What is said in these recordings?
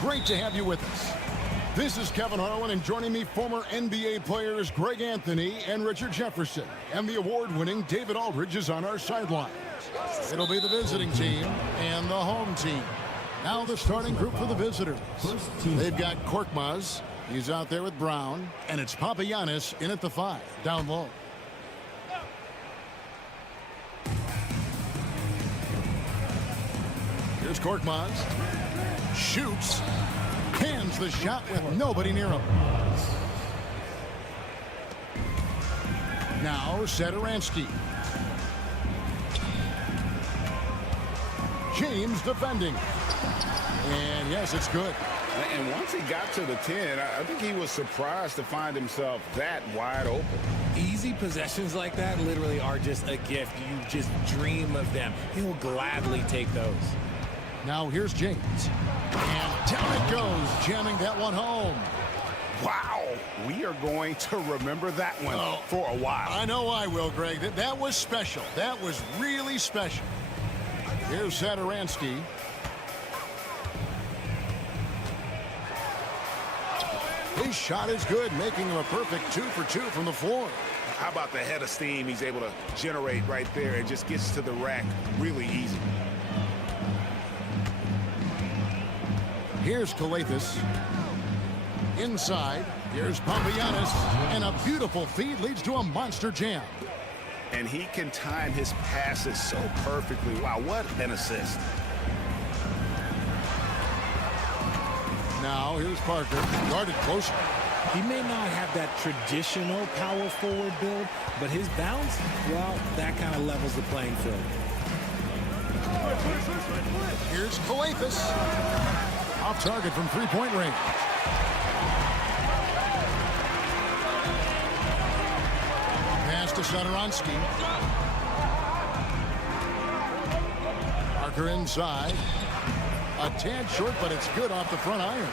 Great to have you with us. This is Kevin Harlan, and joining me, former NBA players Greg Anthony and Richard Jefferson. And the award-winning David Aldridge is on our sidelines. It'll be the visiting team and the home team. Now the starting group for the visitors. They've got Korkmaz. He's out there with Brown. And it's Papagiannis in at the 5, down low. Here's Korkmaz. Shoots, hands the shot with nobody near him. Now Satoransky. James defending. And yes, it's good. And once he got to the 10, I think he was surprised to find himself that wide open. Easy possessions like that literally are just a gift. You just dream of them. He'll gladly take those. Now here's James. And down it goes, jamming that one home. Wow, we are going to remember that one for a while. I know I will, Greg. That was special. That was really special. Here's Satoransky. His shot is good, making him a perfect 2 for 2 from the floor. How about the head of steam he's able to generate right there and just gets to the rack really easy. Here's Calathes. Inside, here's Papagiannis. And a beautiful feed leads to a monster jam. And he can time his passes so perfectly. Wow, what an assist. Now, here's Parker. Guarded closer. He may not have that traditional power forward build, but his bounce, well, that kind of levels the playing field. Here's Calathes. Off target from three-point range. Pass to Satoransky. Parker inside. A tad short, but it's good off the front iron.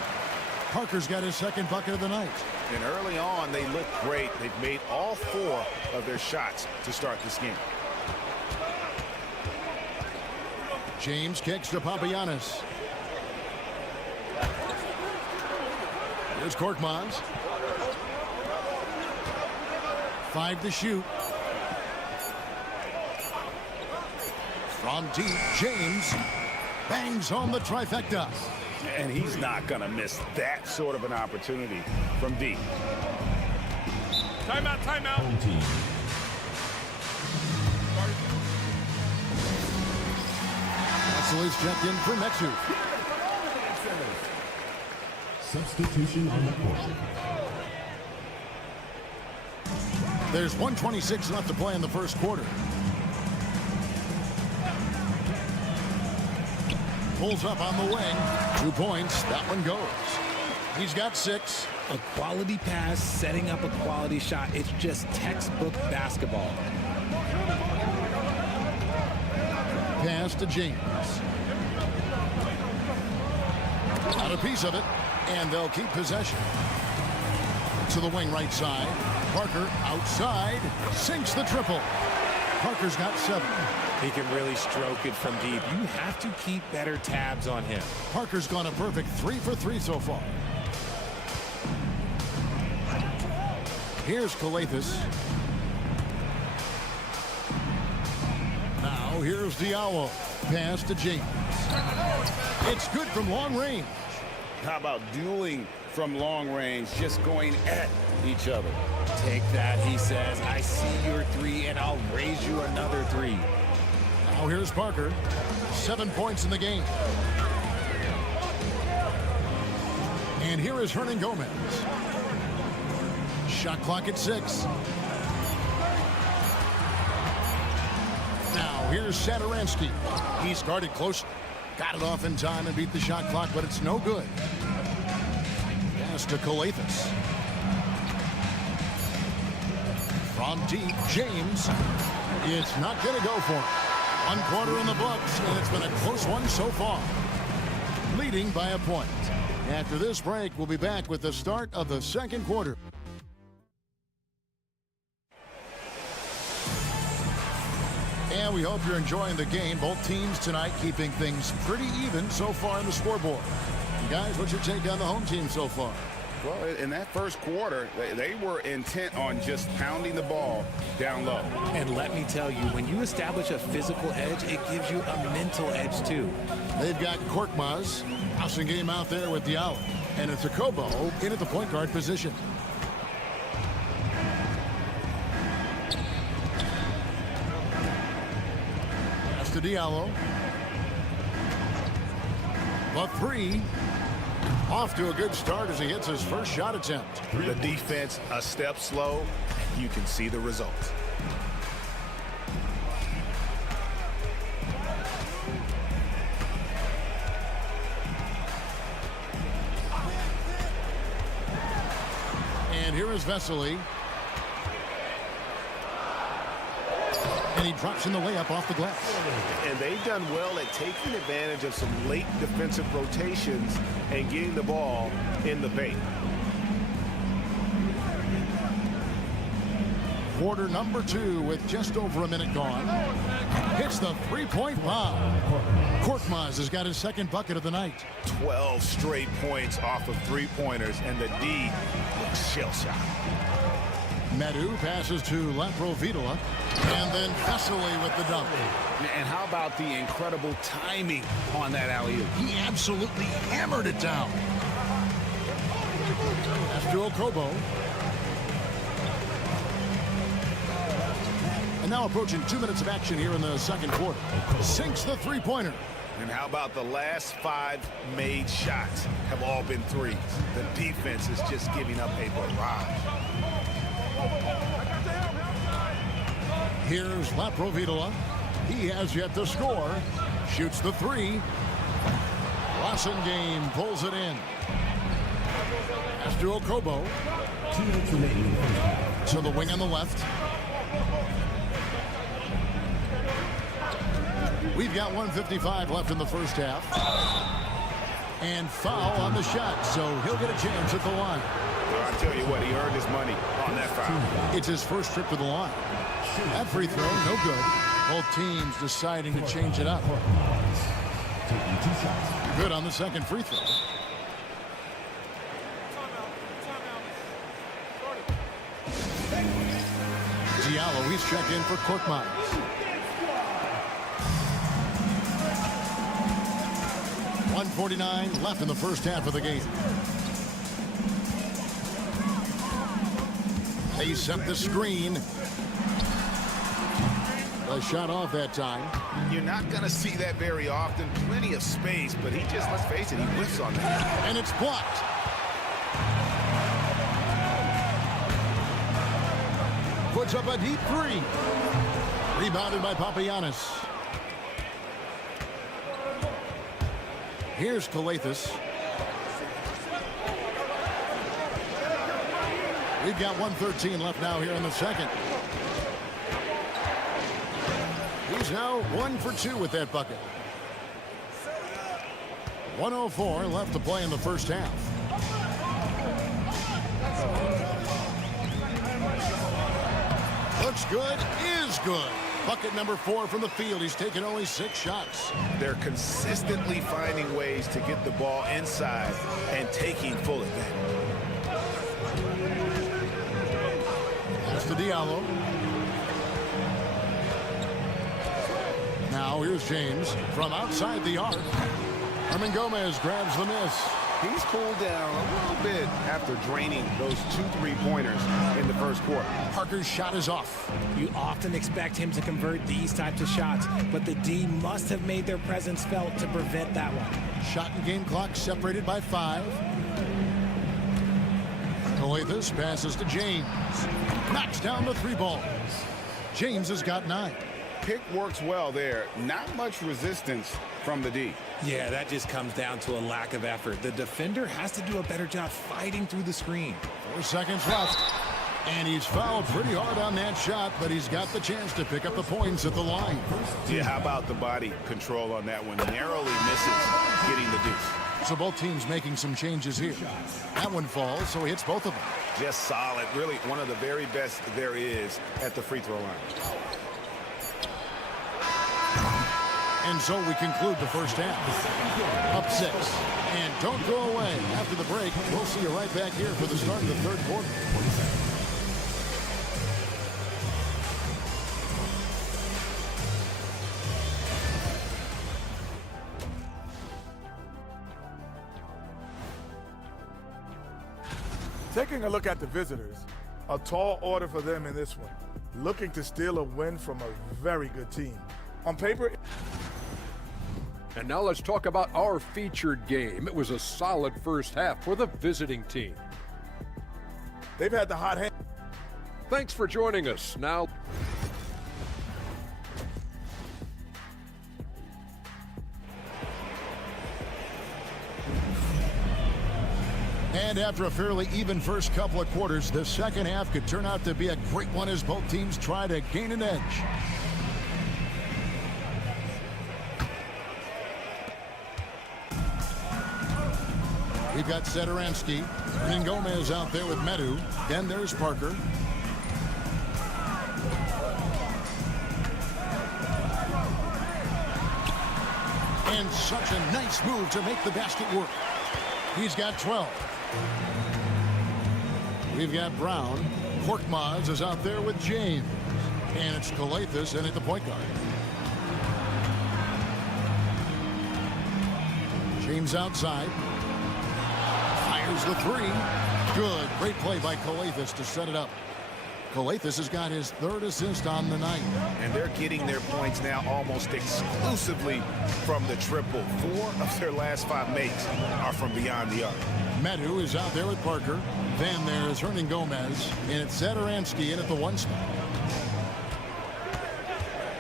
Parker's got his second bucket of the night. And early on, they look great. They've made all 4 of their shots to start this game. James kicks to Papagiannis. Here's Korkmaz. 5 to shoot. From deep, James bangs home the trifecta. And he's not going to miss that sort of an opportunity from deep. Timeout, timeout. Absolutes checked in for Metsu. Substitution on the portion. There's 1:26 left to play in the first quarter. Pulls up on the wing. 2 points. That one goes. He's got 6. A quality pass, setting up a quality shot. It's just textbook basketball. Pass to James. Got a piece of it, and they'll keep possession. To the wing right side. Parker outside. Sinks the triple. Parker's got 7. He can really stroke it from deep. You have to keep better tabs on him. Parker's gone a perfect 3 for 3 so far. Here's Calathes. Now here's Diallo. Pass to James. It's good from long range. How about dueling from long range, just going at each other. Take that, he says. I see your three, and I'll raise you another three. Now here's Parker. 7 points in the game. And here is Hernan Gomez. Shot clock at 6. Now here's Satoransky. He's guarded close. Got it off in time and beat the shot clock, but it's no good. Pass to Calathis. From deep, James. It's not going to go for him. 1 quarter in the books, and it's been a close one so far. Leading by a point. After this break, we'll be back with the start of the second quarter. And we hope you're enjoying the game. Both teams tonight keeping things pretty even so far in the scoreboard. You guys, what's your take on the home team so far? Well, in that first quarter, they were intent on just pounding the ball down low. And let me tell you, when you establish a physical edge, it gives you a mental edge too. They've got Korkmaz. Passing game out there with Diallo. And it's a Kobo in at the point guard position. Pass to Diallo. The three. Off to a good start as he hits his first shot attempt. The defense a step slow. You can see the result. And here is Vesely. And he drops in the layup off the glass. And they've done well at taking advantage of some late defensive rotations and getting the ball in the paint. Quarter number 2 with just over a minute gone. Hits the three-point bomb. Korkmaz has got his second bucket of the night. 12 straight points off of three-pointers, and the D looks shell-shocked. Medu passes to Laprovitola, and then Vesely with the dunk. And how about the incredible timing on that alley-oop? He absolutely hammered it down. Pass to Okobo. And now approaching 2 minutes of action here in the second quarter. Sinks the three-pointer. And how about the last 5 made shots have all been threes? The defense is just giving up a barrage. Here's Laprovitola. He has yet to score. Shoots the three. Rossingame pulls it in. Pass to Okobo. 2 minutes remaining. To the wing on the left. We've got 1:55 left in the first half. And foul on the shot, so he'll get a chance at the line. Well, I tell you what, he earned his money on that foul. It's his first trip to the line. That free throw, no good. Both teams deciding to change it up. Taking 2 shots. Good on the second free throw. Diallo, he's checked in for Korkmaz. .149 left in the first half of the game. They set the screen. A shot off that time. You're not going to see that very often. Plenty of space, but he just, let's face it, he whiffs on that. And it's blocked. Puts up a deep three. Rebounded by Papagiannis. Here's Calathis. We've got 1:13 left now here in the second. He's now 1 for 2 with that bucket. 1:04 left to play in the first half. Looks good, is good. Bucket number 4 from the field. He's taken only 6 shots. They're consistently finding ways to get the ball inside and taking full advantage. Pass to Diallo. Now here's James from outside the arc. Hernan Gomez grabs the miss. He's cooled down a little bit after draining those 2 3-pointers in the first quarter. Parker's shot is off. You often expect him to convert these types of shots, but the D must have made their presence felt to prevent that one. Shot and game clock separated by 5. Calathes passes to James. Knocks down the 3 balls. James has got 9. Pick works well there. Not much resistance from the D. Yeah, that just comes down to a lack of effort. The defender has to do a better job fighting through the screen. 4 seconds left. And he's fouled pretty hard on that shot, but he's got the chance to pick up the points at the line. Yeah, how about the body control on that one? Narrowly misses getting the deuce. So both teams making some changes here. That one falls, so he hits both of them. Just solid. Really one of the very best there is at the free throw line. And so we conclude the first half. Up 6. And don't go away. After the break, we'll see you right back here for the start of the third quarter. Taking a look at the visitors, a tall order for them in this one, looking to steal a win from a very good team. On paper. And now let's talk about our featured game. It was a solid first half for the visiting team. They've had the hot hand. Thanks for joining us. Now, And after a fairly even first couple of quarters, the second half could turn out to be a great one as both teams try to gain an edge. We've got Satoransky and Gomez out there with Medu. Then there's Parker. And such a nice move to make the basket work. He's got 12. We've got Brown. Korkmaz is out there with James. And it's Calathes in at the point guard. James outside. Fires the 3. Good. Great play by Calathes to set it up. Calathes has got his 3rd assist on the night. And they're getting their points now almost exclusively from the triple. 4 of their last 5 makes are from beyond the arc. Medu is out there with Parker. Then there's Hernan Gomez. And it's Satoransky in at the 1 spot.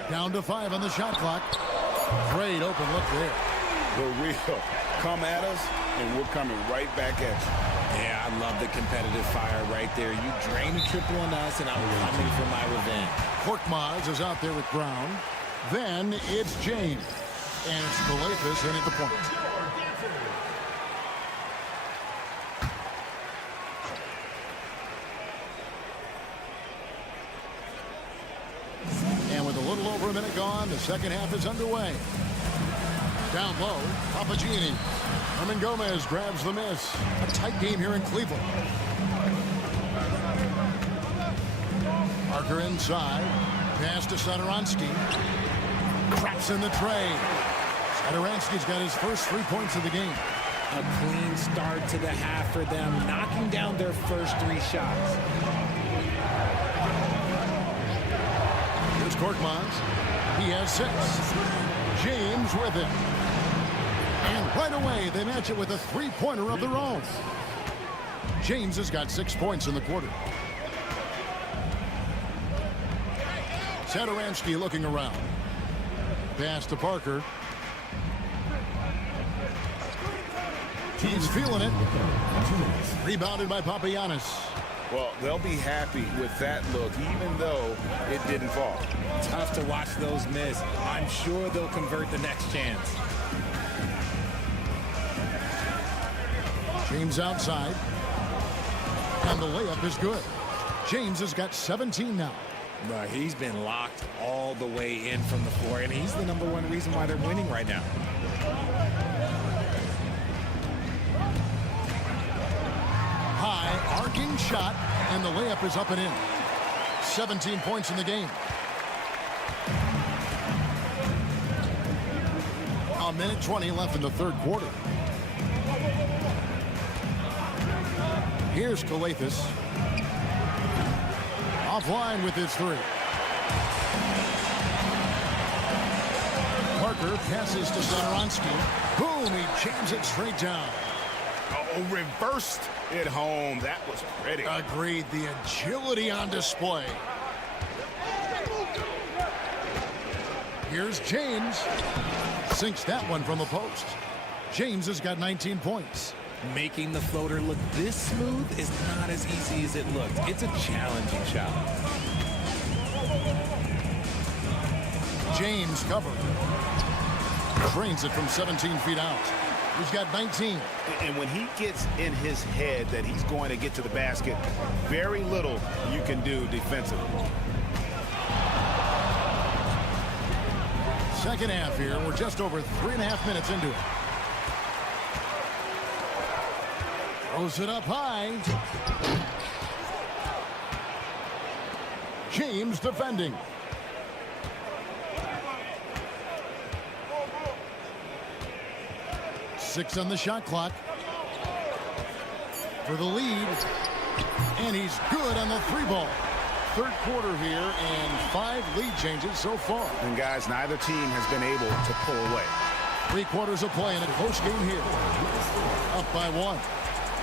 Down to 5 on the shot clock. Great open look there. The real come at us, and we're coming right back at you. Yeah, I love the competitive fire right there. You drain a triple on us, and I'm coming for my revenge. Korkmaz is out there with Brown. Then it's James. And it's Calathes in at the point. And with a little over a minute gone, the second half is underway. Down low, Papagianni. Hernan Gomez grabs the miss. A tight game here in Cleveland. Parker inside. Pass to Satoransky. Traps in the tray. Satoransky's got his first 3 points of the game. A clean start to the half for them, knocking down their first 3 shots. Here's Korkmaz. He has 6. James with it. And right away, they match it with a 3-pointer of their own. James has got 6 points in the quarter. Satoransky looking around. Pass to Parker. He's feeling it. Rebounded by Papagiannis. Well, they'll be happy with that look, even though it didn't fall. Tough to watch those miss. I'm sure they'll convert the next chance. James outside. And the layup is good. James has got 17 now. But he's been locked all the way in from the floor, and he's the #1 reason why they're winning right now. High, arcing shot, and the layup is up and in. 17 points in the game. A minute 20 left in the third quarter. Here's Kalathis. Offline with his three. Parker passes to Satoransky. Boom, he jams it straight down. Oh, reversed it home. That was pretty. Agreed, the agility on display. Here's James. Sinks that one from the post. James has got 19 points. Making the floater look this smooth is not as easy as it looked. It's a challenging shot. James covered. Trains it from 17 feet out. He's got 19. And when he gets in his head that he's going to get to the basket, very little you can do defensively. Second half here. We're just over 3.5 minutes into it. Throws it up high. James defending. Six on the shot clock. For the lead. And he's good on the three ball. Third quarter here and 5 lead changes so far. And guys, neither team has been able to pull away. 3 quarters of play in a close game here. Up by 1.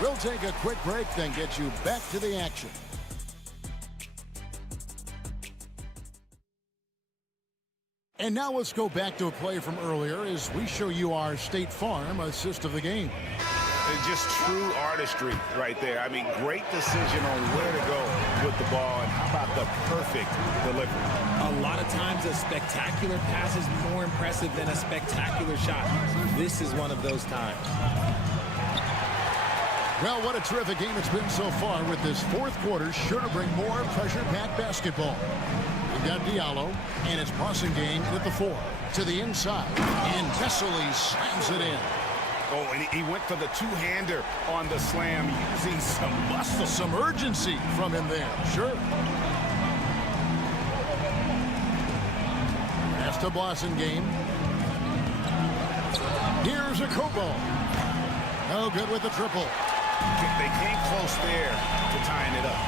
We'll take a quick break, then get you back to the action. And now let's go back to a play from earlier as we show you our State Farm assist of the game. It's just true artistry right there. I mean, great decision on where to go with the ball, and how about the perfect delivery? A lot of times a spectacular pass is more impressive than a spectacular shot. This is one of those times. Well, what a terrific game it's been so far with this fourth quarter. Sure to bring more pressure-packed basketball. We've got Diallo, and it's passing game at the 4. To the inside, and Vesely slams it in. Oh, and he went for the two-hander on the slam, using some muscle. Some urgency from him there, sure. Pass to Blasingame. Here's a Kobo. No good with the triple. They came close there to tying it up.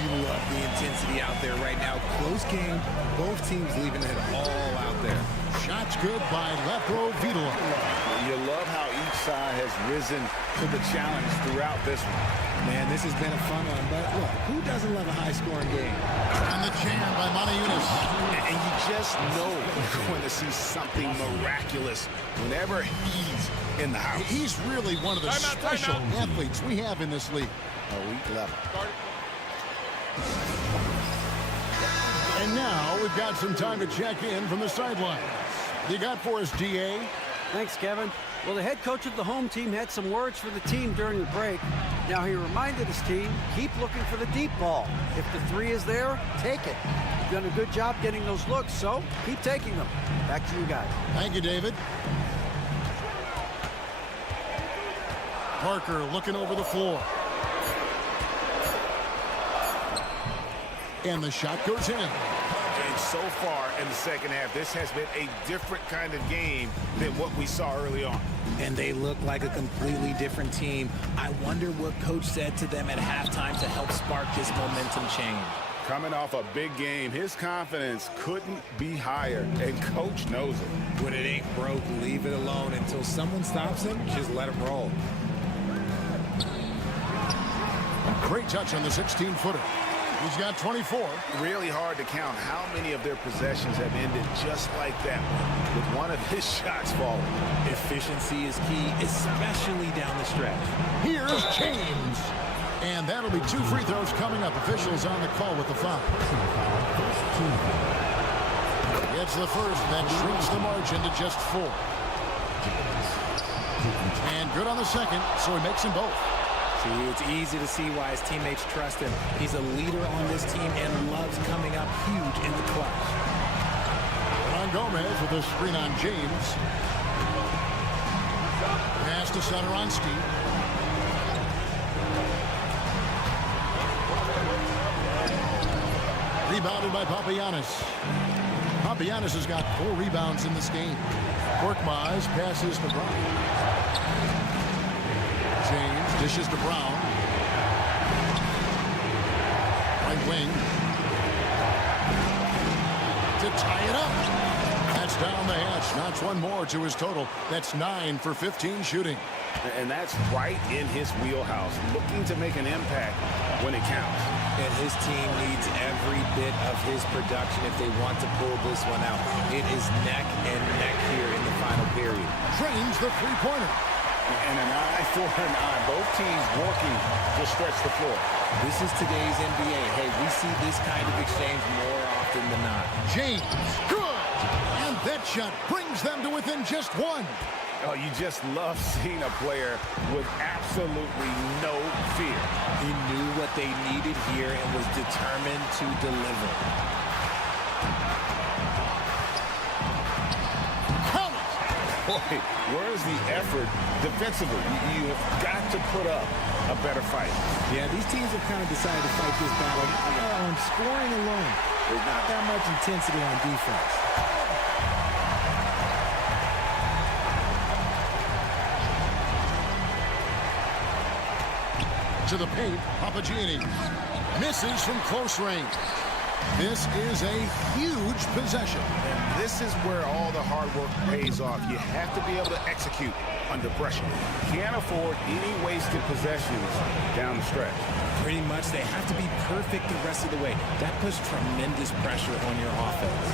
You love the intensity out there right now. Close game. Both teams leaving it all out there. Shots good by Lepro Vitola. You love how each side has risen to the challenge throughout this one. Man, this has been a fun one, but look, who doesn't love a high-scoring game? And the jam by Montejunas. And you just know you're going to see something miraculous whenever he's in the house. He's really one of the special athletes we have in this league. Elite level. And now we've got some time to check in from the sidelines. You got for us, DA? Thanks, Kevin. Well, the head coach of the home team had some words for the team during the break. Now, he reminded his team, keep looking for the deep ball. If the 3 is there, take it. You've done a good job getting those looks, so keep taking them. Back to you guys. Thank you, David. Parker looking over the floor. And the shot goes in. And so far in the second half, this has been a different kind of game than what we saw early on. And they look like a completely different team. I wonder what coach said to them at halftime to help spark this momentum change. Coming off a big game, his confidence couldn't be higher, and coach knows it. When it ain't broke, leave it alone until someone stops him. Just let him roll. Great touch on the 16-footer. He's got 24. Really hard to count how many of their possessions have ended just like that one, with one of his shots falling. Efficiency is key, especially down the stretch. Here's James. And that'll be 2 free throws coming up. Officials on the call with the foul. It's the first, then shrinks the margin to just 4. And good on the second, so he makes them both. See, it's easy to see why his teammates trust him. He's a leader on this team and loves coming up huge in the clutch. On Gomez with a screen on James. Pass to Satoransky. Rebounded by Papagiannis. Papagiannis has got 4 rebounds in this game. Korkmaz passes to Brown. James dishes to Brown. Right wing. To tie it up. That's down the hatch. Knocks one more to his total. That's 9 for 15 shooting. And that's right in his wheelhouse, looking to make an impact when it counts. And his team needs every bit of his production if they want to pull this one out. It is neck and neck here in the final period. Drains the three-pointer. And an eye for an eye. Both teams working to stretch the floor. This is today's NBA. Hey, we see this kind of exchange more often than not. James, good! And that shot brings them to within just one. Oh, you just love seeing a player with absolutely no fear. He knew what they needed here and was determined to deliver. Boy, where's the effort defensively? You have got to put up a better fight. Yeah, these teams have kind of decided to fight this battle on scoring alone. There's not that much intensity on defense. To the paint, Papagiannis misses from close range. This is a huge possession. And this is where all the hard work pays off. You have to be able to execute under pressure. Can't afford any wasted possessions down the stretch. Pretty much, they have to be perfect the rest of the way. That puts tremendous pressure on your offense.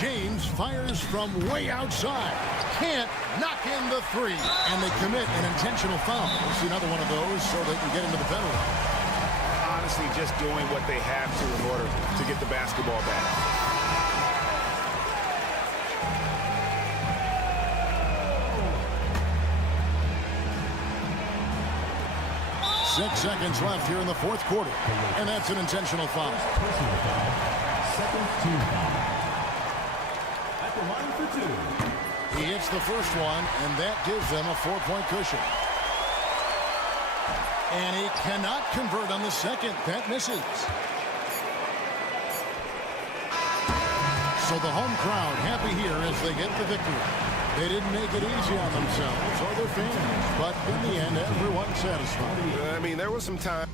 James fires from way outside. Can't knock in the three. And they commit an intentional foul. We'll see another one of those so they can get into the penalty. Honestly, just doing what they have to in order to get the basketball back. Six seconds left here in the fourth quarter. And that's an intentional foul. Personal foul. Second team foul. At the line for two. He hits the first one, and that gives them a 4-point cushion. And he cannot convert on the second. That misses. So the home crowd happy here as they get the victory. They didn't make it easy on themselves or their fans, but in the end, everyone's satisfied. I mean, there was some time.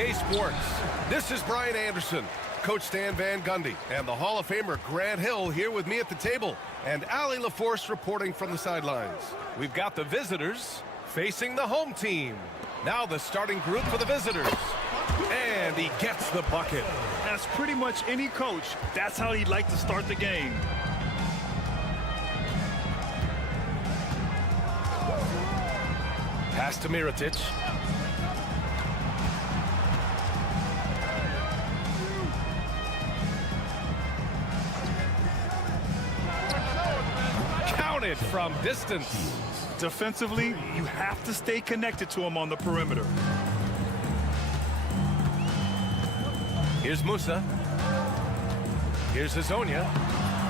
2K Sports. This is Brian Anderson, Coach Stan Van Gundy, and the Hall of Famer Grant Hill here with me at the table, and Ali LaForce reporting from the sidelines. We've got the visitors facing the home team. Now the starting group for the visitors. And he gets the bucket. As pretty much any coach, that's how he'd like to start the game. Pass to Mirotic. Counted from distance. Defensively, you have to stay connected to him on the perimeter. Here's Musa. Here's Hazonia.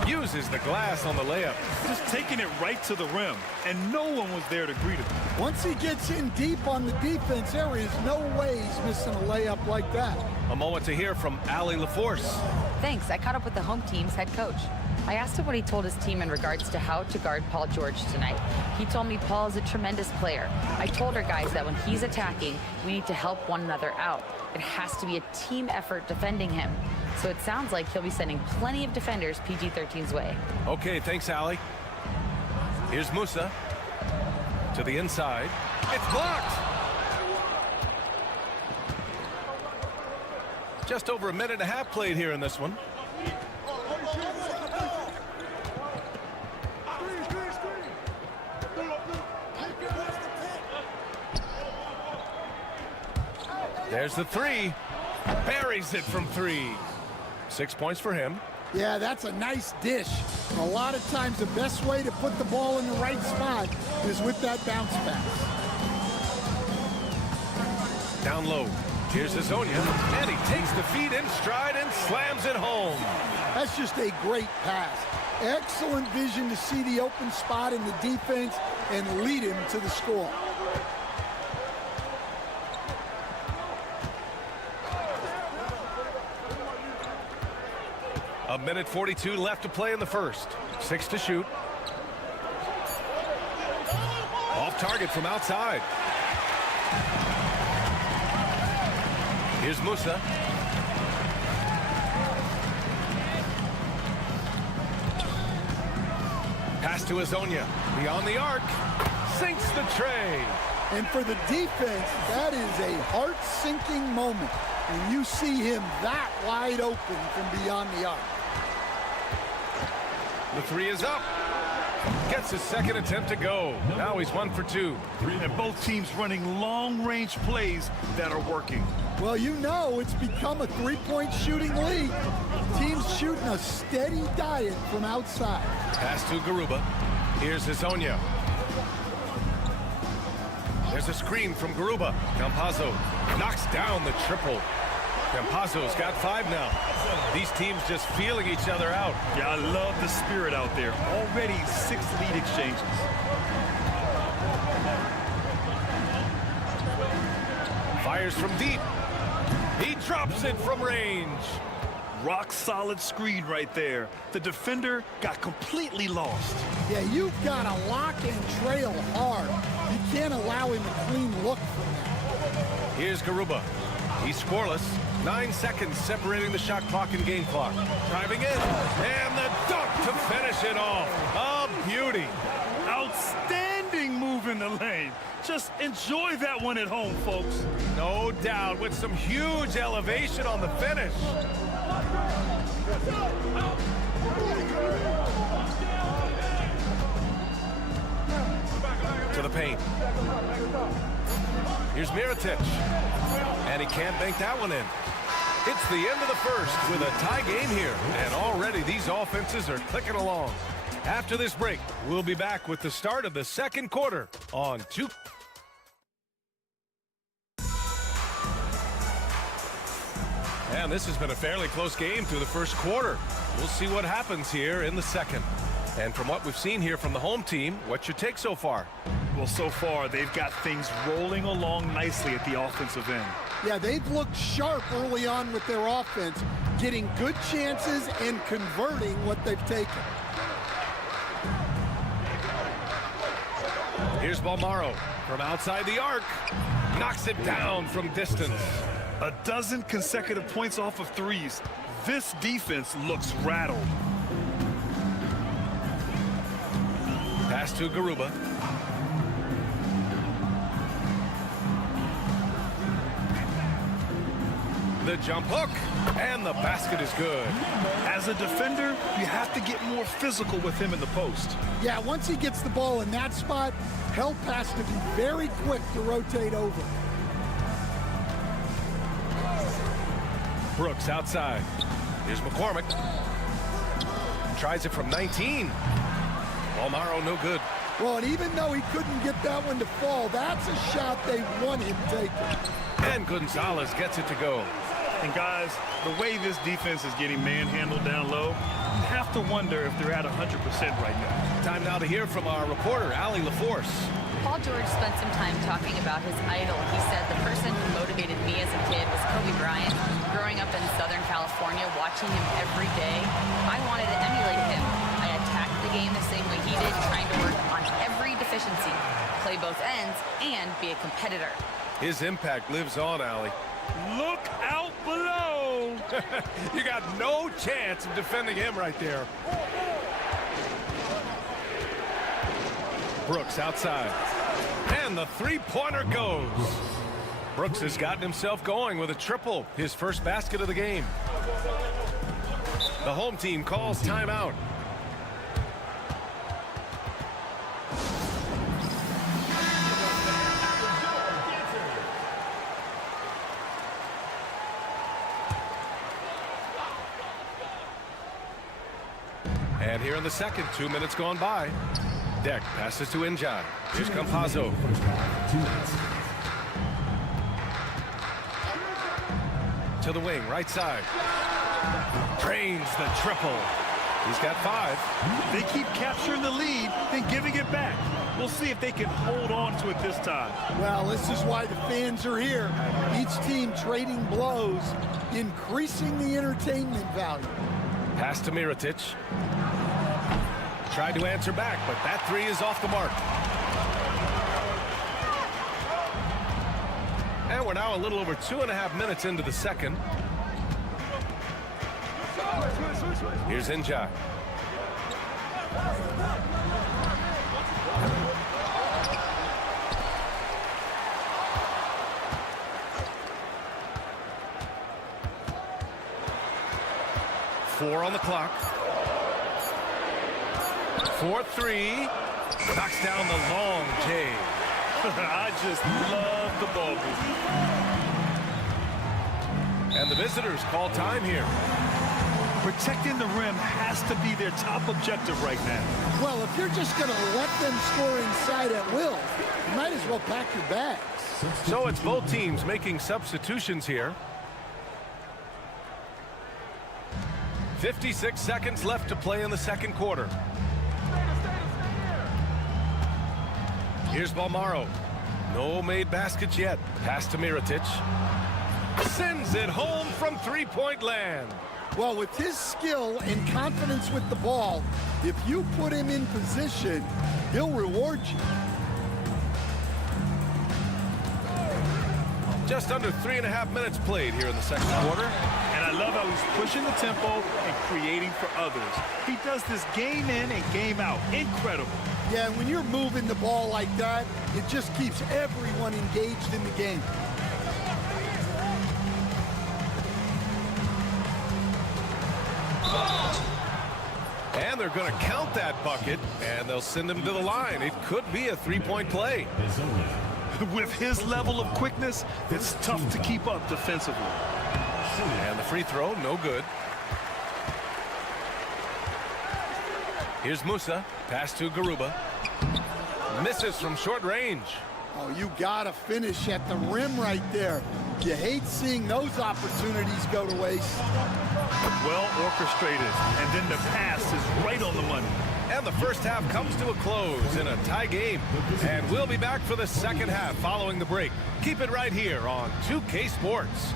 Uses the glass on the layup. Just taking it right to the rim, and no one was there to greet him. Once he gets in deep on the defense, there is no way he's missing a layup like that. A moment to hear from Ali LaForce. Thanks. I caught up with the home team's head coach. I asked him what he told his team in regards to how to guard Paul George tonight. He told me Paul is a tremendous player. I told our guys that when he's attacking, we need to help one another out. It has to be a team effort defending him. So it sounds like he'll be sending plenty of defenders PG-13's way. Okay, thanks, Ali. Here's Musa. To the inside. It's blocked! Just over a minute and a half played here in this one. There's the three. Buries it from three. 6 points for him. Yeah, that's a nice dish. A lot of times the best way to put the ball in the right spot is with that bounce pass. Down low. Here's Hazonia. And he takes the feet in stride and slams it home. That's just a great pass. Excellent vision to see the open spot in the defense and lead him to the score. A minute 42 left to play in the first. 6 to shoot. Off target from outside. Here's Musa. Pass to Hazonia. Beyond the arc. Sinks the tray. And for the defense, that is a heart-sinking moment when you see him that wide open from beyond the arc. The three is up. Gets his second attempt to go. Now he's 1 for 2. And both teams running long-range plays that are working. Well, you know it's become a three-point shooting league. Teams shooting a steady diet from outside. Pass to Garuba. Here's Hazonia. There's a screen from Garuba. Campazzo knocks down the triple. Campazzo's got 5 now. These teams just feeling each other out. Yeah, I love the spirit out there. Already 6 lead exchanges. Fires from deep. He drops it from range. Rock solid screen right there. The defender got completely lost. Yeah, you've got to lock and trail hard. You can't allow him a clean look from that. Here's Garuba. He's scoreless. 9 seconds separating the shot clock and game clock. Driving in. And the dunk to finish it off. A beauty. Outstanding move in the lane. Just enjoy that one at home, folks. No doubt, with some huge elevation on the finish. To the paint. Here's Mirotic. And he can't bank that one in. It's the end of the first with a tie game here. And already these offenses are clicking along. After this break, we'll be back with the start of the second quarter on 2. And this has been a fairly close game through the first quarter. We'll see what happens here in the second. And from what we've seen here from the home team, what's your take so far? Well, so far, they've got things rolling along nicely at the offensive end. Yeah, they've looked sharp early on with their offense, getting good chances and converting what they've taken. Here's Balmaro from outside the arc. Knocks it down from distance. A dozen consecutive points off of threes. This defense looks rattled. Pass to Garuba. The jump hook, and the basket is good. As a defender, you have to get more physical with him in the post. Yeah, once he gets the ball in that spot, help has to be very quick to rotate over. Brooks outside. Here's McCormick. Tries it from 19. Almaro no good. Well, and even though he couldn't get that one to fall, that's a shot they want him taking. And Gonzalez gets it to go. And guys, the way this defense is getting manhandled down low, you have to wonder if they're at 100% right now. Time now to hear from our reporter, Allie LaForce. Paul George spent some time talking about his idol. He said the person who motivated me as a kid was Kobe Bryant. Growing up in Southern California, watching him every day, I wanted to emulate him. I attacked the game the same way he did, trying to work on every deficiency, play both ends, and be a competitor. His impact lives on, Allie. Look out below! You got no chance of defending him right there. Brooks outside. And the three-pointer goes. Brooks has gotten himself going with a triple, his first basket of the game. The home team calls timeout. And here in the second, 2 minutes gone by. Deck passes to Njai. Here's Campazzo. To the wing, right side. Drains the triple. He's got 5. They keep capturing the lead, then giving it back. We'll see if they can hold on to it this time. Well, this is why the fans are here. Each team trading blows, increasing the entertainment value. Pass to Mirotic. Tried to answer back, but that 3 is off the mark. And we're now a little over 2.5 minutes into the second. Here's Njai. Four on the clock. 4-3. Knocks down the long J. I just love the ball movement. And the visitors call time here. Protecting the rim has to be their top objective right now. Well, if you're just going to let them score inside at will, you might as well pack your bags. So it's both teams making substitutions here. 56 seconds left to play in the second quarter. Here's Balmaro. No made baskets yet. Pass to Mirotic. Sends it home from three-point land. Well, with his skill and confidence with the ball, if you put him in position, he'll reward you. Just under 3.5 minutes played here in the second quarter. And I love how he's pushing the tempo and creating for others. He does this game in and game out. Incredible. Yeah, when you're moving the ball like that, it just keeps everyone engaged in the game. And they're going to count that bucket, and they'll send him to the line. It could be a three-point play. With his level of quickness, it's tough to keep up defensively. And the free throw, no good. Here's Musa. Pass to Garuba. Misses from short range. Oh, you got to finish at the rim right there. You hate seeing those opportunities go to waste. Well orchestrated, and then the pass is right on the money. And the first half comes to a close in a tie game. And we'll be back for the second half following the break. Keep it right here on 2K Sports.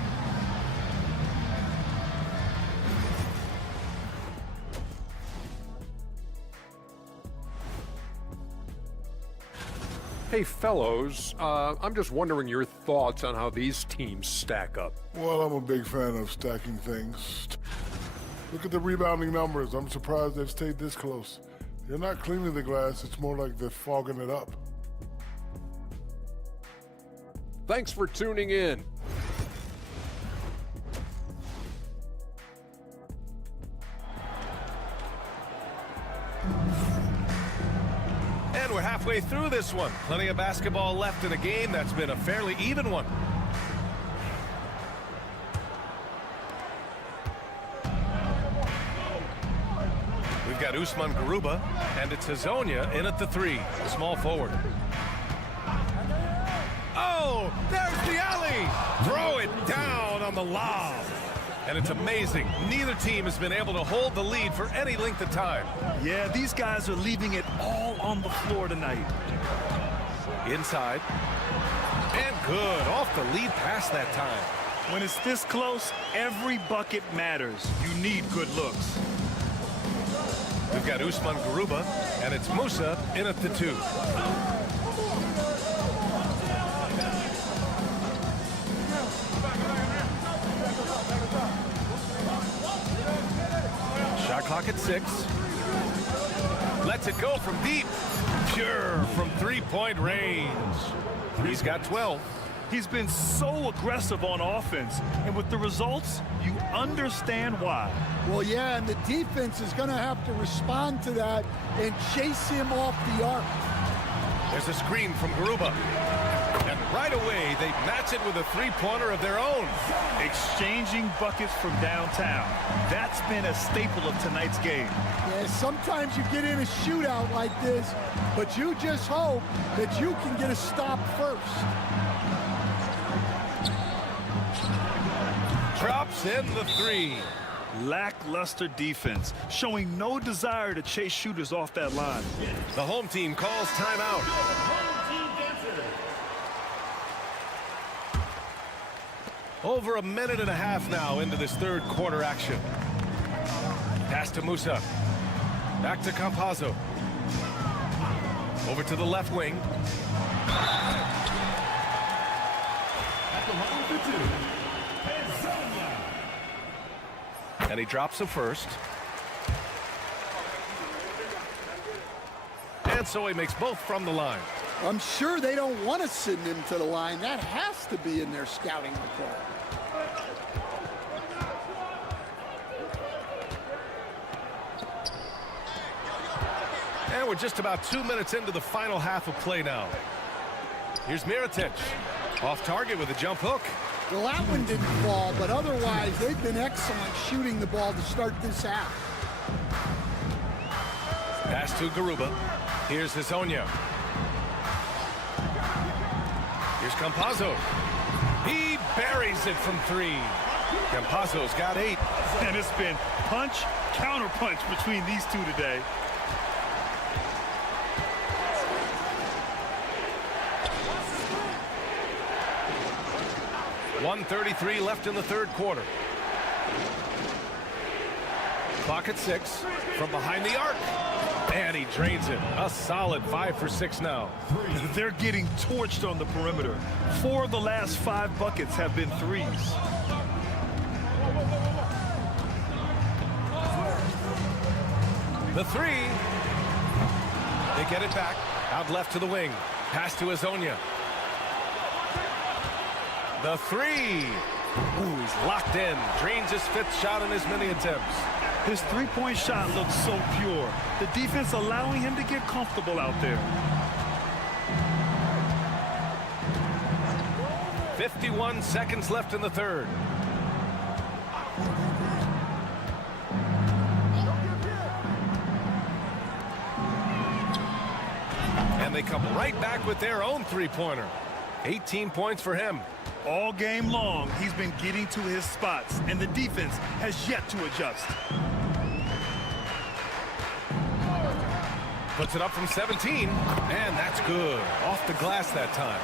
Hey, fellows, I'm just wondering your thoughts on how these teams stack up. Well, I'm a big fan of stacking things. Look at the rebounding numbers. I'm surprised they've stayed this close. They're not cleaning the glass. It's more like they're fogging it up. Thanks for tuning in. And we're halfway through this one. Plenty of basketball left in a game that's been a fairly even one. We've got Usman Garuba, and it's Hazonia in at the 3, the small forward. Oh, there's the alley! Throw it down on the lob. And it's amazing. Neither team has been able to hold the lead for any length of time. Yeah, these guys are leaving it all on the floor tonight. Inside. And good. Off the lead pass that time. When it's this close, every bucket matters. You need good looks. We've got Usman Garuba, and it's Musa in at the 2. Shot clock at 6. Lets it go from deep. Pure from three-point range. He's got 12. He's been so aggressive on offense, and with the results, you understand why. Well, yeah, and the defense is going to have to respond to that and chase him off the arc. There's a screen from Garuba. And right away, they match it with a three-pointer of their own. Exchanging buckets from downtown. That's been a staple of tonight's game. Yeah, sometimes you get in a shootout like this, but you just hope that you can get a stop first. Drops in the 3. Lackluster defense, showing no desire to chase shooters off that line. The home team calls timeout. Over a minute and a half now into this third quarter action. Pass to Musa. Back to Campazzo. Over to the left wing. At the line for 2. And he drops a first. And so he makes both from the line. I'm sure they don't want to send him to the line. That has to be in their scouting report. And we're just about 2 minutes into the final half of play now. Here's Mirotic. Off target with a jump hook. Well, that one didn't fall, but otherwise they've been excellent shooting the ball to start this half. Pass to Garuba. Here's Hazonia. Here's Campazzo. He buries it from 3. Campazzo's got 8. And it's been punch, counter punch between these two today. .133 left in the third quarter. Clock at 6 from behind the arc. And he drains it. A solid 5 for 6 now. They're getting torched on the perimeter. 4 of the last 5 buckets have been threes. The 3. They get it back. Out left to the wing. Pass to Hazonia. The 3. Ooh, he's locked in. Drains his 5th shot in as many attempts. His three-point shot looks so pure. The defense allowing him to get comfortable out there. 51 seconds left in the third. And they come right back with their own three-pointer. 18 points for him. All game long, he's been getting to his spots, and the defense has yet to adjust. Puts it up from 17, and that's good. Off the glass that time.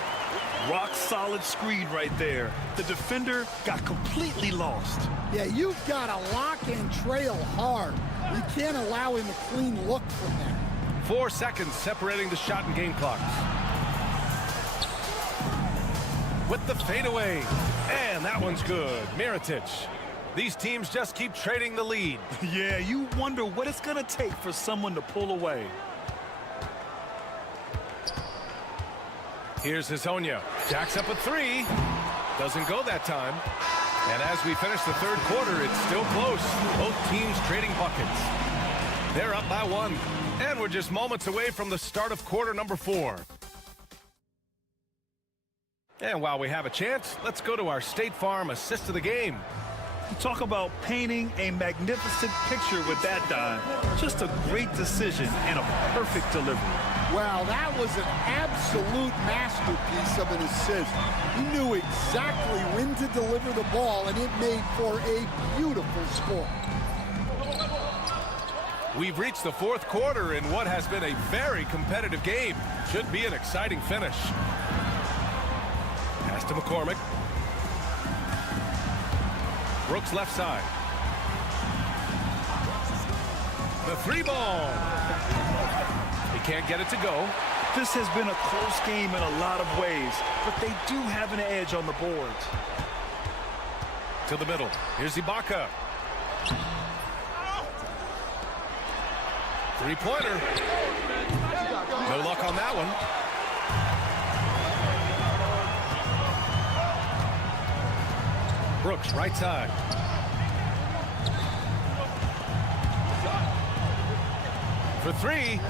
Rock solid screen right there. The defender got completely lost. Yeah, you've got to lock and trail hard. You can't allow him a clean look from that. 4 seconds separating the shot and game clocks. with the fadeaway. And that one's good. Mirotic. These teams just keep trading the lead. Yeah, you wonder what it's going to take for someone to pull away. Here's Hezonja. Jacks up a three. Doesn't go that time. And as we finish the third quarter, it's still close. Both teams trading buckets. They're up by one. And we're just moments away from the start of quarter number 4. And while we have a chance, let's go to our State Farm assist of the game. Talk about painting a magnificent picture with that dime. Just a great decision and a perfect delivery. Well, that was an absolute masterpiece of an assist. He knew exactly when to deliver the ball, and it made for a beautiful score. We've reached the fourth quarter in what has been a very competitive game. Should be an exciting finish. Pass to McCormick. Brooks left side. The three ball. He can't get it to go. This has been a close game in a lot of ways, but they do have an edge on the boards. To the middle. Here's Ibaka. Three-pointer. No luck on that one. Brooks, right side. For three.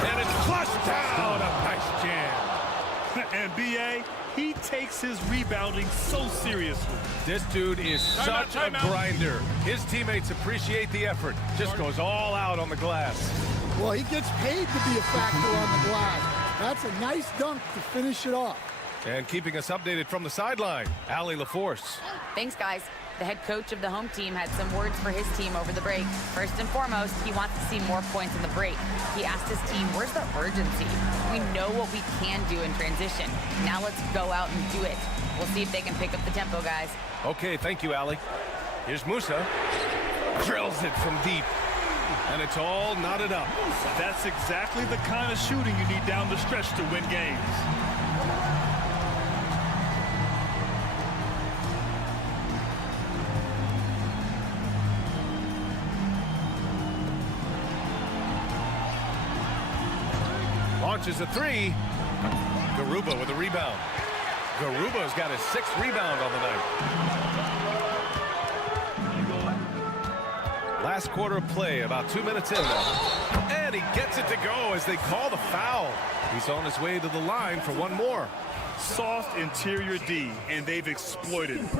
And it's flushed down. A nice jam. And B.A., he takes his rebounding so seriously. This dude is such a grinder. His teammates appreciate the effort. Just goes all out on the glass. Well, he gets paid to be a factor on the glass. That's a nice dunk to finish it off. And keeping us updated from the sideline, Allie LaForce. Thanks, guys. The head coach of the home team had some words for his team over the break. First and foremost, he wants to see more points in the break. He asked his team, where's the urgency? We know what we can do in transition. Now let's go out and do it. We'll see if they can pick up the tempo, guys. Okay, thank you, Allie. Here's Musa. Drills it from deep. And it's all knotted up. That's exactly the kind of shooting you need down the stretch to win games. Launches a three. Garuba with a rebound. Garuba's got his 6th rebound on the night. Last quarter of play, about 2 minutes in now. And he gets it to go as they call the foul. He's on his way to the line for one more. Soft interior D, and they've exploited it.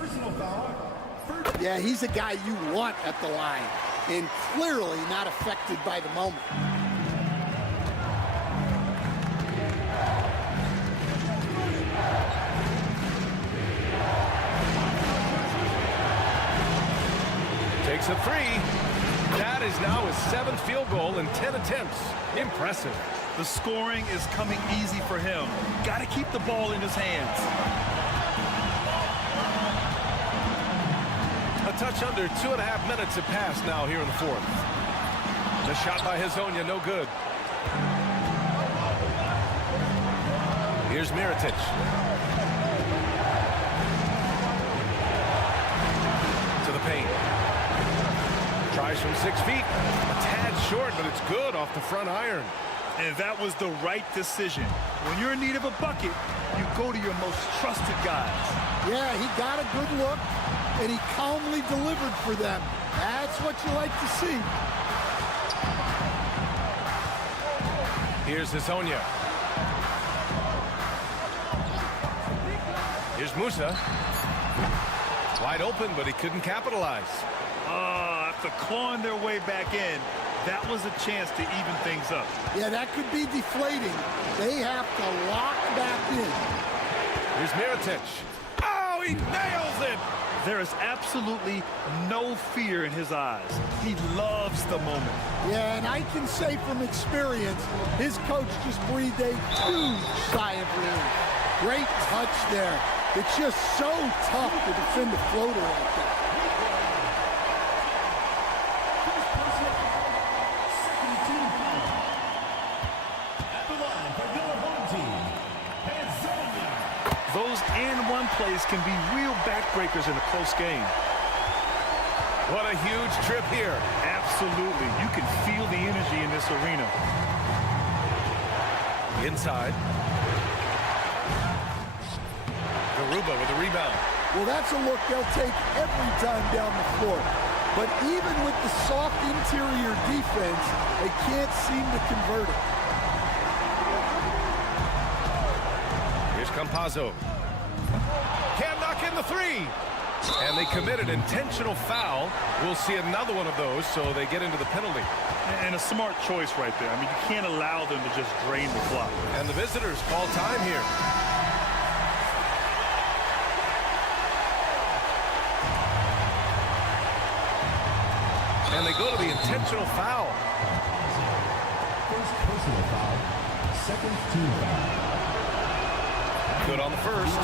Yeah, he's a guy you want at the line, and clearly not affected by the moment. Takes a three. That is now his 7th field goal in 10 attempts. Impressive. The scoring is coming easy for him. Got to keep the ball in his hands. A touch under 2.5 minutes have passed now here in the 4th. The shot by Hezonja, no good. Here's Mirotic. To the paint. Tries from 6 feet. A tad short, but it's good off the front iron. And that was the right decision. When you're in need of a bucket, you go to your most trusted guys. Yeah, he got a good look, and he calmly delivered for them. That's what you like to see. Here's Hezonja. Here's Musa. Wide open, but he couldn't capitalize. After clawing their way back in, that was a chance to even things up. Yeah, that could be deflating. They have to lock back in. Here's Mirotic. Oh, he nails it! There is absolutely no fear in his eyes. He loves the moment. Yeah, and I can say from experience, his coach just breathed a huge sigh of relief. Great touch there. It's just so tough to defend a floater like that. Those and-one plays can be real backbreakers in a close game. What a huge trip here. Absolutely. You can feel the energy in this arena. Inside. Garuba with the rebound. Well, that's a look they'll take every time down the floor. But even with the soft interior defense, they can't seem to convert it. Here's Campazzo. Can't knock in the three. And they committed intentional foul. We'll see another one of those, so they get into the penalty. And a smart choice right there. I mean, you can't allow them to just drain the clock. And the visitors call time here. And they go to the intentional foul. First personal foul, second team foul. Good on the first,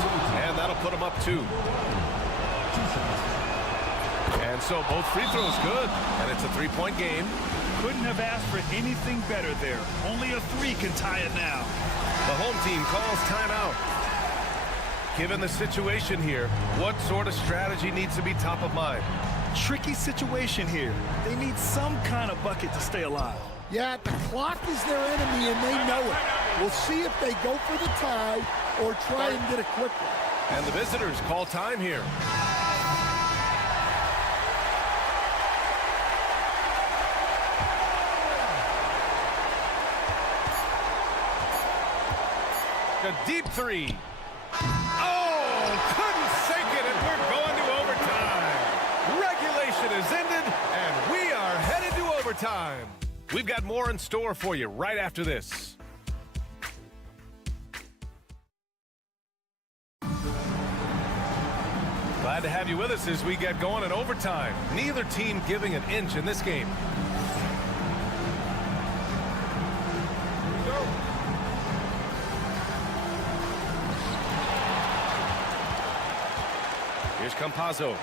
and that'll put them up 2. And so both free throws good, and it's a 3-point game. Couldn't have asked for anything better there. Only a 3 can tie it now. The home team calls timeout. Given the situation here, what sort of strategy needs to be top of mind? Tricky situation here. They need some kind of bucket to stay alive. Yeah, the clock is their enemy, and they know it. We'll see if they go for the tie or try and get it quickly. And the visitors call time here. A deep 3. Oh, couldn't sink it, and we're going to overtime. Regulation is ended, and we are headed to overtime. We've got more in store for you right after this. Glad to have you with us as we get going in overtime. Neither team giving an inch in this game. Here's Campazzo.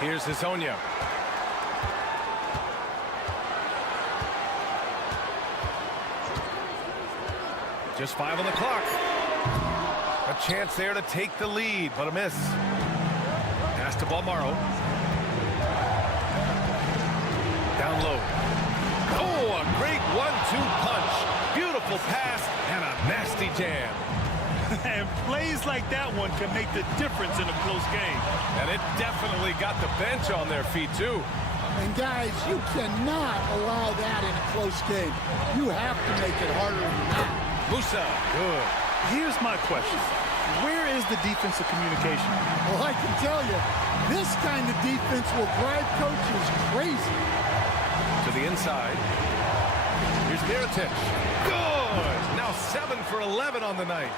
Here's Hezonja. Just 5 on the clock. A chance there to take the lead, but a miss. Pass to Balmaro. Down low. Oh, a great 1-2 punch. Beautiful pass and a nasty jam. And plays like that one can make the difference in a close game. And it definitely got the bench on their feet, too. And, guys, you cannot allow that in a close game. You have to make it harder than that. Musa, good. Here's my question. Where is the defensive communication? Well, I can tell you, this kind of defense will drive coaches crazy. To the inside. Here's Mirotic. Good. Now 7 for 11 on the night.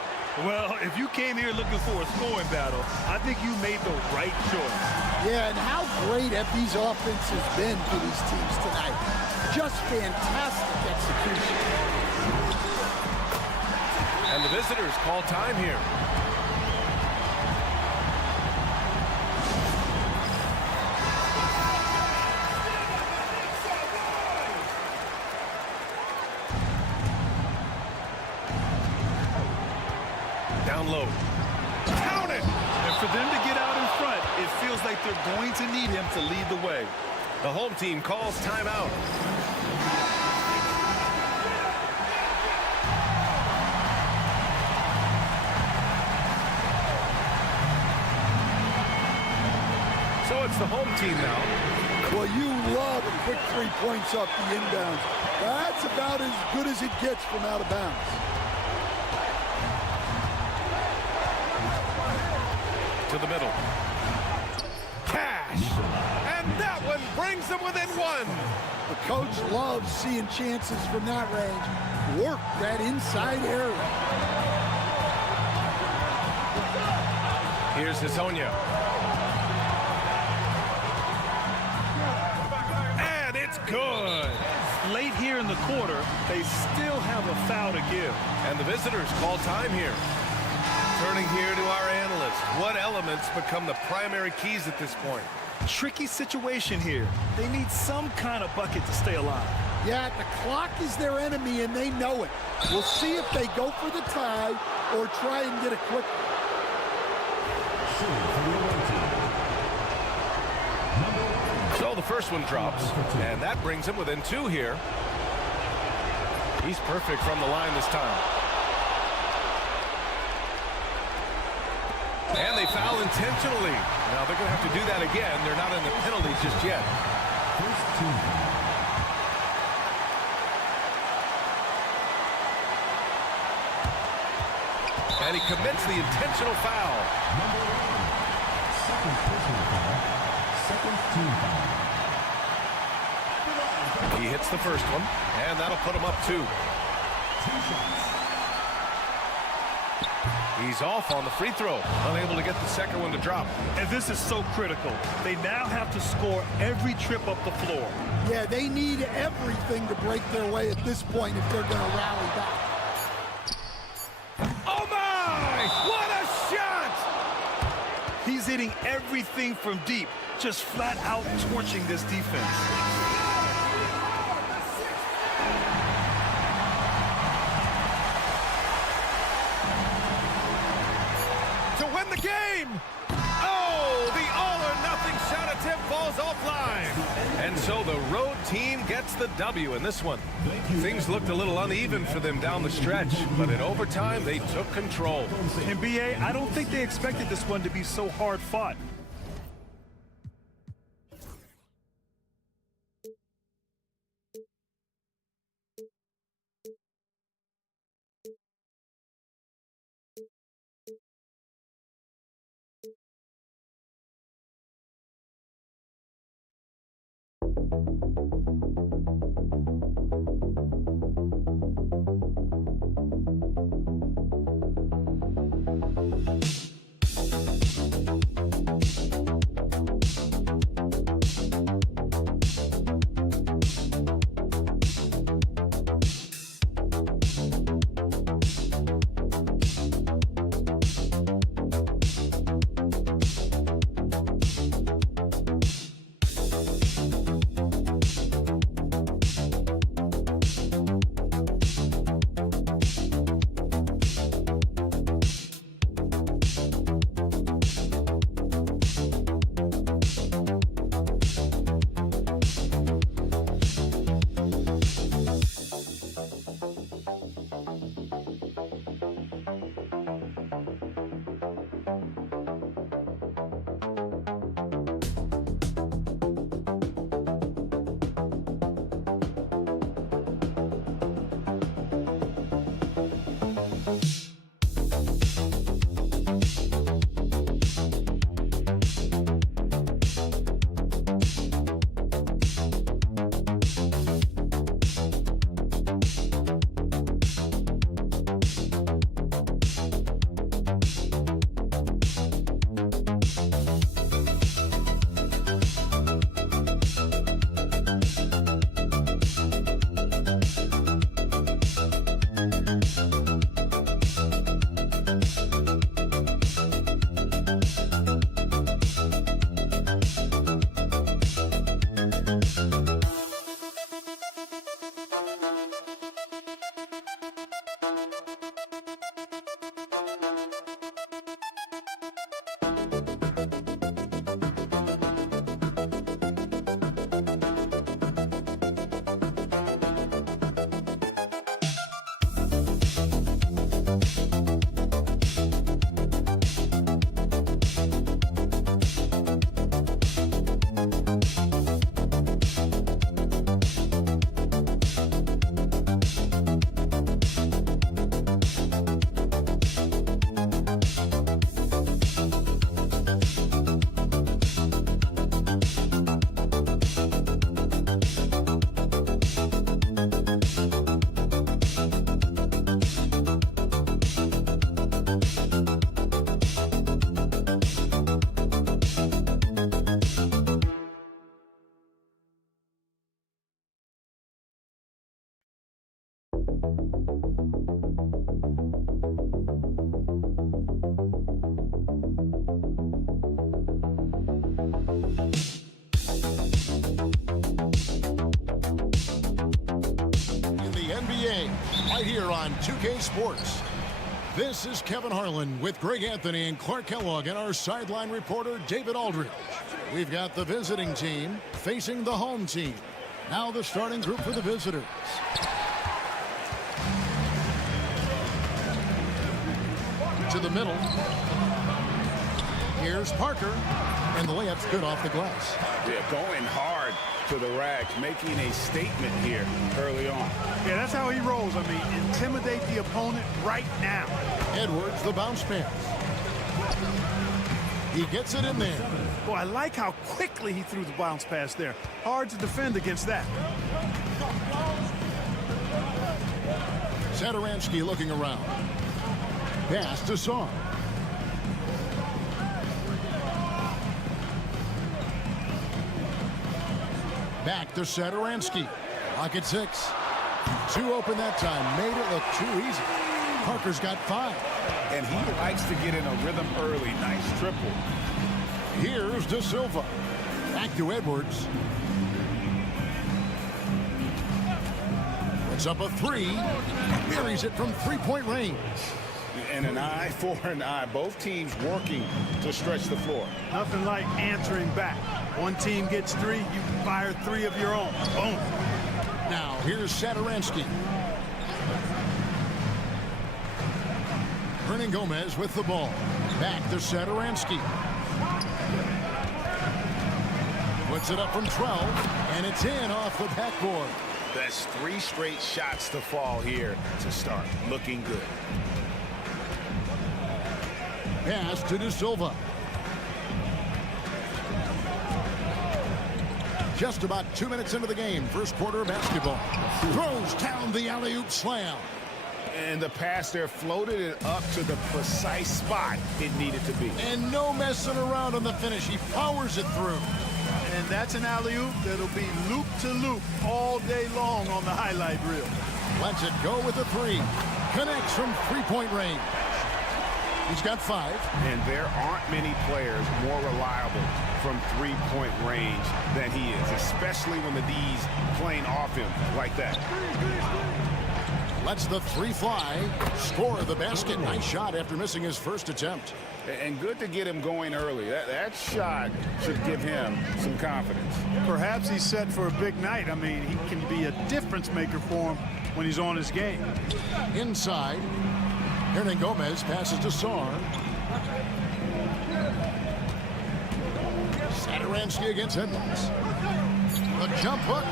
Well, if you came here looking for a scoring battle, I think you made the right choice. Yeah, and how great have these offenses been for these teams tonight? Just fantastic execution. And the visitors call time here. Down low. Count it! And for them to get out in front, it feels like they're going to need him to lead the way. The home team calls timeout. So it's the home team now. Well, you love a quick 3 points off the inbounds. That's about as good as it gets from out of bounds. To the middle. Cash! And that one brings them within 1. The coach loves seeing chances from that range. Work that inside area. Here's Hezonja. And it's good. Late here in the quarter, they still have a foul to give. And the visitors call time here. Turning here to our analyst. What elements become the primary keys at this point? Tricky situation here. They need some kind of bucket to stay alive. Yeah, the clock is their enemy, and they know it. We'll see if they go for the tie or try and get a quick. So the first one drops, and that brings him within 2 here. He's perfect from the line this time. And they foul intentionally. Now they're going to have to do that again. They're not in the penalties just yet. And he commits the intentional foul. Second personal foul. Second team foul. He hits the first one, and that'll put him up 2. 2 shots. He's off on the free throw, unable to get the second one to drop. And this is so critical. They now have to score every trip up the floor. Yeah, they need everything to break their way at this point if they're going to rally back. Oh my! What a shot! He's hitting everything from deep, just flat out torching this defense. To win the game! Oh, the all-or-nothing shot attempt falls offline. And so the road team gets the W in this one. Things looked a little uneven for them down the stretch, but in overtime, they took control. And BA, I don't think they expected this one to be so hard-fought. right here on 2K Sports. This is Kevin Harlan with Greg Anthony and Clark Kellogg and our sideline reporter, David Aldridge. We've got the visiting team facing the home team. Now the starting group for the visitors. To the middle. Here's Parker. And the layup's good off the glass. Yeah, going hard to the rack, making a statement here early on. Yeah, that's how he rolls. I mean, intimidate the opponent right now. Edwards, the bounce pass. He gets it in there. Boy, I like how quickly he threw the bounce pass there. Hard to defend against that. Satoransky looking around. Pass to Saar. Back to Satoransky. Lock at 6. 2 open that time. Made it look too easy. Parker's got 5. And he likes to get in a rhythm early. Nice triple. Here's De Silva. Back to Edwards. Puts up a 3. Buries it from 3-point range. And an eye for an eye. Both teams working to stretch the floor. Nothing like answering back. One team gets 3, you fire 3 of your own. Boom. Now here's Satoransky. Hernan Gomez with the ball. Back to Satoransky. Puts it up from 12, and it's in off the backboard. That's 3 straight shots to fall here to start. Looking good. Pass to De Silva. Just about 2 minutes into the game. First quarter of basketball. Throws down the alley-oop slam. And the pass there floated it up to the precise spot it needed to be. And no messing around on the finish. He powers it through. And that's an alley-oop that'll be loop to loop all day long on the highlight reel. Lets it go with a 3. Connects from 3-point range. He's got 5. And there aren't many players more reliable from 3-point range than he is, especially when the D's playing off him like that. Lets the 3 fly. Score the basket. Nice shot after missing his first attempt. And good to get him going early. That shot should give him some confidence. Perhaps he's set for a big night. I mean, he can be a difference maker for him when he's on his game. Inside. Hernan Gomez passes to Saar. Satoransky against Edwards. The jump hook.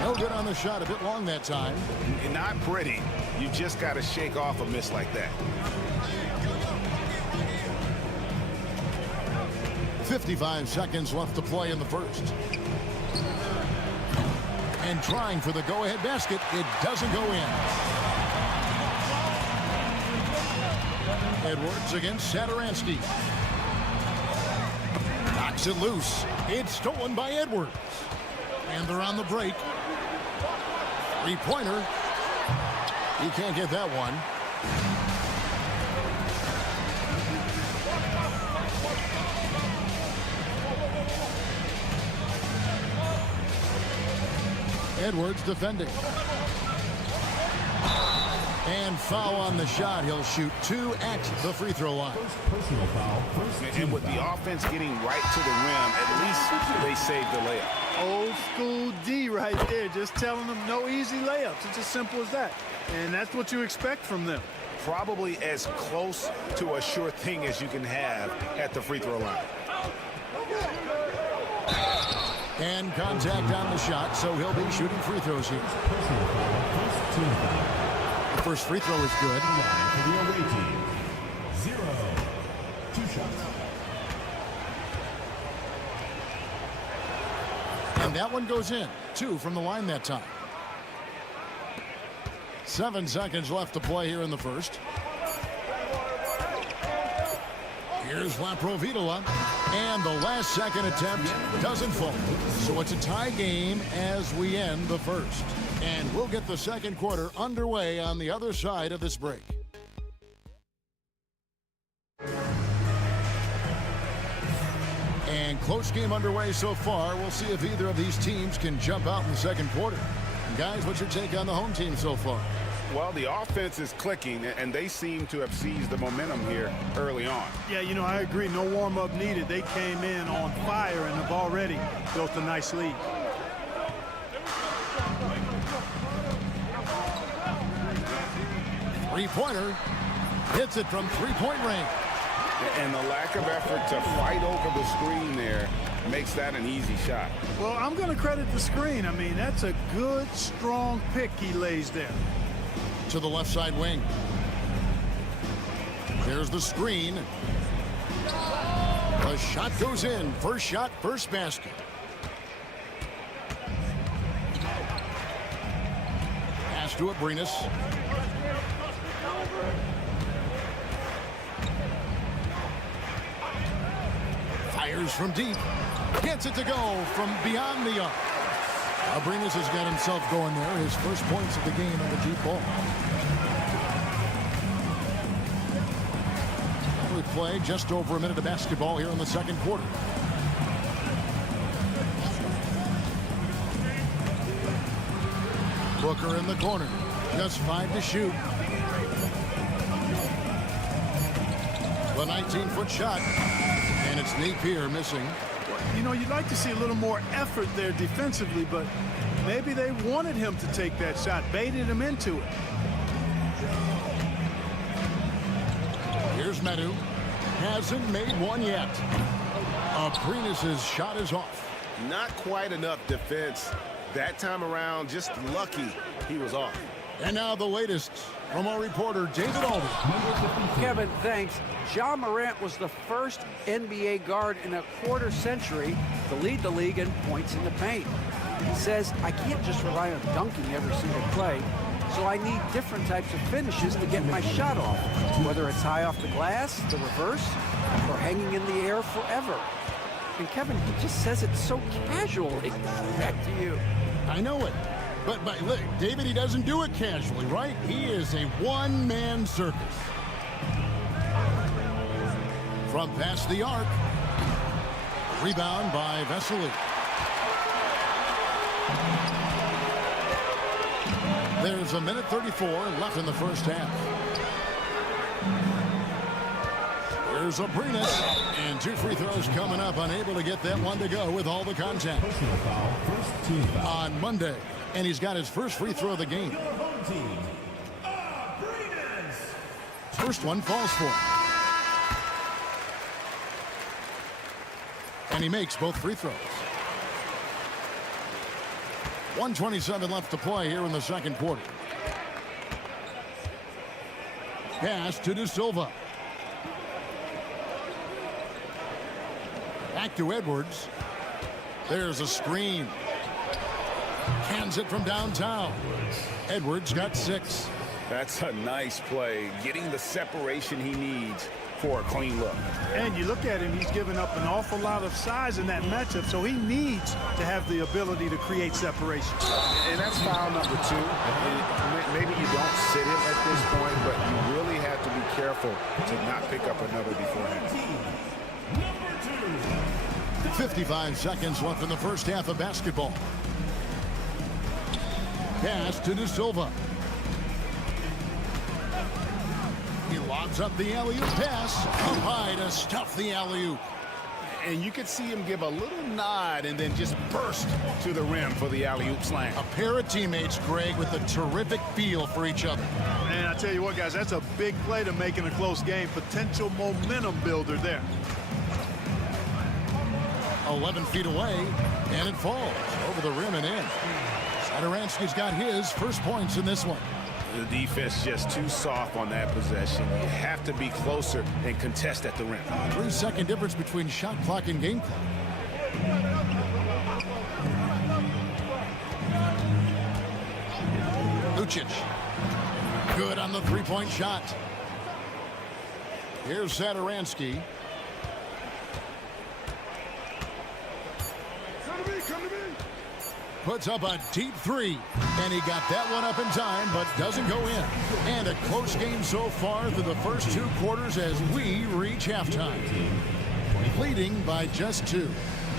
No good on the shot. A bit long that time. And not pretty. You just got to shake off a miss like that. 55 seconds left to play in the first. And trying for the go-ahead basket. It doesn't go in. Edwards against Satoransky. Knocks it loose. It's stolen by Edwards. And they're on the break. 3-pointer. He can't get that one. Edwards defending. And foul on the shot. He'll shoot 2 at the free throw line. Personal foul. And with the offense getting right to the rim, at least they saved the layup. Old school D right there, just telling them no easy layups. It's as simple as that. And that's what you expect from them. Probably as close to a sure thing as you can have at the free throw line. And contact on the shot, so he'll be shooting free throws here. The first free throw is good. For the away team. 0. 2 shots. And that one goes in. 2 from the line that time. 7 seconds left to play here in the first. Here's Laprovitola. And the last second attempt doesn't fall. So it's a tie game as we end the first. And we'll get the second quarter underway on the other side of this break. And close game underway so far. We'll see if either of these teams can jump out in the second quarter. Guys, what's your take on the home team so far? Well, the offense is clicking, and they seem to have seized the momentum here early on. Yeah, you know, I agree. No warm-up needed. They came in on fire and have already built a nice lead. Three-pointer. Hits it from three-point range. And the lack of effort to fight over the screen there makes that an easy shot. Well, I'm going to credit the screen. I mean, that's a good, strong pick he lays there. To the left side wing. There's the screen. The shot goes in. First shot, first basket. Pass to Abrinas. Fires from deep. Gets it to go from beyond the arc. Abrinas has got himself going there. His first points of the game on the deep ball. We play just over a minute of basketball here in the second quarter. Booker in the corner. Just 5 to shoot. The 19-foot shot. And it's Napier missing. You know, you'd like to see a little more effort there defensively, but maybe they wanted him to take that shot, baited him into it. Here's Medu. Hasn't made one yet. Abrinas' shot is off. Not quite enough defense. That time around, just lucky he was off. And now the latest from our reporter, David Aldridge. Kevin, thanks. Ja Morant was the first NBA guard in a quarter century to lead the league in points in the paint. He says, I can't just rely on dunking every single play, so I need different types of finishes to get my shot off, whether it's high off the glass, the reverse, or hanging in the air forever. And Kevin, he just says it so casually. Back to you. I know it. But look, David, he doesn't do it casually, right? He is a one-man circus. From past the arc. Rebound by Vesely. There's a minute 34 left in the first half. Here's Abrinas. And 2 free throws coming up. Unable to get that one to go with all the contact. On Monday. And he's got his first free throw of the game. First one falls for him. And he makes both free throws. 1:27 left to play here in the second quarter. Pass to De Silva. Back to Edwards. There's a screen. Hands it from downtown. Edwards got 6. That's a nice play. Getting the separation he needs for a clean look. And you look at him, he's given up an awful lot of size in that matchup, so he needs to have the ability to create separation. And that's foul number 2. Maybe you don't sit him at this point, but you really have to be careful to not pick up another beforehand. 55 seconds left in the first half of basketball. Pass to De Silva. He lobs up the alley-oop pass. Up high to stuff the alley-oop. And you could see him give a little nod and then just burst to the rim for the alley-oop slam. A pair of teammates, Greg, with a terrific feel for each other. And I tell you what, guys, that's a big play to make in a close game. Potential momentum builder there. 11 feet away, and it falls over the rim and in. Satoransky's got his first points in this one. The defense just too soft on that possession. You have to be closer and contest at the rim. 3-second difference between shot clock and game clock. Lucic. Good on the three-point shot. Here's Satoransky. Puts up a deep 3, and he got that one up in time, but doesn't go in. And a close game so far through the first 2 quarters as we reach halftime. Leading by just 2.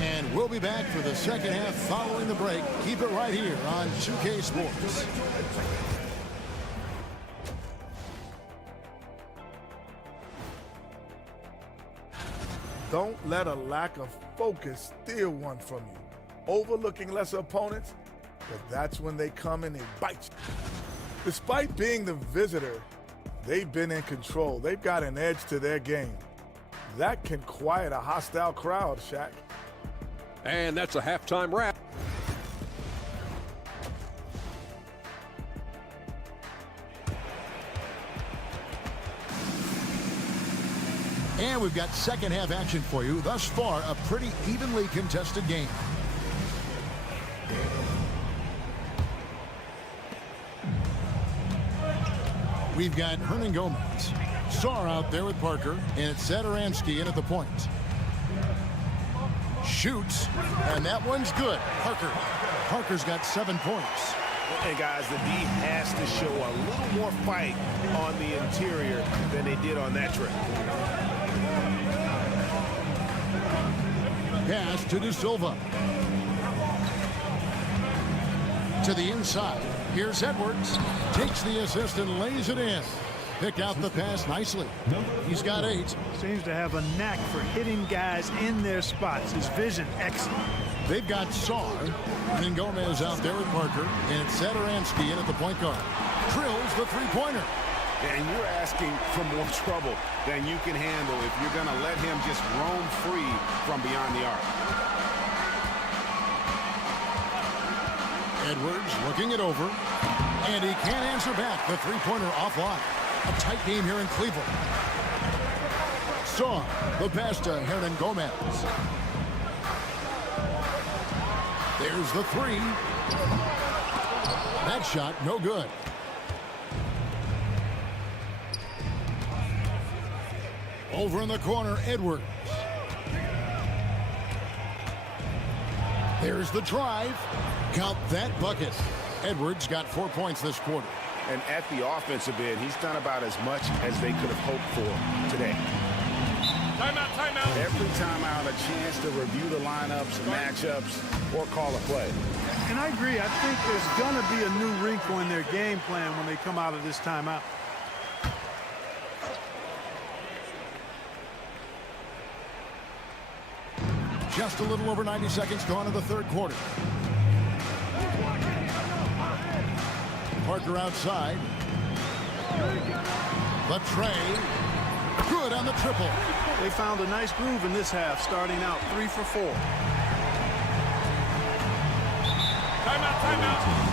And we'll be back for the second half following the break. Keep it right here on 2K Sports. Don't let a lack of focus steal one from you. Overlooking lesser opponents, but that's when they come and they bite you. Despite being the visitor, they've been in control. They've got an edge to their game. That can quiet a hostile crowd, Shaq. And that's a halftime wrap. And we've got second half action for you. Thus far, a pretty evenly contested game. We've got Hernan Gomez. Saar out there with Parker, and it's Satoransky in at the point. Shoots, and that one's good. Parker's got 7 points. And guys, the D has to show a little more fight on the interior than they did on that trip. Pass to De Silva. To the inside. Here's Edwards. Takes the assist and lays it in. Picked out the pass nicely. He's got 8. Seems to have a knack for hitting guys in their spots. His vision, excellent. They've got Saar. And Gomez out there with Parker. And it's Satoransky in at the point guard. Drills the three-pointer. And you're asking for more trouble than you can handle if you're going to let him just roam free from beyond the arc. Edwards looking it over. And he can't answer back. The three-pointer offline. A tight game here in Cleveland. Saar, the pass to Hernan Gomez. There's the 3. That shot, no good. Over in the corner, Edwards. There's the drive. Count that bucket. Edwards got 4 points this quarter. And at the offensive end, he's done about as much as they could have hoped for today. Timeout, timeout. Every timeout, a chance to review the lineups, matchups, or call a play. And I agree. I think there's going to be a new wrinkle in their game plan when they come out of this timeout. Just a little over 90 seconds gone in the third quarter. Parker outside. The tray. Good on the triple. They found a nice groove in this half, starting out 3 for 4. Timeout, timeout.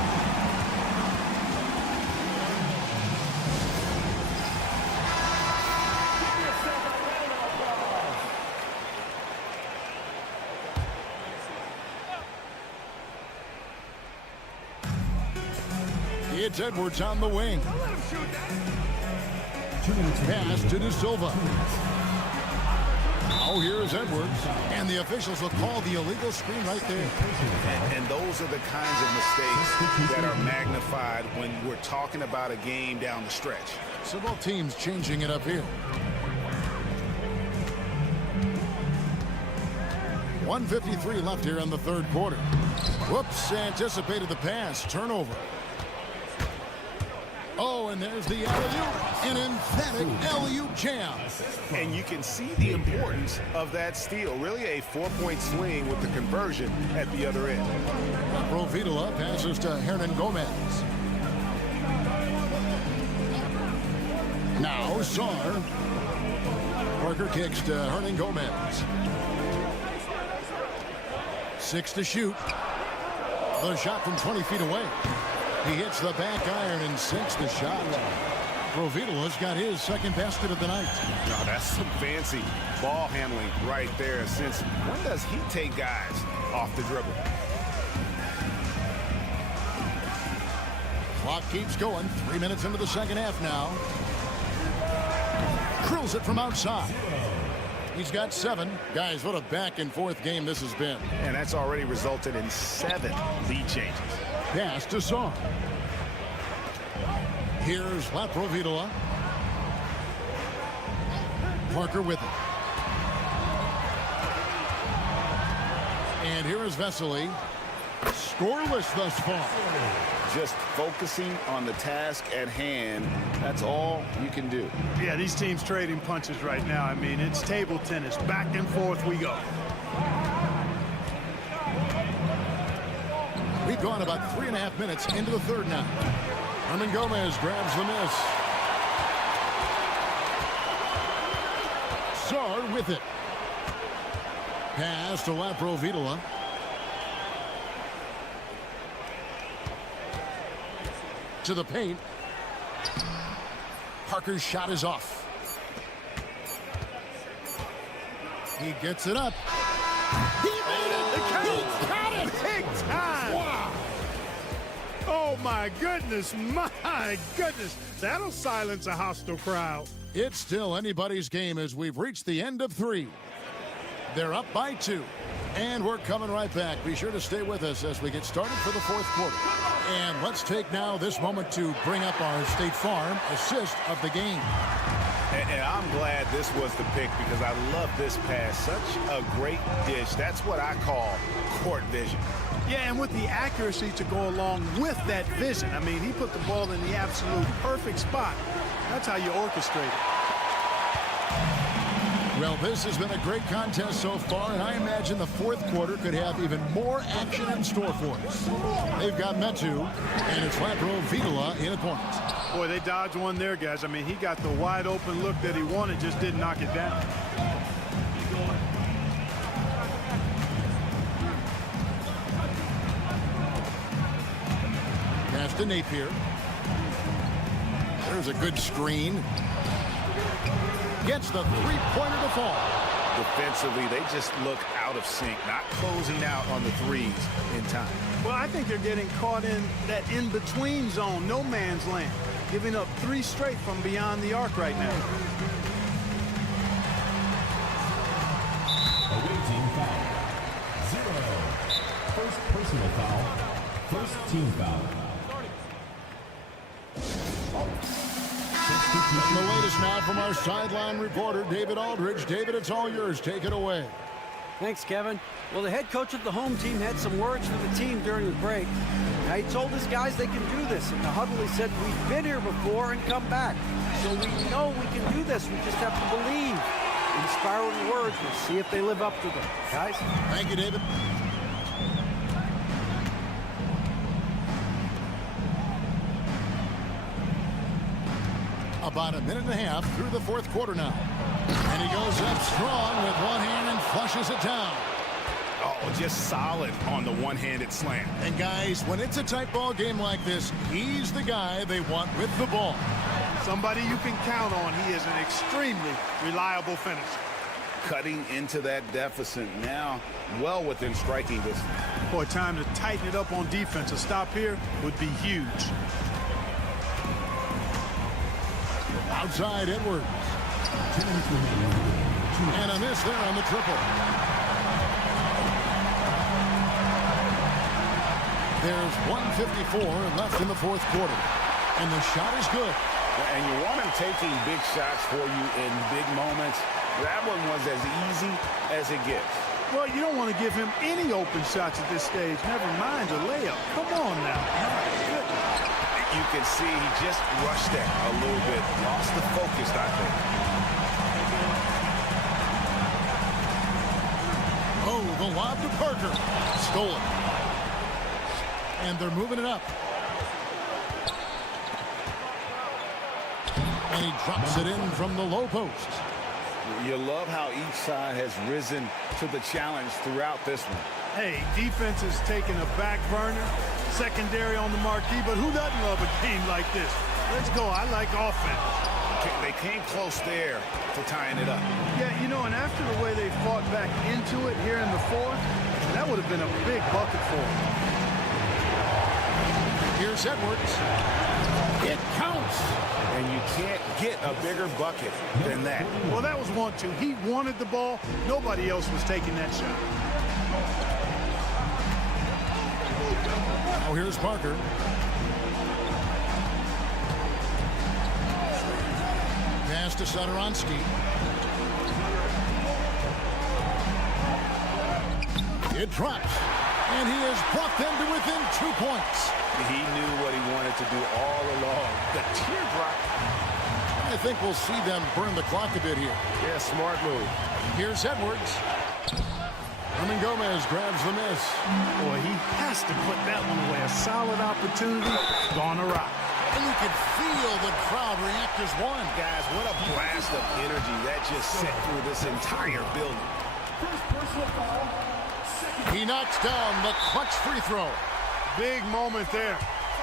It's Edwards on the wing. Pass to De Silva. Oh, here's Edwards. And the officials will call the illegal screen right there. And those are the kinds of mistakes that are magnified when we're talking about a game down the stretch. So both teams changing it up here. 1:53 left here in the third quarter. Whoops, anticipated the pass. Turnover. Oh, and there's the alley-oop, an emphatic alley-oop jam. And you can see the importance of that steal. Really a 4-point swing with the conversion at the other end. Provitola passes to Hernan Gomez. Now Saar. Parker kicks to Hernan Gomez. 6 to shoot. The shot from 20 feet away. He hits the back iron and sinks the shot. Provitola's got his second basket of the night. No, that's some fancy ball handling right there. Since when does he take guys off the dribble? Clock keeps going. 3 minutes into the second half now. Drills it from outside. He's got 7. Guys, what a back and forth game this has been. And that's already resulted in 7 lead changes. Pass to Saar. Here's Provitola. Parker with it. And here is Vesely. Scoreless thus far. Just focusing on the task at hand. That's all you can do. Yeah, these teams trading punches right now. I mean, it's table tennis. Back and forth we go. We've gone about 3.5 minutes into the third now. Herman Gomez grabs the miss. Sard with it. Pass to Laprovitola. To the paint. Parker's shot is off. He gets it up. He made it! He got it! Big time! Wow! Oh, my goodness. My goodness. That'll silence a hostile crowd. It's still anybody's game as we've reached the end of 3. They're up by 2. And we're coming right back. Be sure to stay with us as we get started for the 4th quarter. And let's take now this moment to bring up our State Farm assist of the game. And I'm glad this was the pick because I love this pass. Such a great dish. That's what I call court vision. Yeah, and with the accuracy to go along with that vision. I mean, he put the ball in the absolute perfect spot. That's how you orchestrate it. Well, this has been a great contest so far, and I imagine the 4th quarter could have even more action in store for us. They've got Metu, and it's Laprovitola in a point. Boy, they dodged one there, guys. I mean, he got the wide open look that he wanted, just didn't knock it down. Pass to Napier. There's a good screen. Gets the three-pointer to fall. Defensively, they just look out of sync, not closing out on the threes in time. Well, I think they're getting caught in that in-between zone, no man's land, giving up 3 straight from beyond the arc right now. Away team foul. 0. First personal foul. First team foul. And the latest now from our sideline reporter, David Aldridge. David, it's all yours. Take it away. Thanks, Kevin. Well, the head coach of the home team had some words for the team during the break. Now, he told his guys they can do this. In the huddle, he said, we've been here before and come back. So we know we can do this. We just have to believe. Inspiring words. We'll see if they live up to them. Guys? Thank you, David. About a minute and a half through the 4th quarter now. And he goes up strong with one hand and flushes it down. Oh, just solid on the one-handed slam. And guys, when it's a tight ball game like this, he's the guy they want with the ball. Somebody you can count on. He is an extremely reliable finisher. Cutting into that deficit now, well within striking distance. Boy, time to tighten it up on defense. A stop here would be huge. Outside Edwards. And a miss there on the triple. There's 1:54 left in the 4th quarter. And the shot is good. And you want him taking big shots for you in big moments. That one was as easy as it gets. Well, you don't want to give him any open shots at this stage. Never mind a layup. Come on now. You can see he just rushed that a little bit. Lost the focus, I think. Oh, the lob to Parker. Stolen. And they're moving it up. And he drops it in from the low post. You love how each side has risen to the challenge throughout this one. Hey, defense is taking a back burner, secondary on the marquee, but who doesn't love a game like this? Let's go. I like offense. They came close there to tying it up. Yeah, you know, and after the way they fought back into it here in the 4th, that would have been a big bucket for them. Here's Edwards. It counts. And you can't get a bigger bucket than that. Well, that was 1-2. He wanted the ball. Nobody else was taking that shot. Now here's Parker. Pass to Satoransky. It drops. And he has brought them to within 2 points. He knew what he wanted to do all along. The teardrop. I think we'll see them burn the clock a bit here. Yeah, smart move. Here's Edwards. Herman Gomez grabs the miss. Boy, he has to put that one away. A solid opportunity, gone awry. And you can feel the crowd react as one. Guys, what a blast of energy that just set through this entire building. He knocks down the clutch free throw. Big moment there.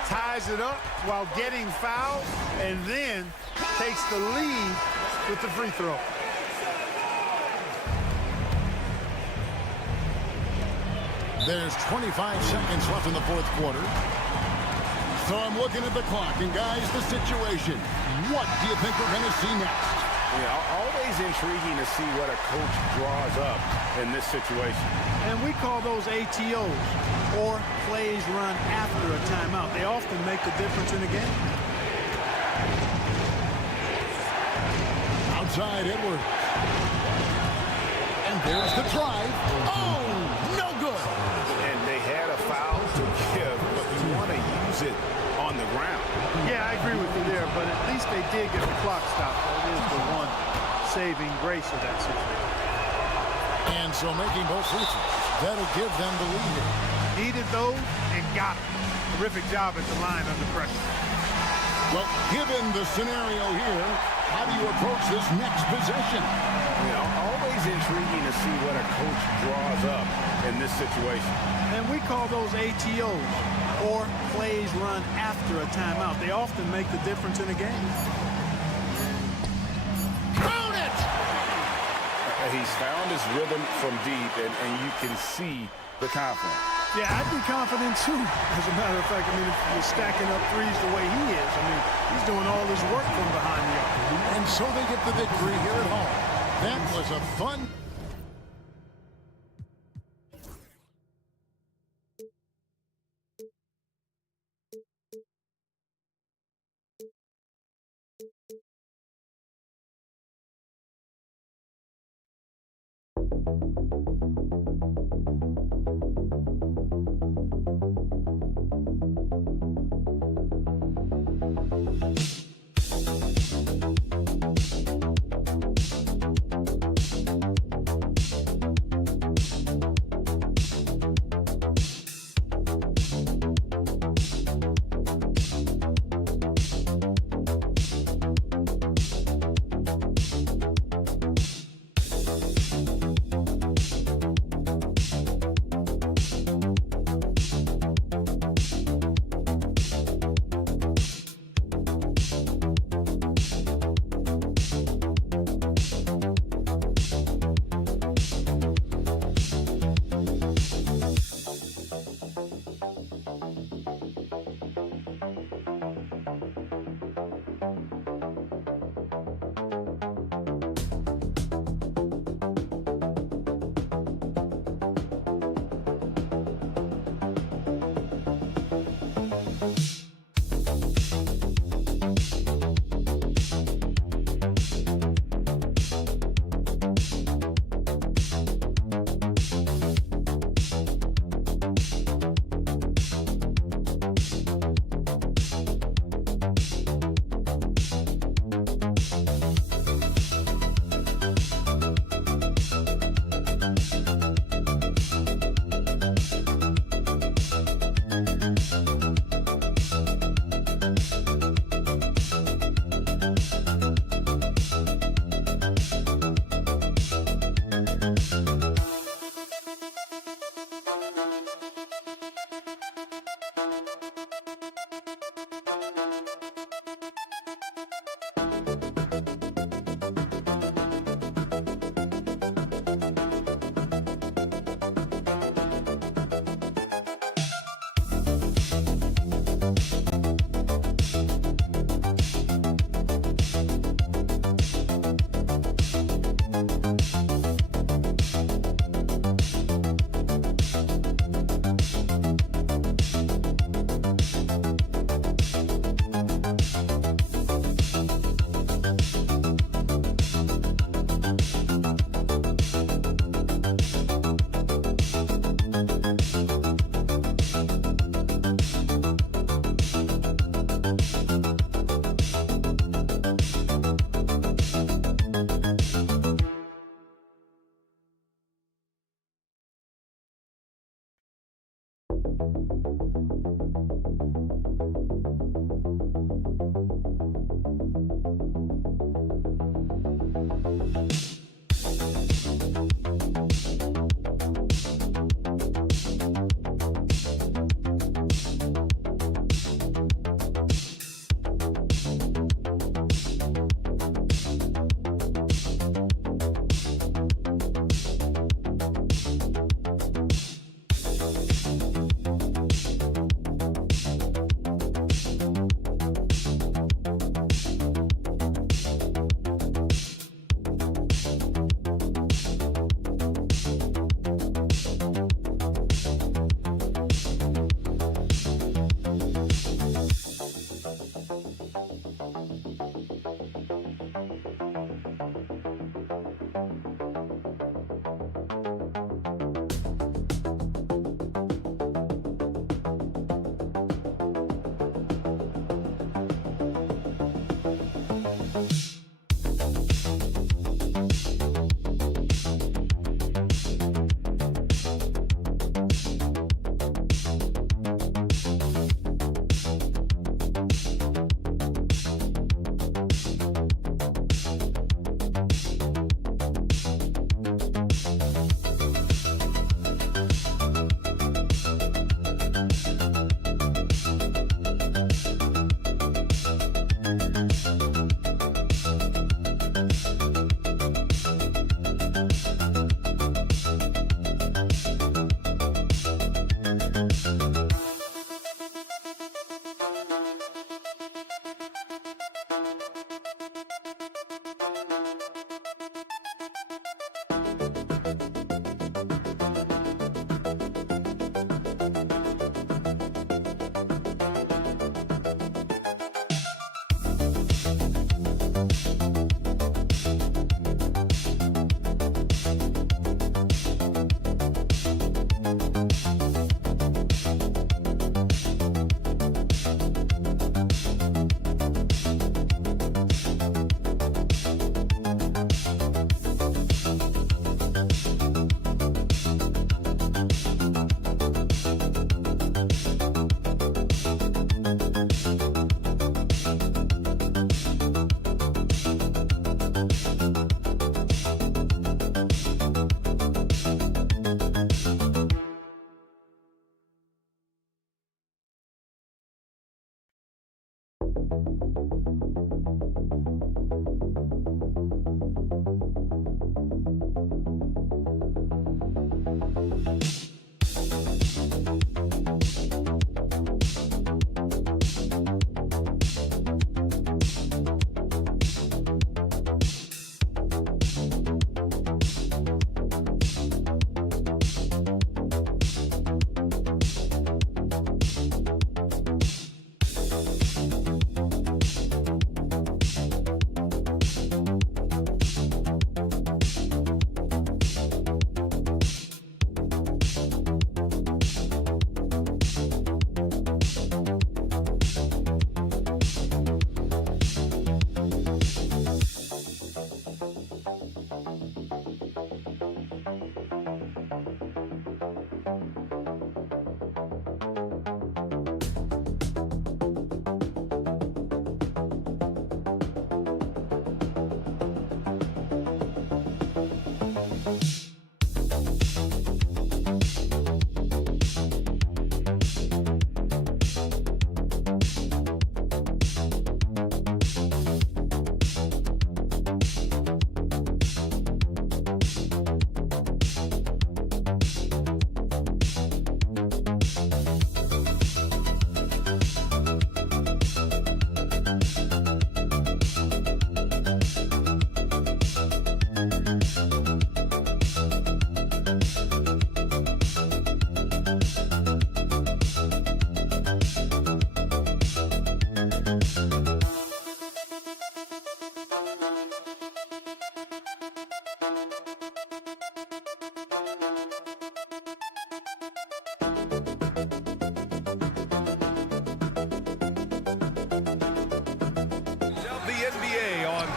Ties it up while getting fouled, and then takes the lead with the free throw. There's 25 seconds left in the fourth quarter. So I'm looking at the clock, and guys, the situation. What do you think we're going to see next? Yeah, always intriguing to see what a coach draws up in this situation. And we call those ATOs, or plays run after a timeout. They often make the difference in a game. Outside Edwards. And there's the drive. Oh, no good. And they had a foul to give, but you want to use it on the ground. Yeah, I agree with you there, but at least they did get the clock stopped. That is the one saving grace of that situation. And so making both free throws, that'll give them the lead here. Needed those and got it. Terrific job at the line under pressure. Well, given the scenario here, how do you approach this next possession? You know, always intriguing to see what a coach draws up in this situation. And we call those ATOs, or plays run after a timeout. They often make the difference in a game. Count it! He's found his rhythm from deep, and you can see the confidence. Yeah, I'd be confident too. As a matter of fact, I mean, if you're stacking up threes the way he is, I mean, he's doing all his work from behind the arc. And so they get the victory here at home. That was a fun...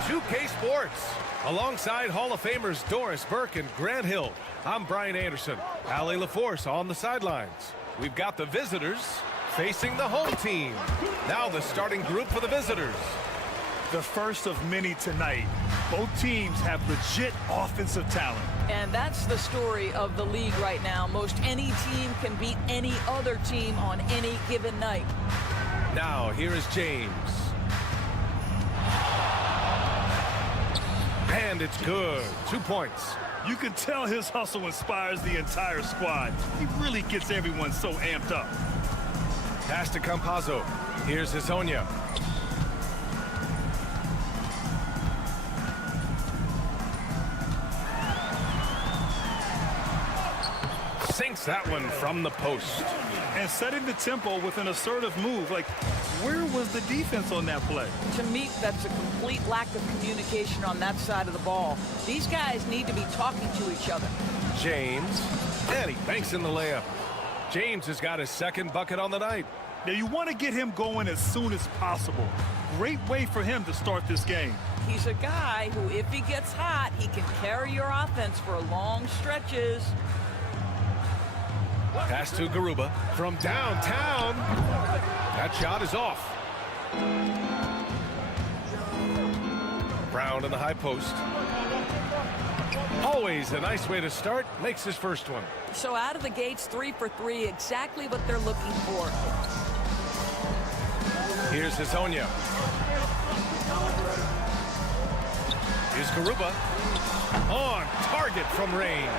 2K Sports. Alongside Hall of Famers Doris Burke and Grant Hill, I'm Brian Anderson. Ali LaForce on the sidelines. We've got the visitors facing the home team. Now the starting group for the visitors. The first of many tonight. Both teams have legit offensive talent. And that's the story of the league right now. Most any team can beat any other team on any given night. Now here is James. And it's good. 2 points. You can tell his hustle inspires the entire squad. He really gets everyone so amped up. Pass to Campazzo. Here's Hezonja. Sinks that one from the post. And setting the tempo with an assertive move. Like, where was the defense on that play? To me, that's a complete lack of communication on that side of the ball. These guys need to be talking to each other. James. And he banks in the layup. James has got his second bucket on the night. Now, you want to get him going as soon as possible. Great way for him to start this game. He's a guy who, if he gets hot, he can carry your offense for long stretches. Pass to Garuba from downtown. That shot is off. Brown in the high post. Always a nice way to start. Makes his first one. So out of the gates, 3 for 3, exactly what they're looking for. Here's Hezonja. Here's Garuba. On target from range.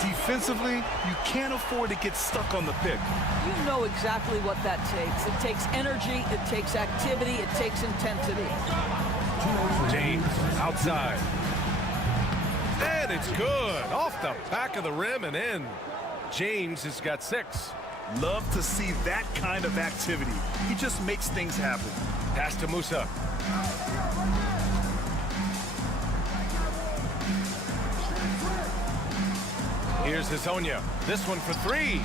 Defensively, you can't afford to get stuck on the pick. You know exactly what that takes. It takes energy, it takes activity, it takes intensity. James outside. And it's good. Off the back of the rim and in. James has got 6. Love to see that kind of activity. He just makes things happen. Pass to Musa. Here's Hezonja. This one for 3.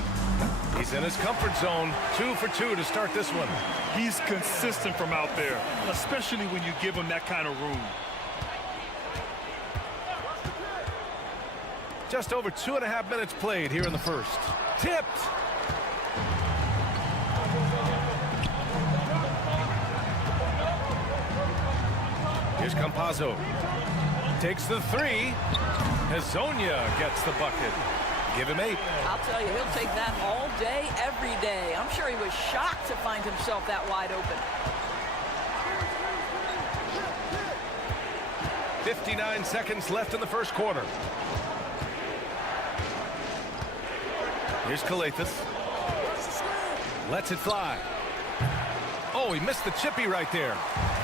He's in his comfort zone. 2 for 2 to start this one. He's consistent from out there, especially when you give him that kind of room. Just over 2.5 minutes played here in the first. Tipped. Here's Campazzo. Takes the 3. Hezonja gets the bucket. Give him 8. I'll tell you, he'll take that all day, every day. I'm sure he was shocked to find himself that wide open. 59 seconds left in the first quarter. Here's Calathes. Lets it fly. Oh, he missed the chippy right there.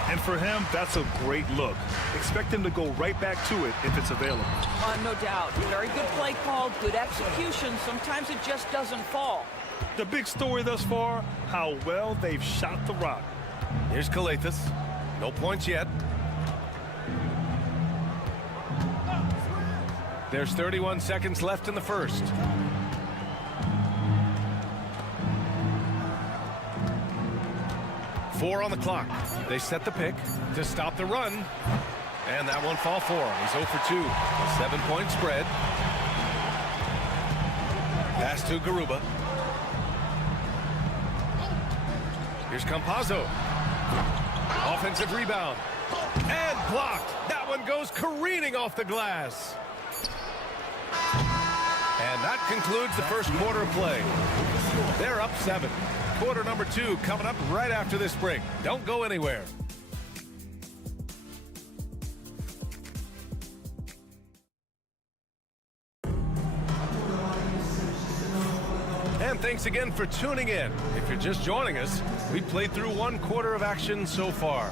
And for him, that's a great look. Expect him to go right back to it if it's available. No doubt. Very good play call, good execution. Sometimes it just doesn't fall. The big story thus far, how well they've shot the rock. Here's Calathes. No points yet. There's 31 seconds left in the first. Four on the clock. They set the pick to stop the run. And that won't fall for him. He's 0 for 2. 7-point spread. Pass to Garuba. Here's Campazzo. Offensive rebound. And blocked. That one goes careening off the glass. And that concludes the first quarter of play. They're up 7. Quarter number 2 coming up right after this break. Don't go anywhere. And thanks again for tuning in. If you're just joining us, we played through 1 quarter of action so far.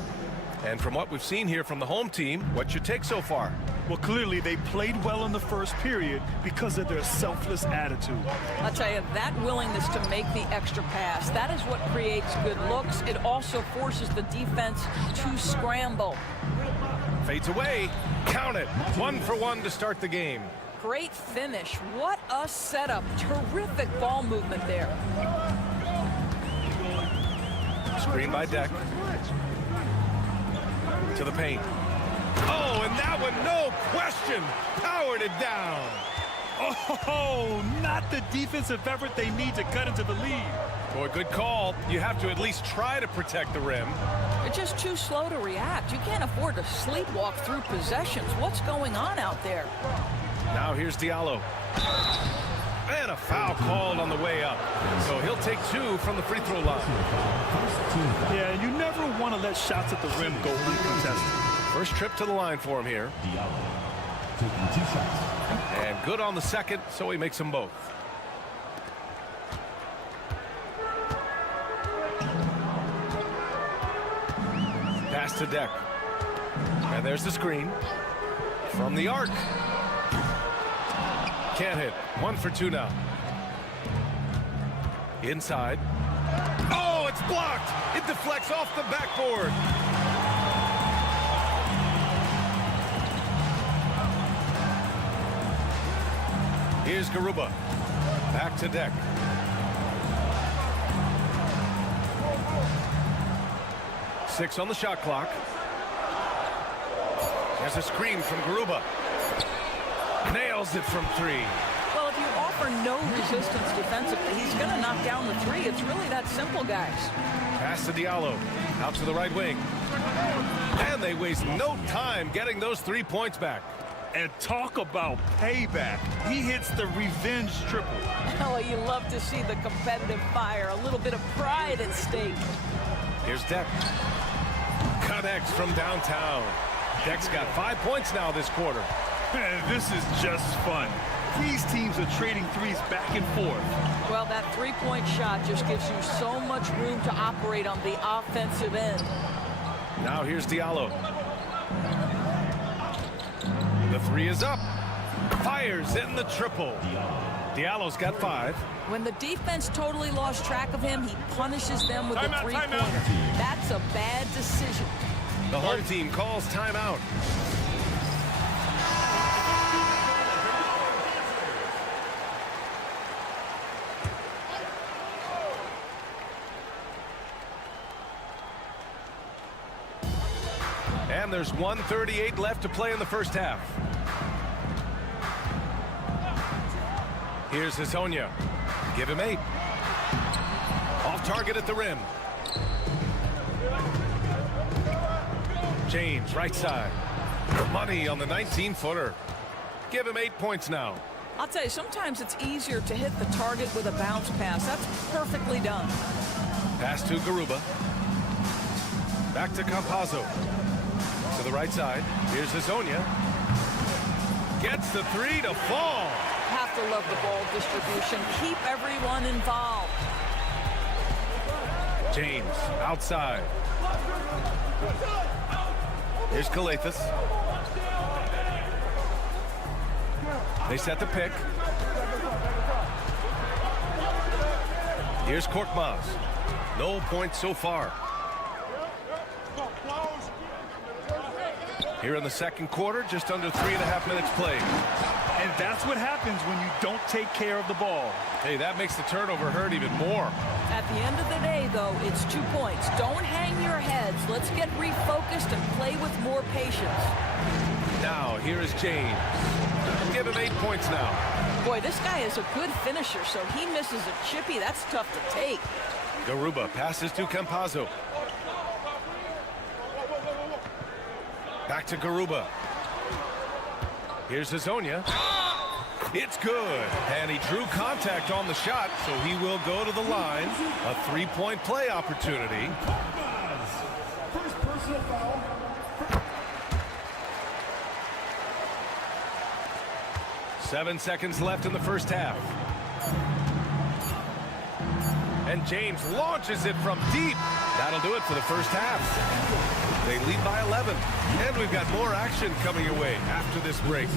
And from what we've seen here from the home team, what's your take so far? Well, clearly they played well in the first period because of their selfless attitude. I'll tell you, that willingness to make the extra pass, that is what creates good looks. It also forces the defense to scramble. Fades away. Count it. 1 for 1 to start the game. Great finish. What a setup. Terrific ball movement there. Screen by Deck. To the paint. Oh, and that one, no question, powered it down. Oh, not the defensive effort they need to cut into the lead. Boy, good call. You have to at least try to protect the rim. They're just too slow to react. You can't afford to sleepwalk through possessions. What's going on out there? Now here's Diallo. And a foul called on the way up. So he'll take 2 from the free throw line. Yeah, you never want to let shots at the rim go uncontested. First trip to the line for him here. Taking 2 shots. And good on the second, so he makes them both. Pass to Deck. And there's the screen. From the arc. Can't hit. 1 for 2 now. Inside. Oh, it's blocked. It deflects off the backboard. Here's Garuba. Back to Deck. Six on the shot clock. There's a screen from Garuba. Nails it from 3. Well, if you offer no resistance defensively, he's going to knock down the 3. It's really that simple, guys. Pass to Diallo. Out to the right wing. And they waste no time getting those 3 points back. And talk about payback. He hits the revenge triple. Oh, you love to see the competitive fire. A little bit of pride at stake. Here's Deck. Connects from downtown. Deck's got 5 points now this quarter. Man, this is just fun. These teams are trading threes back and forth. Well, that three-point shot just gives you so much room to operate on the offensive end. Now here's Diallo. The three is up. Fires in the triple. Diallo's got 5. When the defense totally lost track of him, he punishes them with a three-pointer. That's a bad decision. The home team calls timeout. And there's 1:38 left to play in the first half. Here's Hezonja. Give him 8. Off target at the rim. James, right side. Money on the 19-footer. Give him 8 points now. I'll tell you, sometimes it's easier to hit the target with a bounce pass. That's perfectly done. Pass to Garuba. Back to Campazzo. To the right side. Here's Hezonja. Gets the 3 to fall. Have to love the ball distribution. Keep everyone involved. James outside. Here's Calathes. They set the pick. Here's Korkmaz. No points so far. Here in the second quarter, just under 3.5 minutes played. And that's what happens when you don't take care of the ball. Hey, that makes the turnover hurt even more. At the end of the day, though, it's 2 points. Don't hang your heads. Let's get refocused and play with more patience. Now, here is James. Give him 8 points now. Boy, this guy is a good finisher, so he misses a chippy. That's tough to take. Garuba passes to Campazzo. Back to Garuba. Here's Hezonja. It's good. And he drew contact on the shot, so he will go to the line. A 3-point play opportunity. First personal foul. 7 seconds left in the first half. And James launches it from deep. That'll do it for the first half. They lead by 11. And we've got more action coming your way after this break.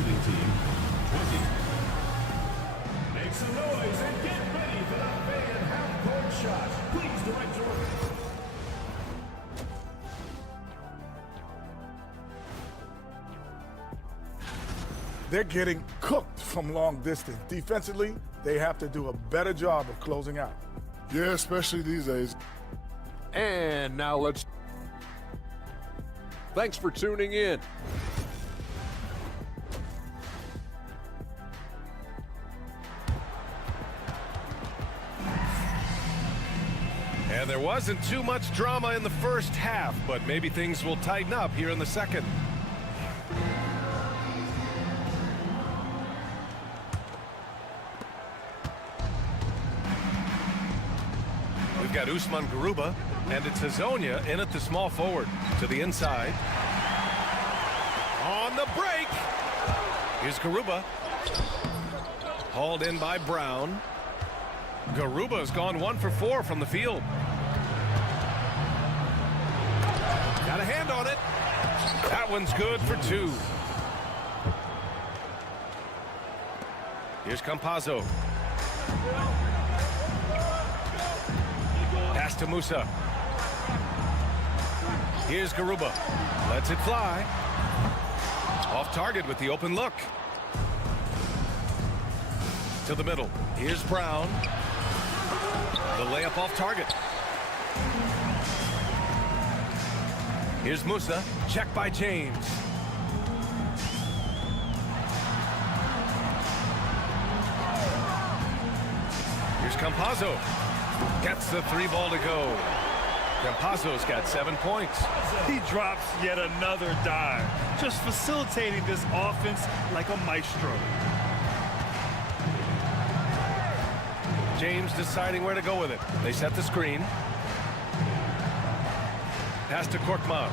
Make some noise and get ready for the Bayern half-court shot. Please direct your... They're getting cooked from long distance. Defensively, they have to do a better job of closing out. Yeah, especially these days. And now let's... Thanks for tuning in. And there wasn't too much drama in the first half, but maybe things will tighten up here in the second. We've got Usman Garuba, and it's Hezonja in at the small forward. To the inside. On the break. Here's Garuba. Hauled in by Brown. Garuba's gone 1 for 4 from the field. Got a hand on it. That one's good for 2. Here's Campazzo. Pass to Musa. Here's Garuba. Lets it fly. Off target with the open look. To the middle. Here's Brown. The layup off target. Here's Musa. Check by James. Here's Campazzo. Gets the 3 ball to go. Campazzo's got 7 points. He drops yet another dime, just facilitating this offense like a maestro. James deciding where to go with it. They set the screen. Pass to Korkmaz.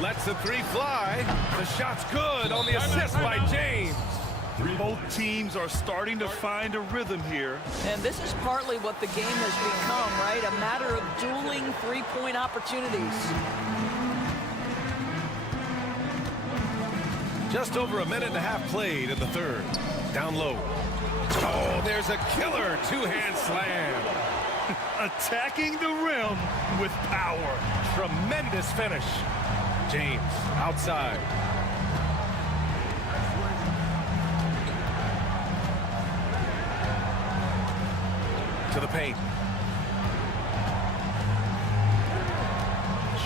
Lets the three fly. The shot's good on the assist by James. Both teams are starting to find a rhythm here. And this is partly what the game has become, right? A matter of dueling three-point opportunities. Just over a minute and a half played in the third. Down low. Oh, there's a killer two-hand slam. Attacking the rim with power. Tremendous finish. James outside. To the paint.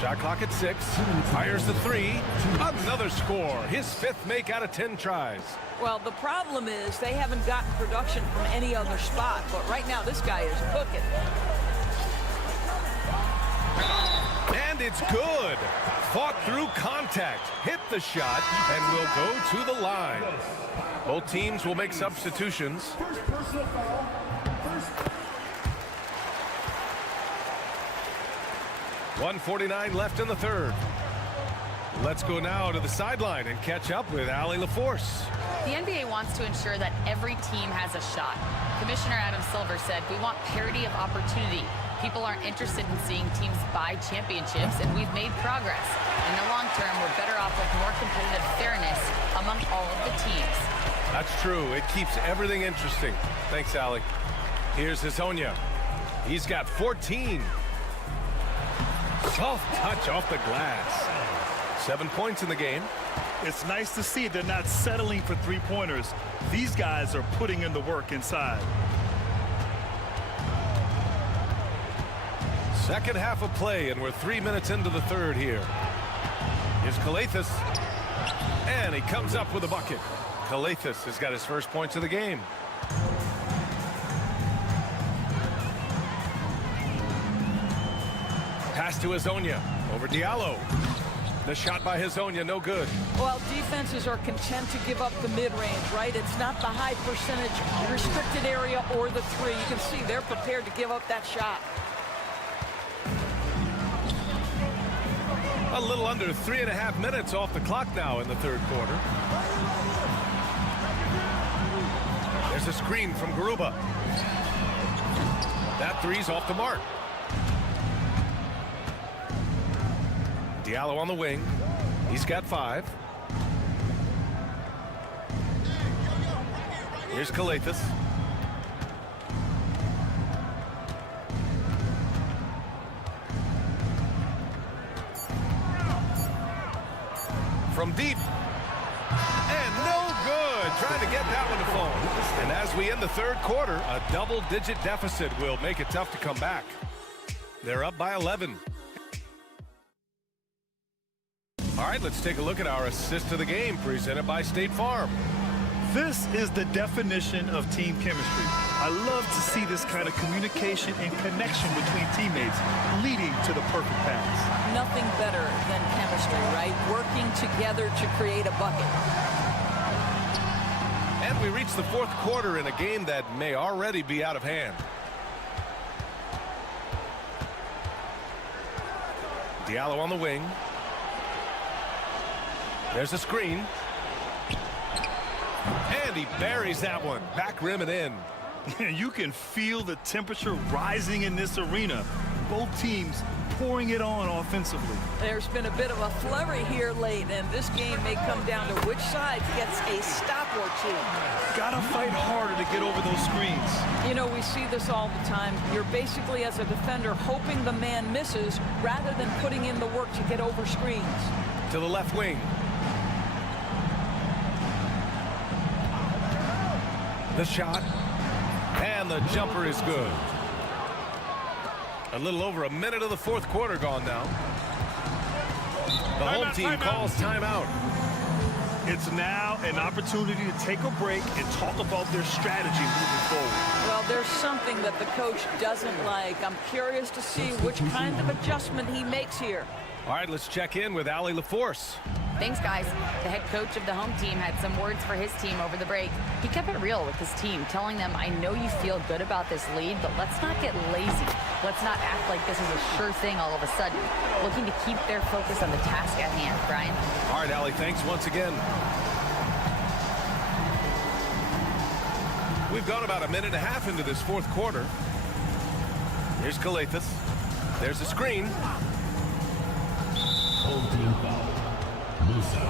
Shot clock at 6. Fires the three. Another score. His 5th make out of 10 tries. Well, the problem is they haven't gotten production from any other spot. But right now, this guy is cooking. And it's good. Fought through contact. Hit the shot and will go to the line. Both teams will make substitutions. 1:49 left in the third. Let's go now to the sideline and catch up with Allie LaForce. The NBA wants to ensure that every team has a shot. Commissioner Adam Silver said, "We want parity of opportunity. People aren't interested in seeing teams buy championships, and we've made progress. In the long term, we're better off with more competitive fairness among all of the teams." That's true. It keeps everything interesting. Thanks, Allie. Here's Hezonja. He's got 14. Soft touch off the glass. 7 points in the game. It's nice to see they're not settling for three-pointers. These guys are putting in the work inside. Second half of play, and we're 3 minutes into the third here. Here's Calathes. And he comes up with a bucket. Calathes has got his first points of the game. Pass to Hezonja. Over Diallo. The shot by Hezonja, no good. Well, defenses are content to give up the mid-range, right? It's not the high percentage restricted area or the three. You can see they're prepared to give up that shot. A little under 3.5 minutes off the clock now in the third quarter. There's a screen from Garuba. That three's off the mark. Diallo on the wing. He's got 5. Here's Calathes. From deep. And no good. Trying to get that one to fall. And as we end the third quarter, a double-digit deficit will make it tough to come back. They're up by 11. All right, let's take a look at our assist of the game presented by State Farm. This is the definition of team chemistry. I love to see this kind of communication and connection between teammates leading to the perfect pass. Nothing better than chemistry, right? Working together to create a bucket. And we reach the fourth quarter in a game that may already be out of hand. Diallo on the wing. There's a screen. And he buries that one. Back rim and in. You can feel the temperature rising in this arena. Both teams pouring it on offensively. There's been a bit of a flurry here late, and this game may come down to which side gets a stop or two. Gotta fight harder to get over those screens. You know, we see this all the time. You're basically, as a defender, hoping the man misses rather than putting in the work to get over screens. To the left wing. The shot. And the jumper is good. A little over a minute of the fourth quarter gone now. The home team calls timeout. It's now an opportunity to take a break and talk about their strategy moving forward. Well, there's something that the coach doesn't like. I'm curious to see which kind of adjustment he makes here. All right, let's check in with Allie LaForce. Thanks, guys. The head coach of the home team had some words for his team over the break. He kept it real with his team, telling them, I know you feel good about this lead, but let's not get lazy. Let's not act like this is a sure thing all of a sudden. Looking to keep their focus on the task at hand. Brian? All right, Allie, thanks once again. We've gone about a minute and a half into this fourth quarter. Here's Kalathis. There's a screen. Home team foul. Musa.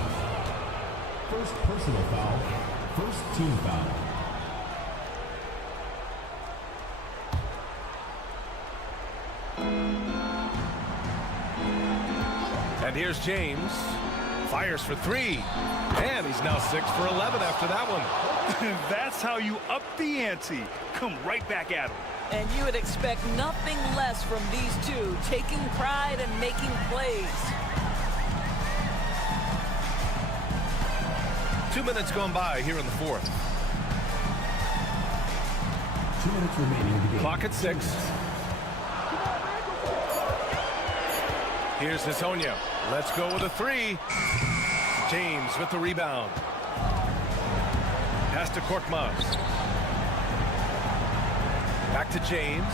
First personal foul. First team foul. And here's James. Fires for three. And he's now 6 for 11 after that one. That's how you up the ante. Come right back at him. And you would expect nothing less from these two, taking pride and making plays. 2 minutes gone by here in the fourth. 2 minutes remaining in the game. Clock at 6. Here's Hezonja. Let's go with a three. James with the rebound. Pass to Korkmaz. Back to James.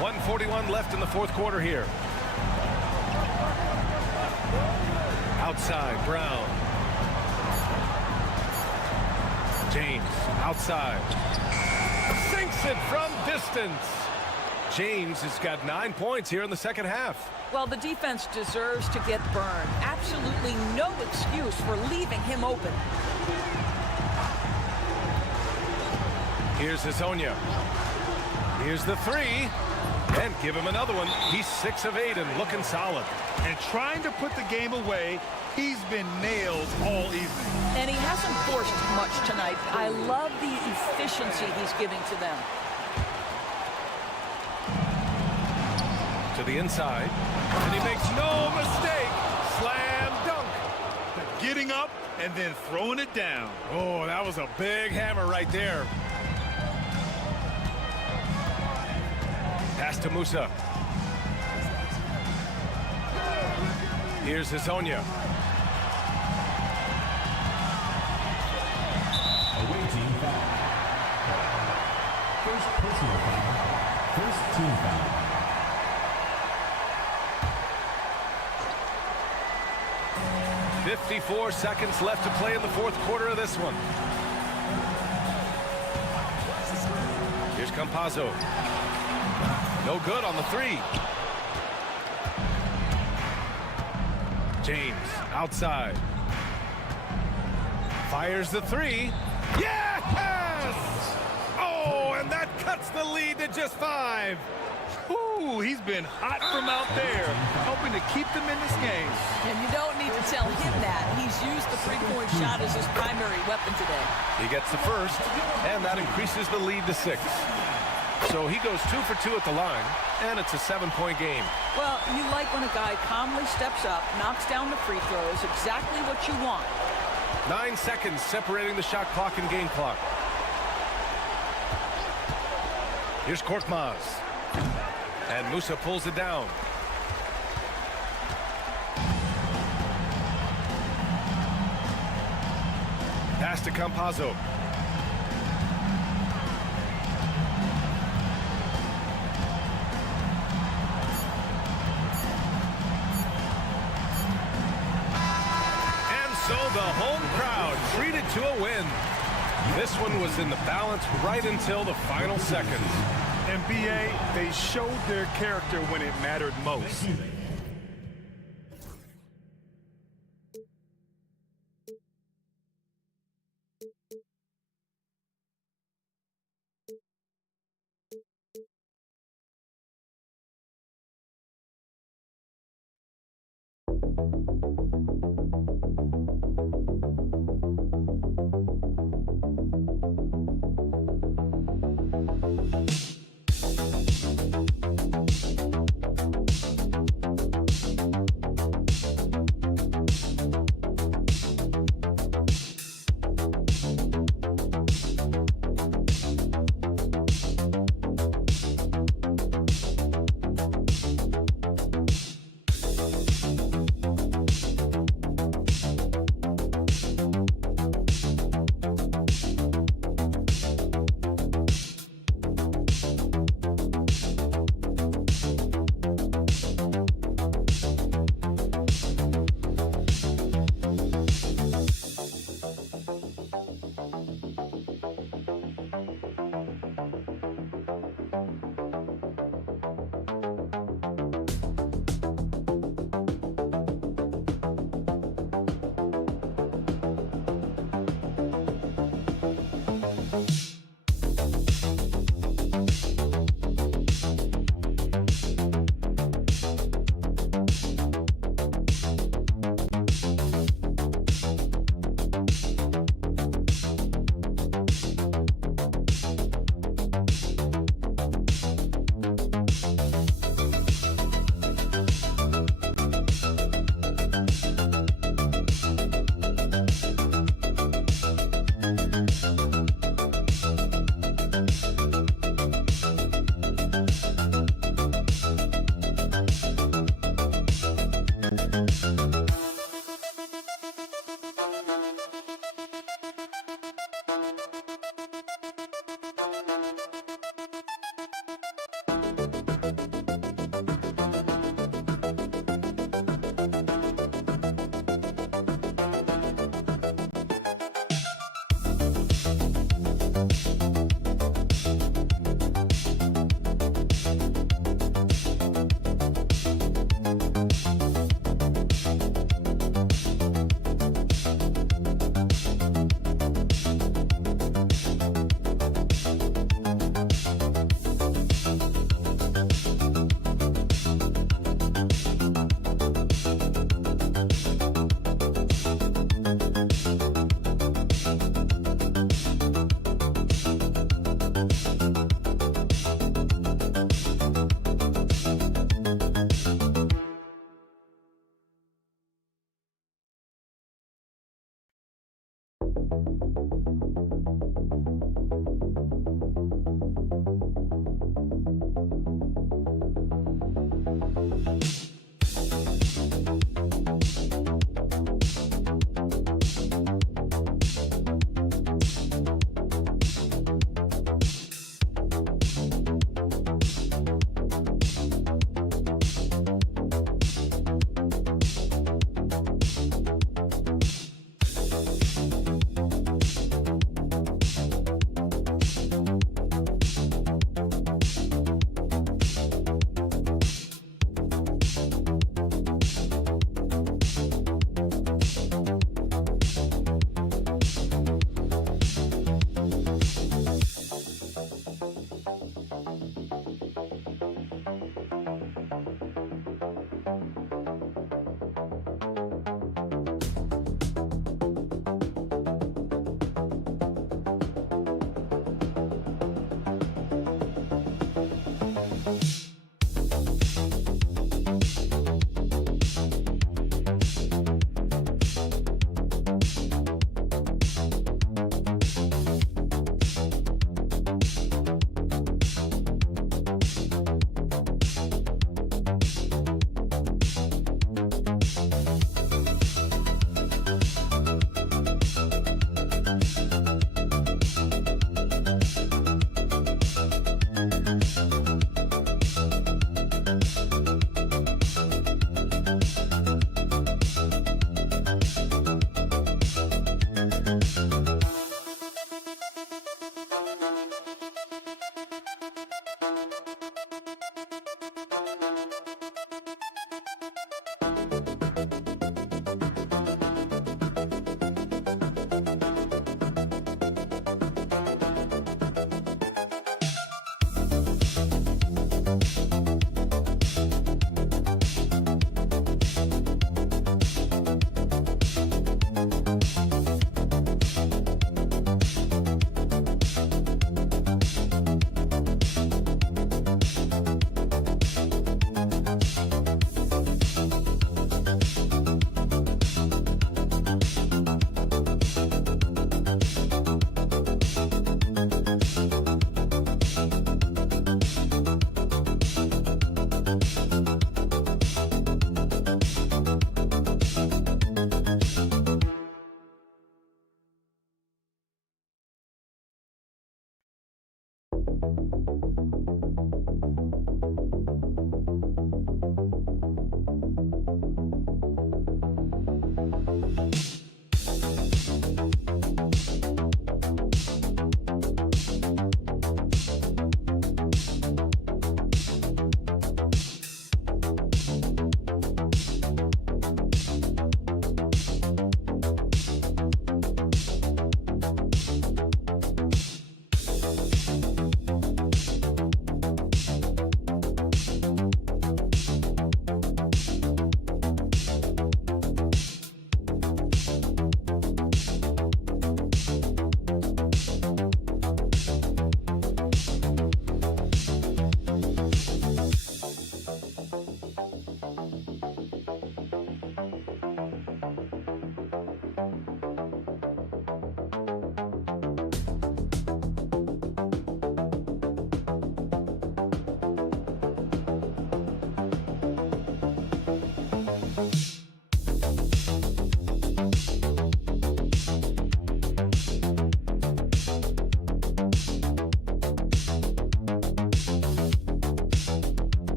1:41 left in the fourth quarter here. Outside, Brown. James, outside. Sinks it from distance. James has got 9 points here in the second half. Well, the defense deserves to get burned. Absolutely no excuse for leaving him open. Here's Hezonja. Here's the three. And give him another one. He's 6 of 8 and looking solid. And trying to put the game away, he's been nailed all evening. And he hasn't forced much tonight. I love the efficiency he's giving to them. To the inside. And he makes no mistake. Slam dunk. Getting up and then throwing it down. Oh, that was a big hammer right there. Pass to Musa. Here's Hezonja. Away team foul. First personal foul. First team foul. .54 seconds left to play in the fourth quarter of this one. Here's Campazzo. No good on the three. James outside. Fires the three. Yes! Oh, and that cuts the lead to just 5. Ooh, he's been hot from out there, helping to keep them in this game. And you don't need to tell him that. He's used the three-point shot as his primary weapon today. He gets the first, and that increases the lead to 6. So he goes 2 for 2 at the line, and it's a 7-point game. Well, you like when a guy calmly steps up, knocks down the free throws, exactly what you want. 9 seconds separating the shot clock and game clock. Here's Korkmaz. And Musa pulls it down. Pass to Campazzo. So the home crowd treated to a win. This one was in the balance right until the final seconds. NBA, they showed their character when it mattered most.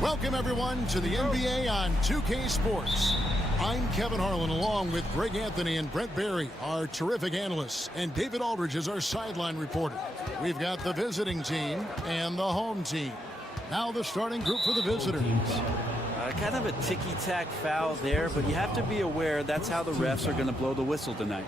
Welcome, everyone, to the NBA on 2K Sports. I'm Kevin Harlan, along with Greg Anthony and Brent Barry, our terrific analysts, and David Aldridge is our sideline reporter. We've got the visiting team and the home team. Now the starting group for the visitors. Kind of a ticky-tack foul there, but you have to be aware that's how the refs are going to blow the whistle tonight.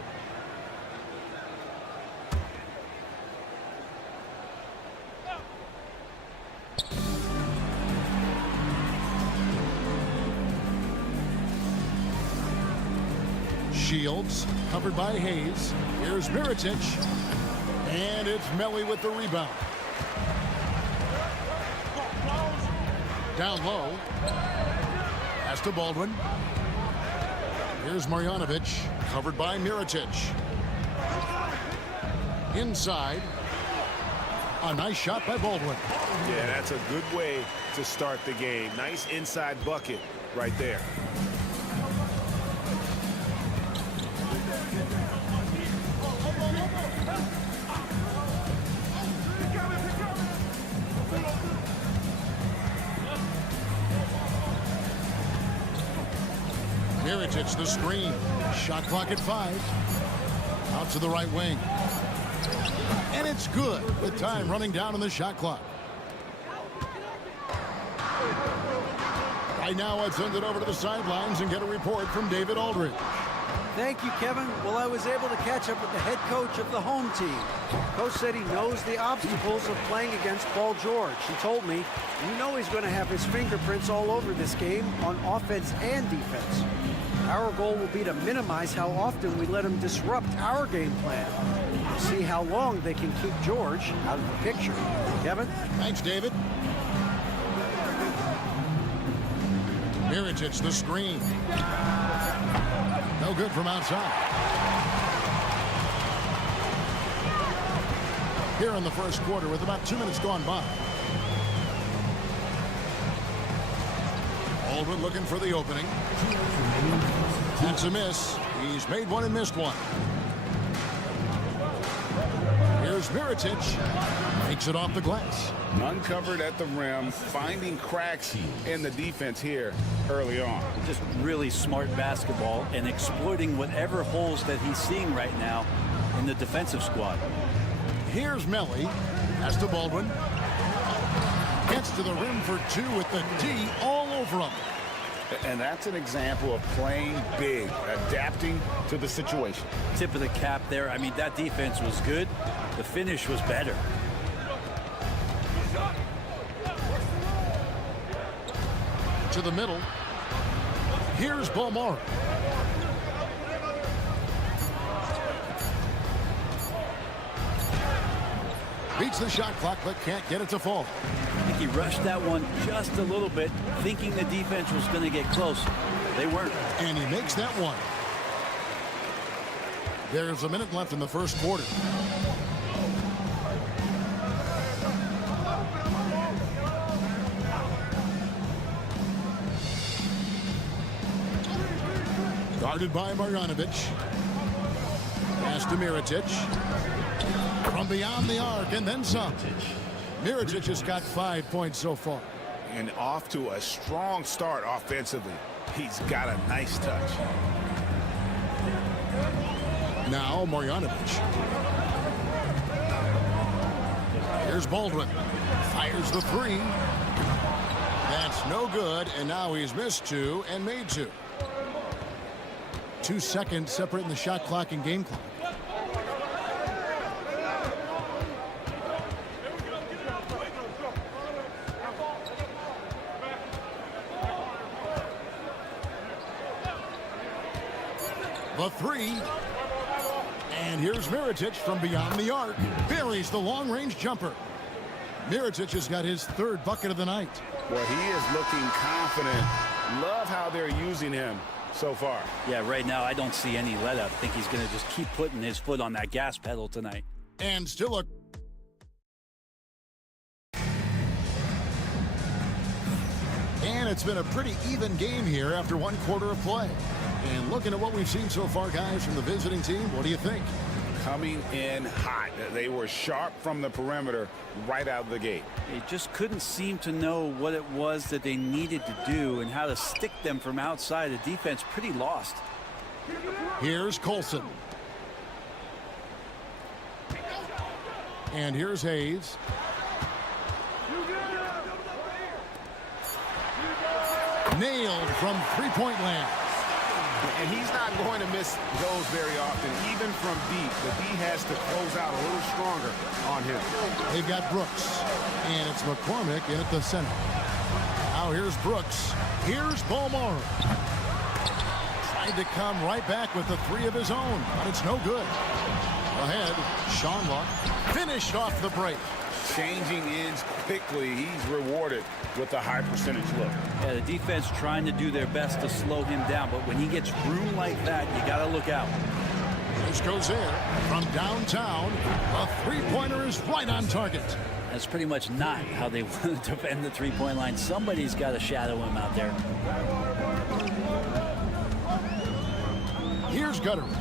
Shields covered by Hayes. Here's Mirotic. And it's Melly with the rebound. Down low. Pass to Baldwin. Here's Marjanovic. Covered by Mirotic. Inside. A nice shot by Baldwin. Yeah, that's a good way to start the game. Nice inside bucket right there. Mirotic, the screen. Shot clock at 5. Out to the right wing. And it's good with time running down on the shot clock. Right now, let's send it over to the sidelines and get a report from David Aldridge. Thank you, Kevin. Well, I was able to catch up with the head coach of the home team. Coach said he knows the obstacles of playing against Paul George. He told me, you know he's going to have his fingerprints all over this game on offense and defense. Our goal will be to minimize how often we let him disrupt our game plan. We'll see how long they can keep George out of the picture. Kevin? Thanks, David. Mirotic, the screen. No good from outside. Here in the first quarter with about 2 minutes gone by. Baldwin looking for the opening. That's a miss. He's made one and missed one. Here's Mirotic. Makes it off the glass. Uncovered at the rim, finding cracks in the defense here early on. Just really smart basketball and exploiting whatever holes that he's seeing right now in the defensive squad. Here's Melly. Pass to Baldwin. Gets to the rim for 2 with the D all over him. And that's an example of playing big, adapting to the situation. Tip of the cap there. I mean, that defense was good. The finish was better. To the middle. Here's Balmora. Beats the shot clock, but can't get it to fall. I think he rushed that one just a little bit, thinking the defense was going to get closer. They weren't. And he makes that one. There's a minute left in the first quarter. Guarded by Marjanovic. Pass to Mirotic. From beyond the arc and then some. Mirotic has got 5 points so far. And off to a strong start offensively. He's got a nice touch. Now Marjanovic. Here's Baldwin. Fires the 3. That's no good, and now he's missed 2 and made 2. 2 seconds separating the shot clock and game clock. The 3. And here's Mirotic from beyond the arc. Buries the long-range jumper. Mirotic has got his 3rd bucket of the night. Well, he is looking confident. Love how they're using him so far. Yeah, right now I don't see any let up. I think he's going to just keep putting his foot on that gas pedal tonight. And still a... And it's been a pretty even game here after 1 quarter of play. And looking at what we've seen so far, guys, from the visiting team, what do you think? Coming in hot. They were sharp from the perimeter right out of the gate. They just couldn't seem to know what it was that they needed to do and how to stick them from outside. The defense pretty lost. Here's Colson. And here's Hayes. Nailed from three-point land. And he's not going to miss those very often, even from deep. The D has to close out a little stronger on him. They've got Brooks, and it's McCormick in at the center. Now here's Brooks. Here's Balmore. Tried to come right back with the 3 of his own, but it's no good. Ahead, Sean Luck finished off the break. Changing ends quickly. He's rewarded with a high percentage look. Yeah, the defense trying to do their best to slow him down, but when he gets room like that, you got to look out. This goes in from downtown. A 3-pointer is right on target. That's pretty much not how they want to defend the 3-point line. Somebody's got to shadow him out there. Here's Gutteridge.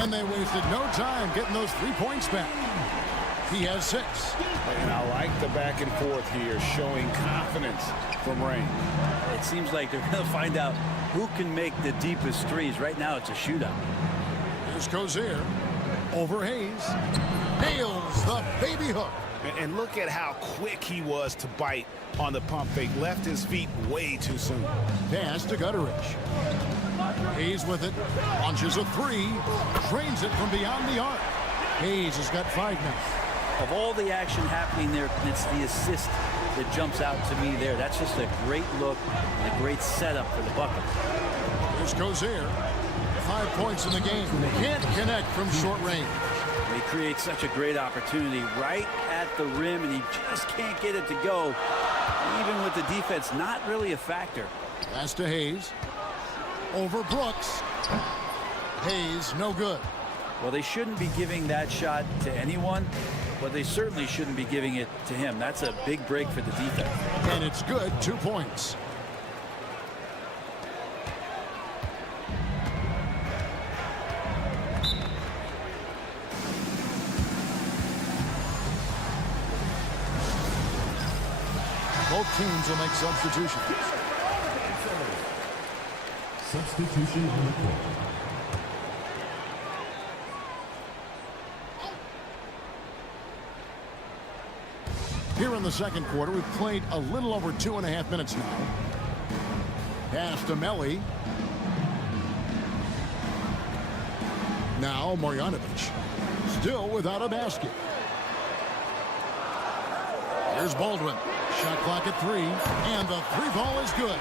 And they wasted no time getting those 3 points back. He has 6. And I like the back and forth here, showing confidence from Rain. It seems like they're going to find out who can make the deepest threes. Right now, it's a shootout. Here's Cozier. Over Hayes. Nails the baby hook. And look at how quick he was to bite on the pump fake. Left his feet way too soon. Pass to Gutteridge. Hayes with it. Launches a 3. Drains it from beyond the arc. Hayes has got 5 now. Of all the action happening there, it's the assist that jumps out to me there. That's just a great look and a great setup for the bucket. Here's Cozier. 5 points in the game. Can't connect from short range. He creates such a great opportunity right at the rim, and he just can't get it to go. Even with the defense, not really a factor. Pass to Hayes. Over Brooks. Hayes, no good. Well, they shouldn't be giving that shot to anyone, but they certainly shouldn't be giving it to him. That's a big break for the defense. And it's good. 2 points. Both teams will make substitutions. Substitution on the court. Here in the second quarter, we've played a little over 2.5 minutes now. Pass to Melli. Now Marjanovic. Still without a basket. Here's Baldwin. Shot clock at 3. And the 3 ball is good.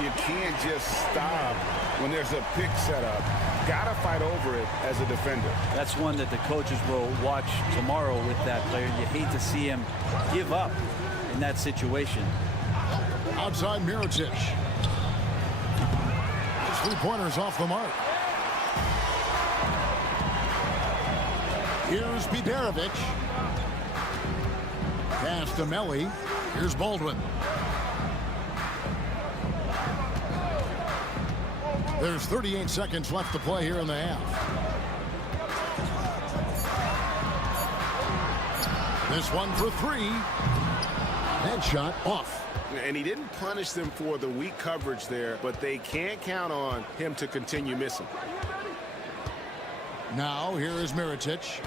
You can't just stop when there's a pick set up. Gotta fight over it as a defender. That's one that the coaches will watch tomorrow with that player. You hate to see him give up in that situation. Outside Mirotic. His 3-pointer's off the mark. Here's Biberovic. Pass to Melli. Here's Baldwin. There's 38 seconds left to play here in the half. This one for 3. That shot off. And he didn't punish them for the weak coverage there, but they can't count on him to continue missing. Now here is Mirotic.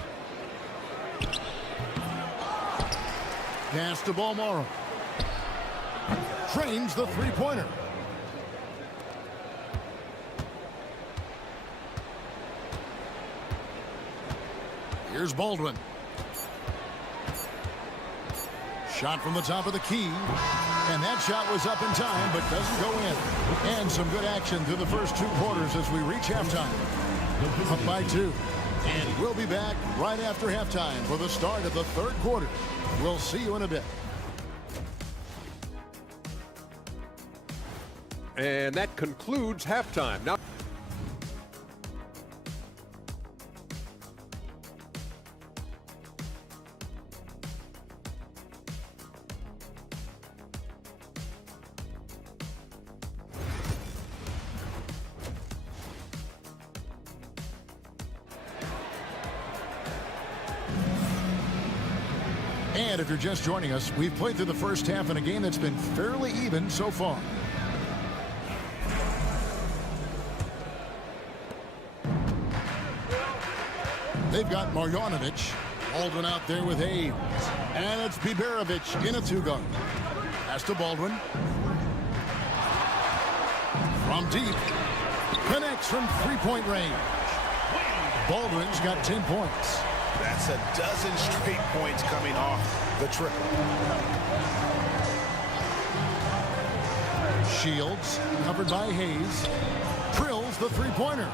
Pass to Balmoro. Trains the 3-pointer. Here's Baldwin. Shot from the top of the key. And that shot was up in time, but doesn't go in. And some good action through the first 2 quarters as we reach halftime. Up by 2. And we'll be back right after halftime for the start of the third quarter. We'll see you in a bit. And that concludes halftime. Now, and if you're just joining us, we've played through the first half in a game that's been fairly even so far. They've got Marjanovic. Baldwin out there with Hayes. And it's Biberovic in a two-guard. Pass to Baldwin. From deep. Connects from three-point range. Baldwin's got 10 points. That's a dozen straight points coming off the triple. Shields covered by Hayes. Drills the three-pointer.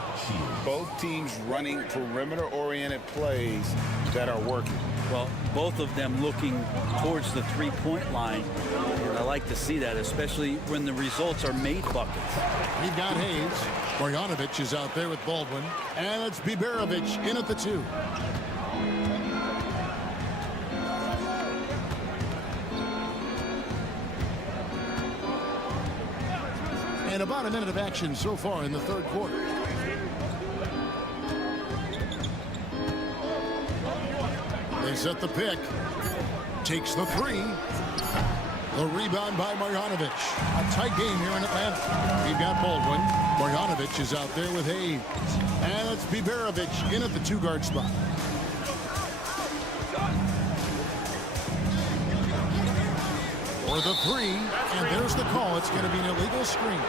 Both teams running perimeter-oriented plays that are working. Well, both of them looking towards the three-point line. And I like to see that, especially when the results are made buckets. We've got Hayes. Marjanovic is out there with Baldwin. And it's Biberovic in at the two. And about a minute of action so far in the third quarter. They set the pick. Takes the three. The rebound by Marjanovic. A tight game here in Atlanta. We've got Baldwin. Marjanovic is out there with Hayes. And it's Biberovic in at the two-guard spot. For the three, and there's the call. It's going to be an illegal screen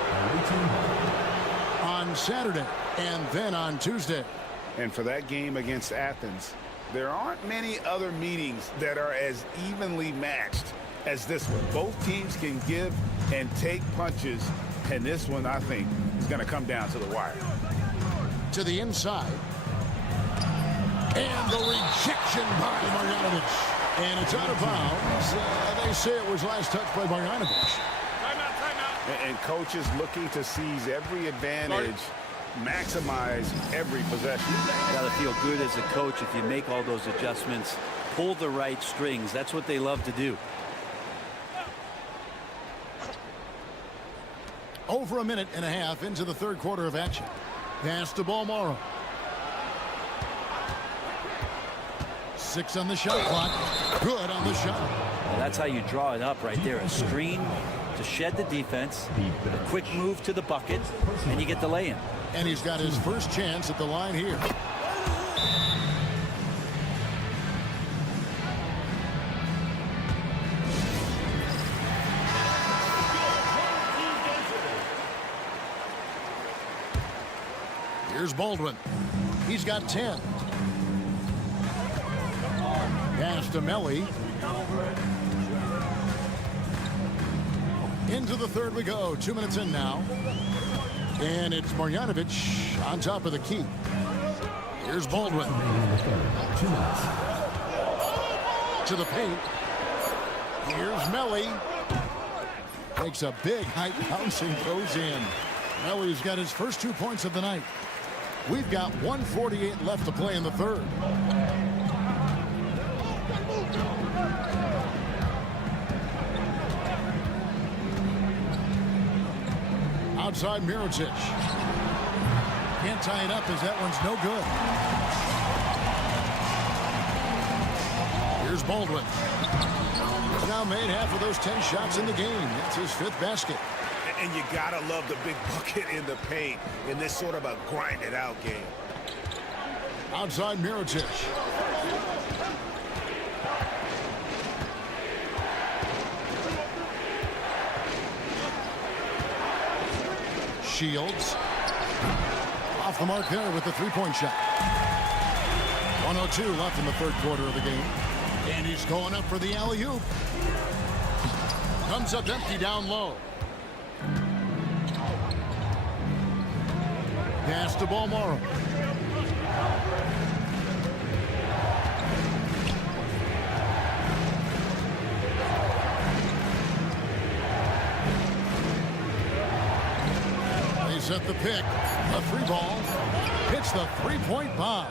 on Saturday and then on Tuesday. And for that game against Athens, there aren't many other meetings that are as evenly matched as this one. Both teams can give and take punches, and this one, I think, is going to come down to the wire. To the inside. And the rejection by Marjanovic. And it's out of bounds. They say it was last touched by Marjanovic. Timeout. And coaches looking to seize every advantage, maximize every possession. You got to feel good as a coach if you make all those adjustments, pull the right strings. That's what they love to do. Over a minute and a half into the third quarter of action. Pass to Balmoro. 6 on the shot clock. Good on the shot. Well, that's how you draw it up right there. A screen to shed the defense, a quick move to the bucket, and you get the lay-in. And he's got his first chance at the line here. Here's Baldwin. He's got 10. Pass to Melly. Into the third we go. 2 minutes in now. And it's Marjanovic on top of the key. Here's Baldwin. To the paint. Here's Melly. Takes a big height bounce and goes in. Melly's got his first 2 points of the night. We've got 1:48 left to play in the third. Outside Mirotic. Can't tie it up as that one's no good. Here's Baldwin. He's now made half of those 10 shots in the game. It's his 5th basket. And you gotta love the big bucket in the paint in this sort of a grinded out game. Outside Mirotic. Shields. Off the mark there with the three-point shot. 1:02 left in the third quarter of the game. And he's going up for the alley-oop. Comes up empty down low. Pass to Balmoro. set the pick. The three ball. Hits the three-point bomb.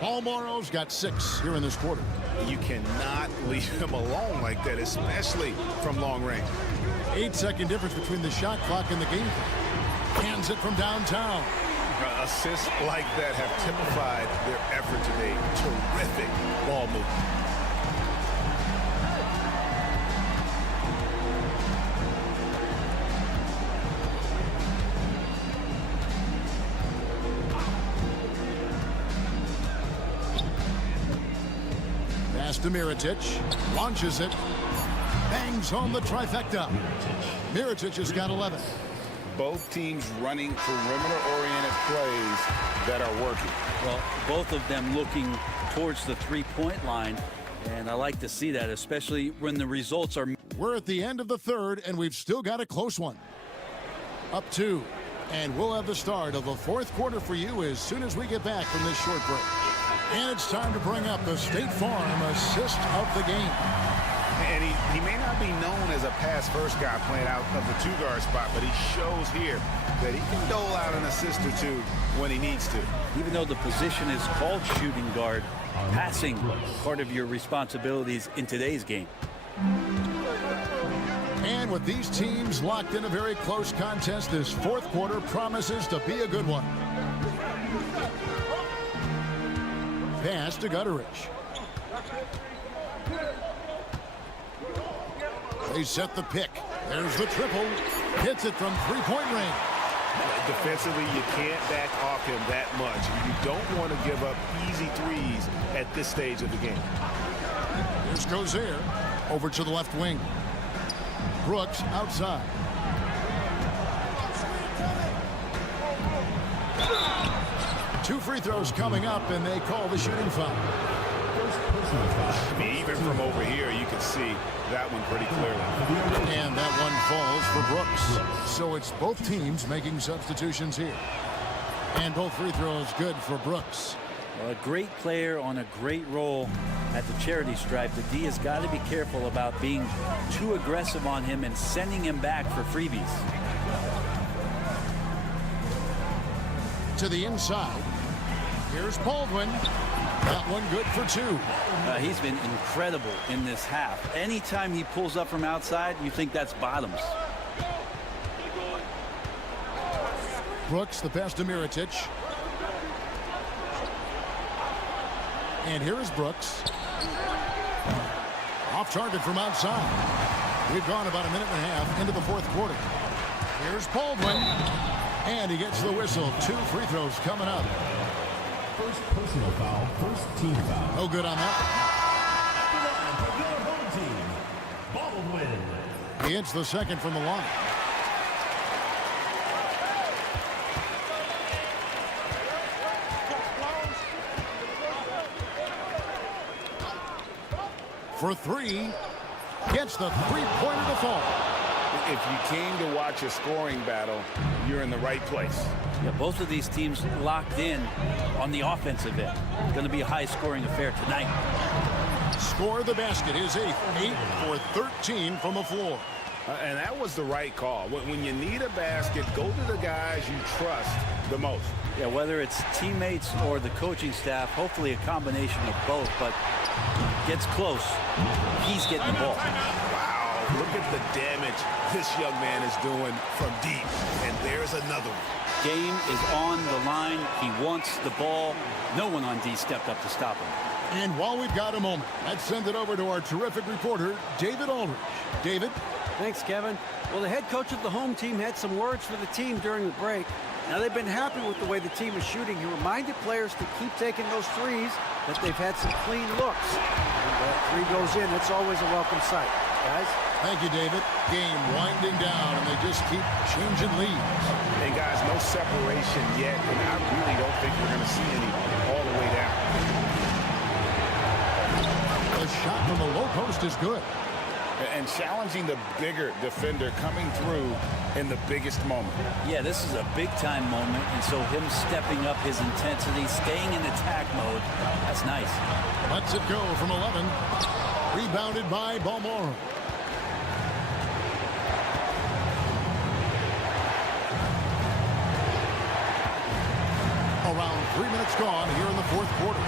Paul Morrow's got 6 here in this quarter. You cannot leave him alone like that, especially from long range. 8-second difference between the shot clock and the game clock. Hands it from downtown. Assists like that have typified their effort today. Terrific ball movement. Pass to Mirotic. Launches it. Bangs home the trifecta. Mirotic has got 11. Both teams running perimeter-oriented plays that are working. Well, both of them looking towards the three-point line, and I like to see that, especially when the results are... We're at the end of the third, and we've still got a close one. Up 2, and we'll have the start of the fourth quarter for you as soon as we get back from this short break. And it's time to bring up the State Farm assist of the game. And he may not be known as a pass-first guy playing out of the two-guard spot, but he shows here that he can dole out an assist or two when he needs to. Even though the position is called shooting guard, passing part of your responsibilities in today's game. And with these teams locked in a very close contest, this fourth quarter promises to be a good one. Pass to Gutterich. They set the pick. There's the triple. Hits it from three-point range. Defensively, you can't back off him that much. You don't want to give up easy threes at this stage of the game. Here's Gozer. Over to the left wing. Brooks outside. Two free throws coming up, and they call the shooting foul. I mean, even from over here, you can see that one pretty clearly. And that one falls for Brooks. So it's both teams making substitutions here. And both free throws good for Brooks. Well, a great player on a great role at the charity stripe. The D has got to be careful about being too aggressive on him and sending him back for freebies. To the inside. Here's Baldwin. That one good for 2. He's been incredible in this half. Anytime he pulls up from outside, you think that's bottoms. Brooks, the pass to Mirotic. And here is Brooks. Off target from outside. We've gone about a minute and a half into the fourth quarter. Here's Baldwin. And he gets the whistle. 2 free throws coming up. First personal foul, first team foul. No good on that. Home team, Baldwin. He hits the second from the line. For 3, gets the three-pointer to fall. If you came to watch a scoring battle, you're in the right place. Yeah, both of these teams locked in on the offensive end. Going to be a high-scoring affair tonight. Score the basket, his 8th. 8 for 13 from the floor. And that was the right call. When you need a basket, go to the guys you trust the most. Yeah, whether it's teammates or the coaching staff, hopefully a combination of both, but gets close. He's getting the ball. Wow, look at the damage this young man is doing from deep. And there's another one. Game is on the line. He wants the ball. No one on D stepped up to stop him. And while we've got a moment, let's send it over to our terrific reporter, David Aldridge. David? Thanks, Kevin. Well, the head coach of the home team had some words for the team during the break. Now, they've been happy with the way the team is shooting. He reminded players to keep taking those threes, that they've had some clean looks. When that 3 goes in, it's always a welcome sight. Guys? Thank you, David. Game winding down, and they just keep changing leads. And, guys, no separation yet, and I really don't think we're going to see any all the way down. The shot from the low post is good. And challenging the bigger defender coming through in the biggest moment. Yeah, this is a big-time moment, and so him stepping up his intensity, staying in attack mode, that's nice. Lets it go from 11. Rebounded by Balmoro. minutes gone here in the fourth quarter.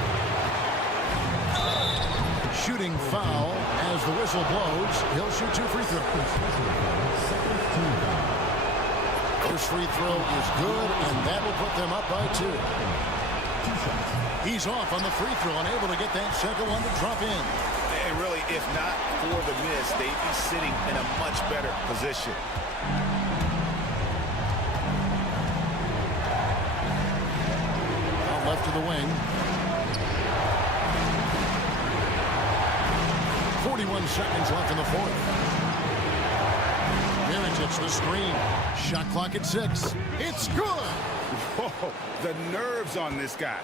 Shooting foul as the whistle blows. He'll shoot 2 free throws. First free throw is good, and that will put them up by 2. He's off on the free throw, unable to get that second one to drop in. And really, if not for the miss, they'd be sitting in a much better position. Left to the wing. 41 seconds left in the fourth. Miritich, the screen. Shot clock at 6. It's good! Whoa, the nerves on this guy.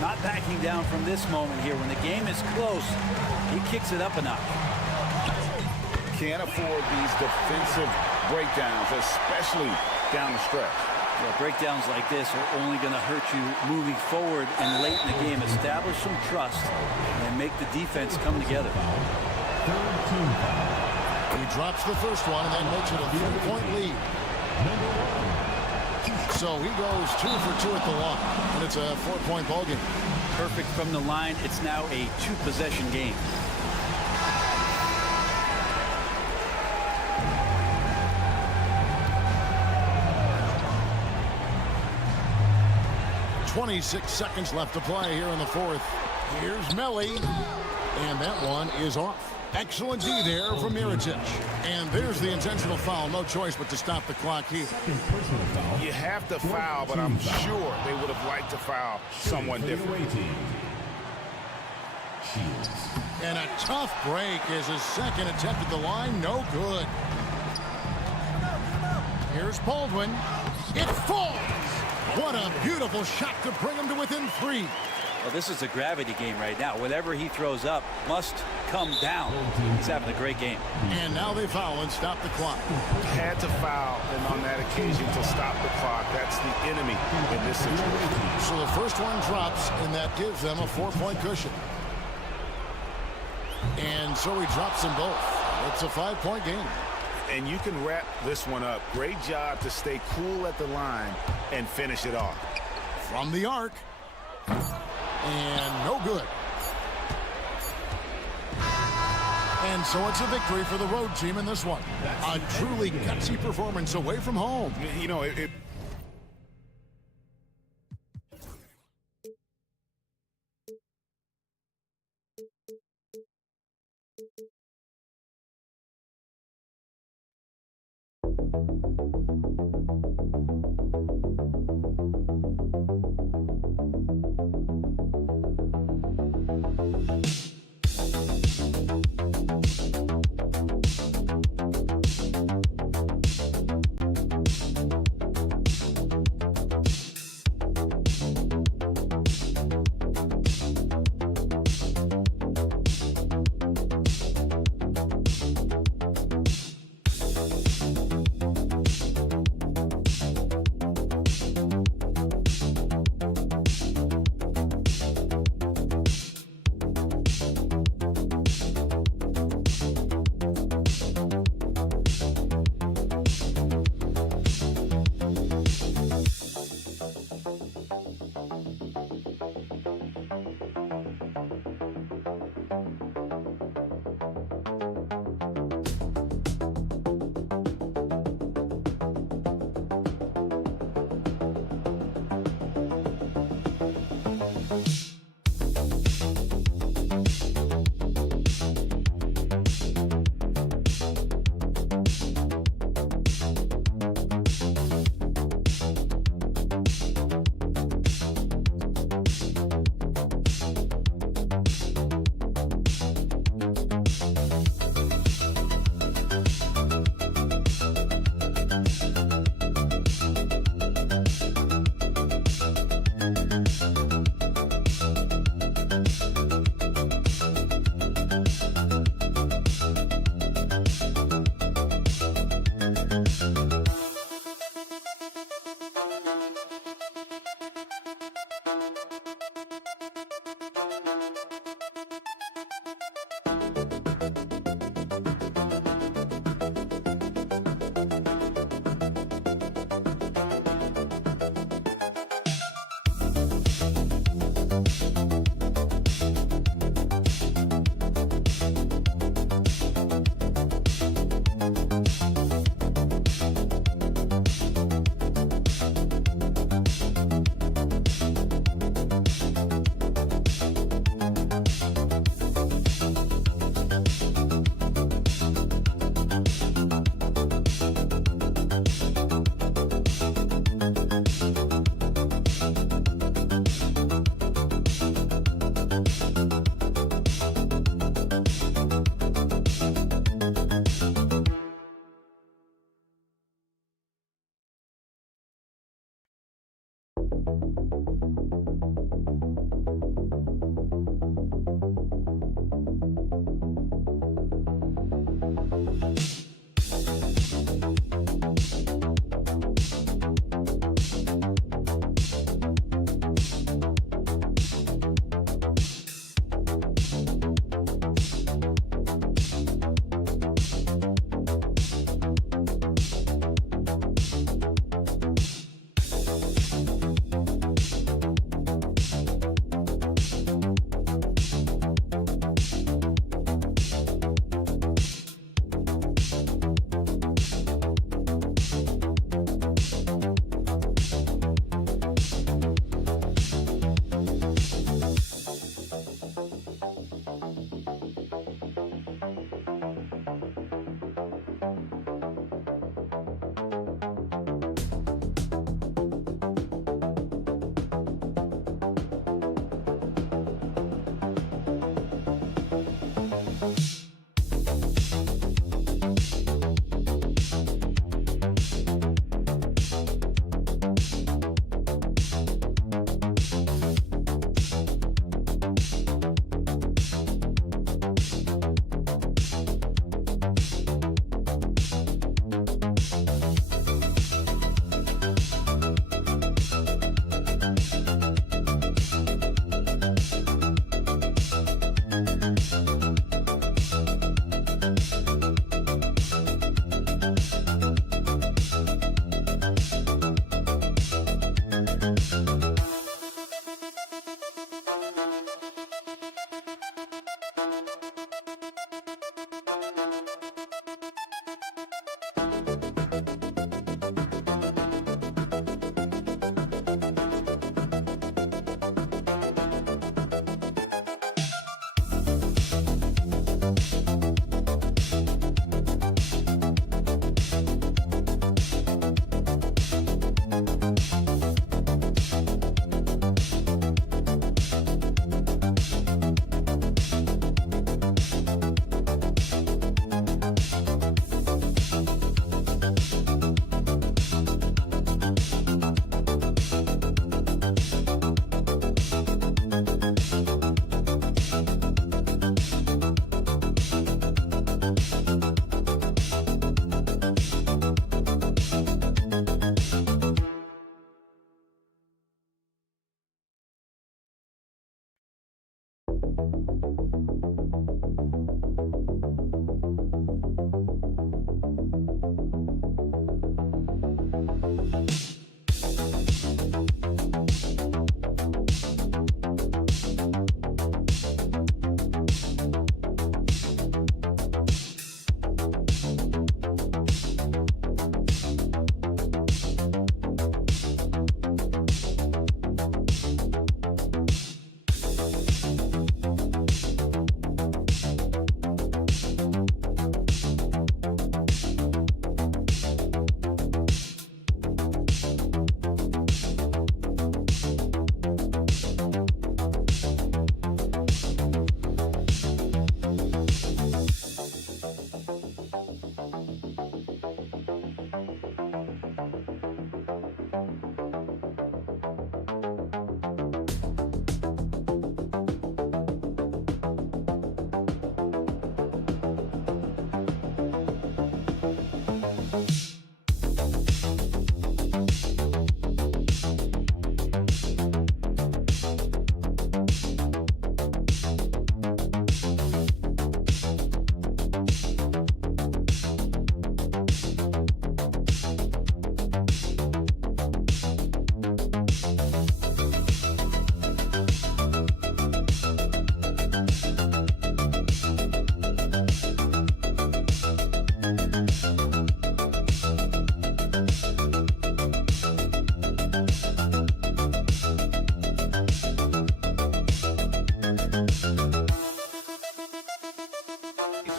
Not backing down from this moment here. When the game is close, he kicks it up a notch. Can't afford these defensive breakdowns, especially down the stretch. Yeah, breakdowns like this are only going to hurt you moving forward and late in the game. Establish some trust and make the defense come together. He drops the first one and then makes it a 3-point lead. So he goes 2 for 2 at the line, and it's a 4-point ball game. Perfect from the line. It's now a 2-possession game. .26 seconds left to play here in the fourth. Here's Melly, and that one is off. Excellent D there from Miritich. And there's the intentional foul. No choice but to stop the clock here. You have to foul, but I'm sure they would have liked to foul someone different. And a tough break is his second attempt at the line. No good. Here's Baldwin. It falls. What a beautiful shot to bring him to within 3. Well, this is a gravity game right now. Whatever he throws up must come down. He's having a great game. And now they foul and stop the clock. Had to foul, and on that occasion to stop the clock. That's the enemy in this situation. So the first one drops, and that gives them a 4-point cushion. And so he drops them both. It's a 5-point game. And you can wrap this one up. Great job to stay cool at the line and finish it off. From the arc. And no good. And so it's a victory for the road team in this one. A truly gutsy performance away from home. You know, it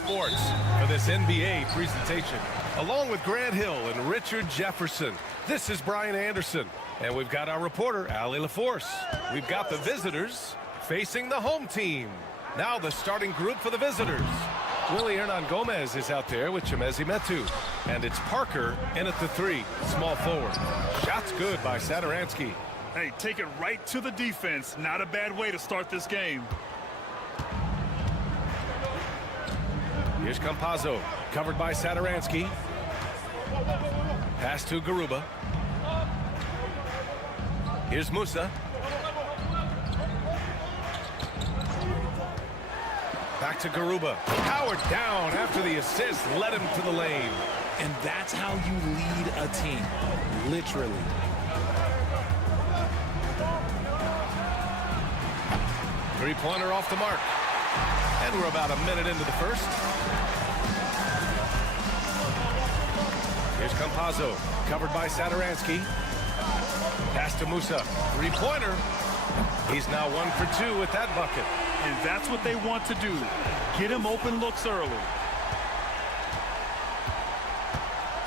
Sports for this NBA presentation. Along with Grant Hill and Richard Jefferson, this is Brian Anderson. And we've got our reporter, Ali LaForce. We've got the visitors facing the home team. Now the starting group for the visitors. Willie Hernan Gomez is out there with Chemezi Metu. And it's Parker in at the 3, small forward. Shot's good by Satoransky. Hey, take it right to the defense. Not a bad way to start this game. Here's Campazzo, covered by Satoransky. Pass to Garuba. Here's Musa. Back to Garuba. Powered down after the assist led him to the lane. And that's how you lead a team, literally. Three-pointer off the mark. And we're about a minute into the first. Here's Campazzo, covered by Satoransky. Pass to Musa. Three-pointer. He's now 1 for 2 with that bucket. And that's what they want to do. Get him open looks early.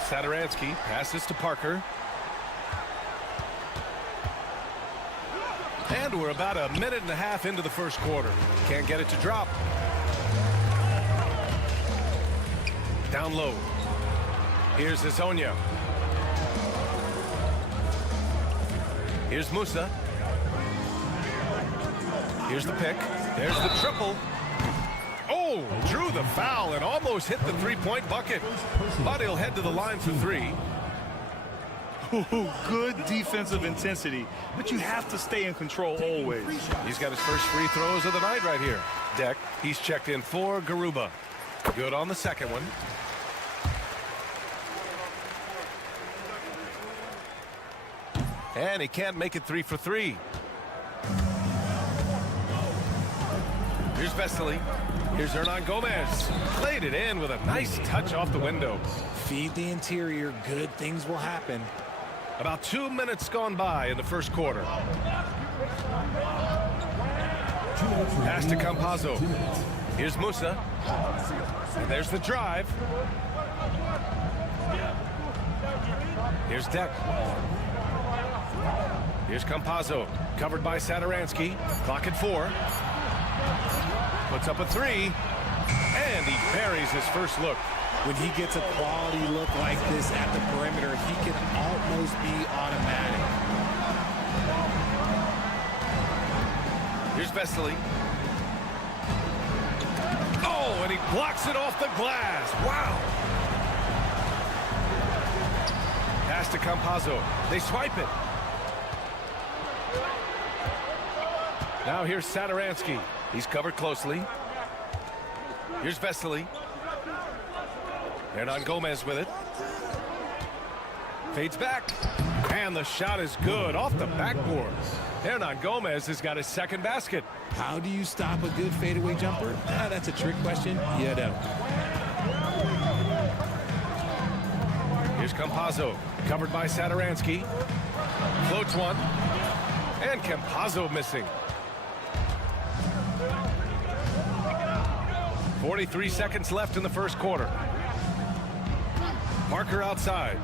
Satoransky passes to Parker. And we're about a minute and a half into the first quarter. Can't get it to drop. Down low. Here's Hezonja. Here's Musa. Here's the pick. There's the triple. Oh, drew the foul and almost hit the three-point bucket. But he'll head to the line for 3. Ooh, good defensive intensity, but you have to stay in control always. He's got his first free throws of the night right here. Deck, he's checked in for Garuba. Good on the second one. And he can't make it 3 for 3. Here's Vesely. Here's Hernan Gomez. Played it in with a nice touch off the window. Feed the interior. Good things will happen. About 2 minutes gone by in the first quarter. Pass to Campazzo. Here's Musa. And there's the drive. Here's Deck. Here's Campazzo, covered by Satoransky. Clock at 4. Puts up a 3. And he buries his first look. When he gets a quality look like this at the perimeter, he can almost be automatic. Here's Vesely. Oh, and he blocks it off the glass. Wow. Pass to Campazzo. They swipe it. Now here's Satoransky. He's covered closely. Here's Vesely. Hernan Gomez with it. Fades back. And the shot is good off the backboard. Hernan Gomez has got his second basket. How do you stop a good fadeaway jumper? That's a trick question. You don't. Here's Campazzo, covered by Satoransky. Floats one. And Campazzo missing. 43 seconds left in the first quarter. Parker outside.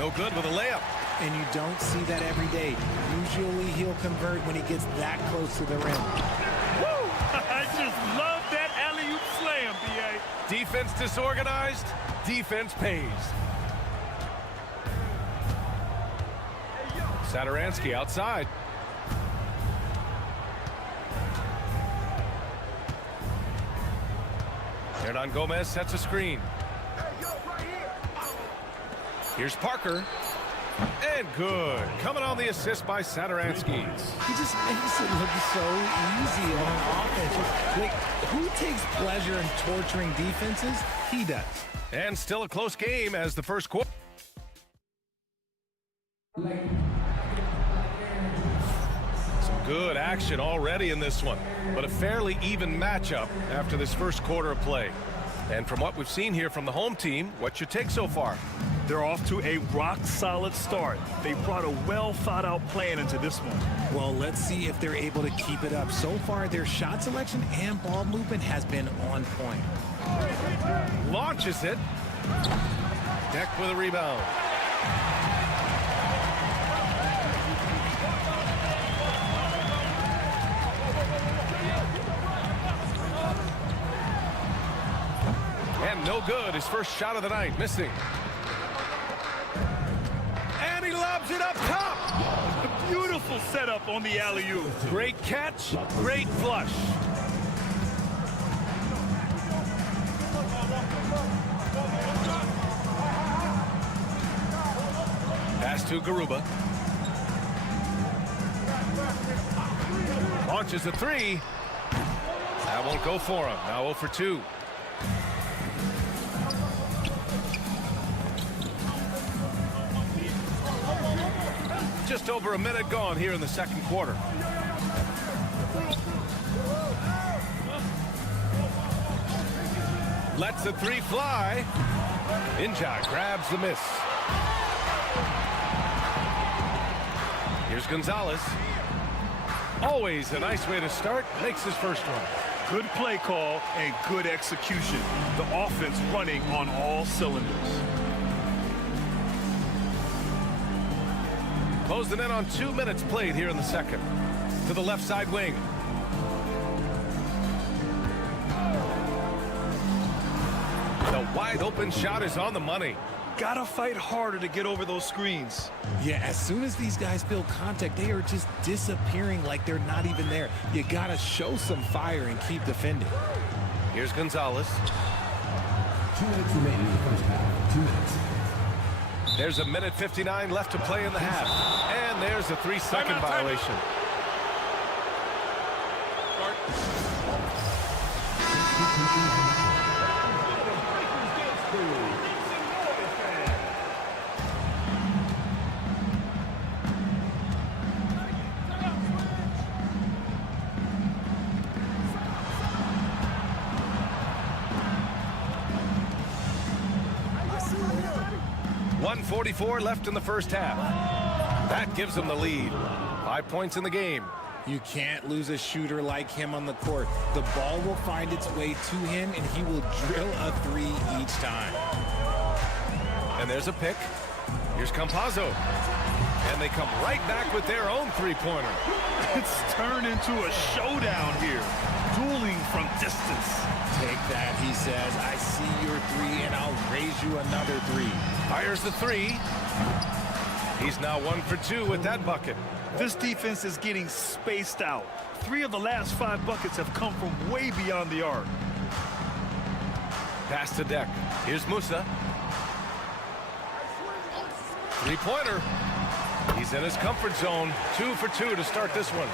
No good with a layup. And you don't see that every day. Usually he'll convert when he gets that close to the rim. Woo! I just love that alley-oop slam, B.A. Defense disorganized. Defense pays. Satoransky outside. Hernan Gomez sets a screen. Here's Parker. And good. Coming on the assist by Satoransky. He just makes it look so easy on offense. Like, who takes pleasure in torturing defenses? He does. And still a close game as the first quarter. Some good action already in this one, but a fairly even matchup after this first quarter of play. And from what we've seen here from the home team, what's your take so far? They're off to a rock-solid start. They brought a well-thought-out plan into this one. Well, let's see if they're able to keep it up. So far, their shot selection and ball movement has been on point. Launches it. Deck with a rebound. And no good. His first shot of the night, missing. And he lobs it up top. A beautiful setup on the alley-oop. Great catch, great flush. Pass to Garuba. Launches a three. That won't go for him. Now 0 for 2. Just over a minute gone here in the second quarter. Lets the three fly. Inja grabs the miss. Here's Gonzalez. Always a nice way to start. Makes his first one. Good play call and good execution. The offense running on all cylinders. Closing in on 2 minutes played here in the second. To the left side wing. The wide open shot is on the money. Gotta fight harder to get over those screens. Yeah, as soon as these guys feel contact, they are just disappearing like they're not even there. You gotta show some fire and keep defending. Here's Gonzalez. 2 minutes remaining in the first half. 2 minutes. There's a minute 59 left to play in the half. And there's a 3-second violation. .144 left in the first half. That gives them the lead. 5 points in the game. You can't lose a shooter like him on the court. The ball will find its way to him, and he will drill a three each time. And there's a pick. Here's Campazzo. And they come right back with their own three-pointer. It's turned into a showdown here. Dueling from distance. Take that, he says. I see your three, and I'll raise you another three. Fires the three. He's now 1 for 2 with that bucket. This defense is getting spaced out. 3 of the last 5 buckets have come from way beyond the arc. Pass to Deck. Here's Musa. Three-pointer. He's in his comfort zone. 2 for 2 to start this one.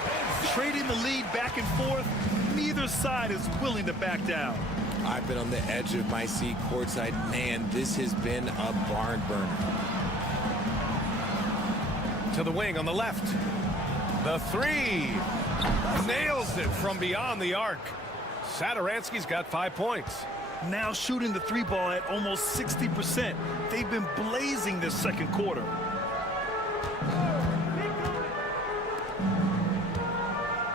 Trading the lead back and forth, neither side is willing to back down. I've been on the edge of my seat courtside. Man, this has been a barn burner. To the wing on the left. The three. Nails it from beyond the arc. Satoransky's got 5 points. Now shooting the three ball at almost 60%. They've been blazing this second quarter.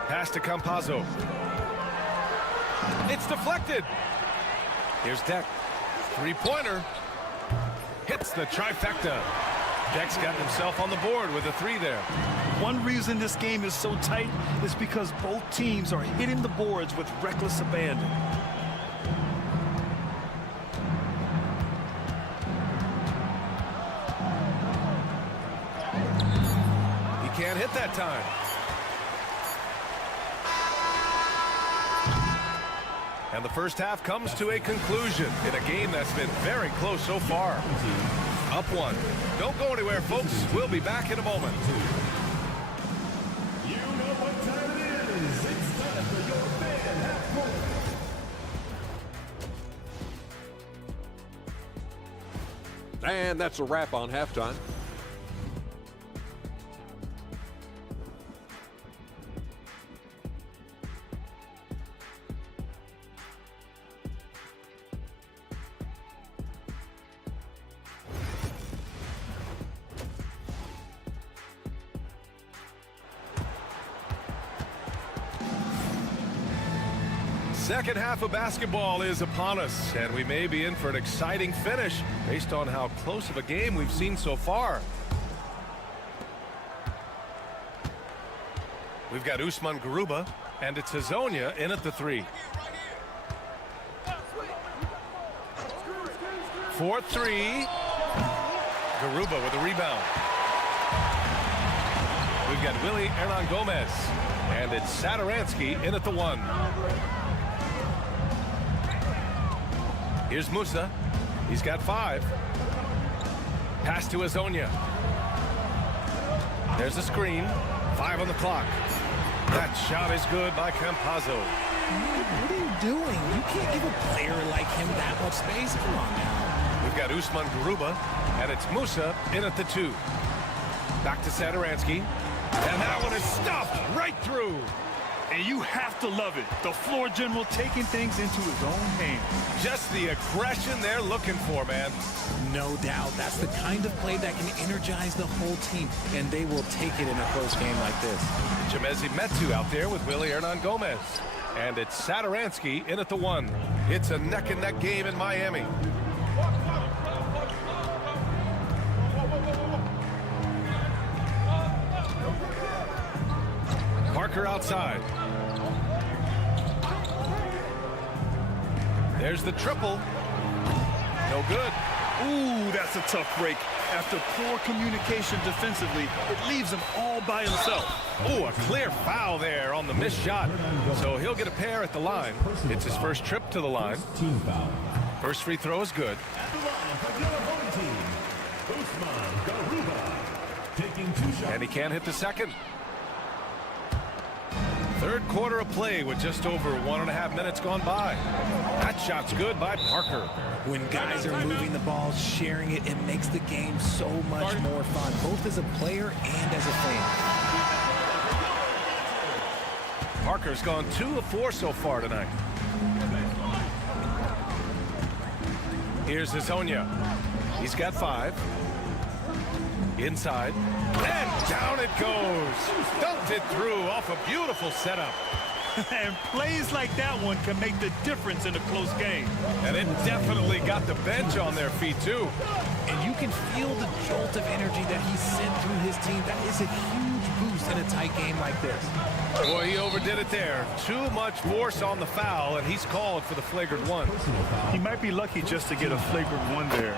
Pass to Campazzo. It's deflected. Here's Deck. Three-pointer. Hits the trifecta. Deck's got himself on the board with a three there. One reason this game is so tight is because both teams are hitting the boards with reckless abandon. He can't hit that time. And the first half comes to a conclusion in a game that's been very close so far. Up one. Don't go anywhere, folks. We'll be back in a moment. You know what time it is. It's time for your fan half point. And that's a wrap on halftime. Second half of basketball is upon us, and we may be in for an exciting finish based on how close of a game we've seen so far. We've got Usman Garuba, and it's Hezonja in at the three. 4-3. Garuba with a rebound. We've got Willy Hernan Gomez, and it's Satoransky in at the one. Here's Musa. He's got 5. Pass to Hezonja. There's a screen. 5 on the clock. That shot is good by Campazzo. What are you doing? You can't give a player like him that much space. Come on now. We've got Usman Garuba, and it's Musa in at the 2. Back to Satoransky. And that one is stuffed right through. And you have to love it. The floor general taking things into his own hands. Just the aggression they're looking for, man. No doubt. That's the kind of play that can energize the whole team, and they will take it in a close game like this. Jamezi Metu out there with Willy Hernan Gomez. And it's Satoransky in at the 1. It's a neck-and-neck game in Miami. Parker outside. There's the triple. No good. Ooh, that's a tough break. After poor communication defensively, it leaves him all by himself. Oh, a clear foul there on the missed shot. So he'll get a pair at the line. It's his first trip to the line. Team foul. First free throw is good. At the line for your home team, Usman Garuba. Taking 2 shots. And he can't hit the second. Third quarter of play with just over 1.5 minutes gone by. That shot's good by Parker. When guys are moving the ball, sharing it, it makes the game so much more fun, both as a player and as a fan. Parker's gone 2 of 4 so far tonight. Here's Hezonja. He's got 5. Inside. And down it goes. Dumped it through off a beautiful setup. And plays like that one can make the difference in a close game. And it definitely got the bench on their feet, too. And you can feel the jolt of energy that he sent through his team. That is a huge boost in a tight game like this. Boy, he overdid it there. Too much force on the foul, and he's called for the flagrant 1. He might be lucky just to get a flagrant 1 there.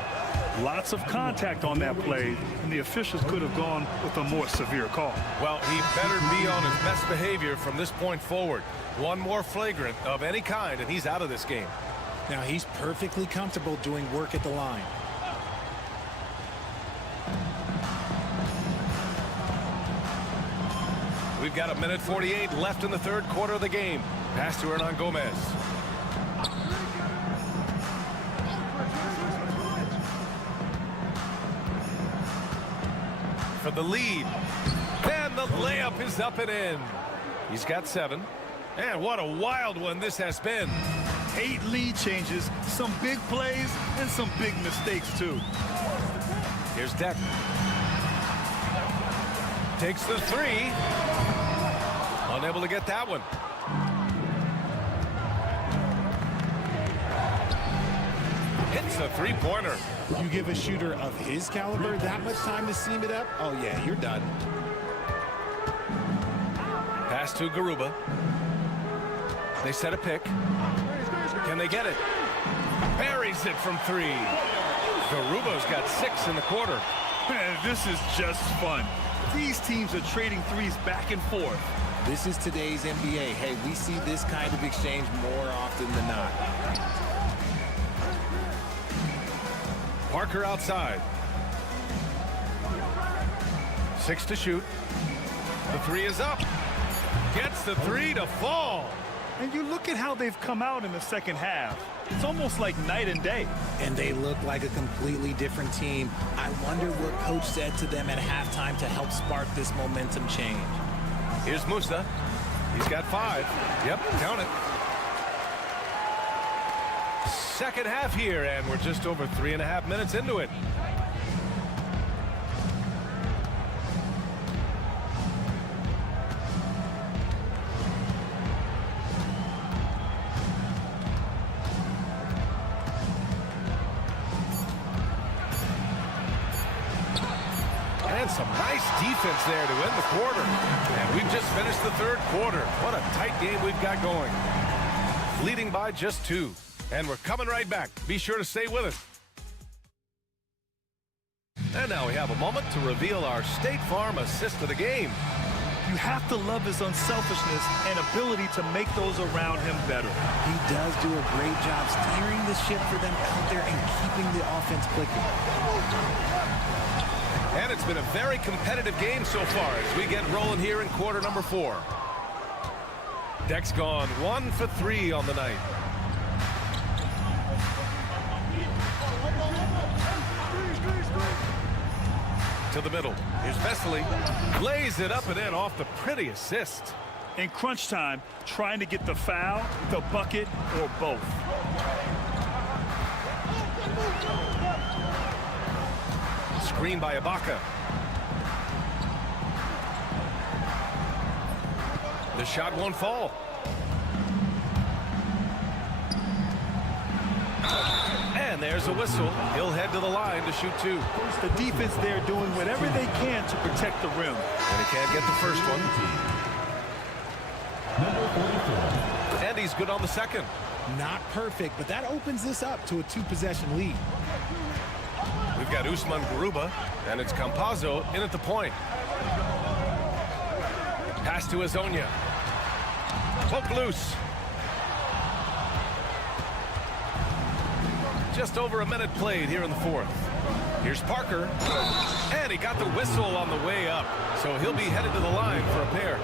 Lots of contact on that play, and the officials could have gone with a more severe call. Well, he better be on his best behavior from this point forward. One more flagrant of any kind, and he's out of this game. Now, he's perfectly comfortable doing work at the line. We've got 1:48 left in the third quarter of the game. Pass to Hernan Gomez. For the lead. And the layup is up and in. He's got 7. And what a wild one this has been. 8 lead changes, some big plays, and some big mistakes, too. Here's Deck. Takes the 3. Unable to get that one. Hits the 3-pointer. You give a shooter of his caliber that much time to seam it up? Oh, yeah, you're done. Pass to Garuba. They set a pick. Can they get it? Buries it from 3. Garuba's got 6 in the quarter. Man, this is just fun. These teams are trading threes back and forth. This is today's NBA. Hey, we see this kind of exchange more often than not. Parker outside. 6 to shoot. The 3 is up. Gets the 3 to fall. And you look at how they've come out in the second half. It's almost like night and day. And they look like a completely different team. I wonder what coach said to them at halftime to help spark this momentum change. Here's Musa. He's got 5. Yep, count it. Second half here, and we're just over 3.5 minutes into it. And some nice defense there to end the quarter. And we've just finished the third quarter. What a tight game we've got going. Leading by just 2. And we're coming right back. Be sure to stay with us. And now we have a moment to reveal our State Farm assist of the game. You have to love his unselfishness and ability to make those around him better. He does do a great job steering the ship for them out there and keeping the offense clicking. And it's been a very competitive game so far as we get rolling here in quarter number 4. Deck's gone 1 for 3 on the night. To the middle. Here's Vesely. Lays it up and in off the pretty assist. In crunch time, trying to get the foul, the bucket, or both. Screen by Ibaka. The shot won't fall. And there's a whistle. He'll head to the line to shoot 2. The defense there doing whatever they can to protect the rim. And he can't get the first one. And he's good on the second. Not perfect, but that opens this up to a 2-possession lead. We've got Usman Garuba, and it's Campazzo in at the point. Pass to Azonia. Poke loose. Just over a minute played here in the fourth. Here's Parker. And he got the whistle on the way up. So he'll be headed to the line for a pair.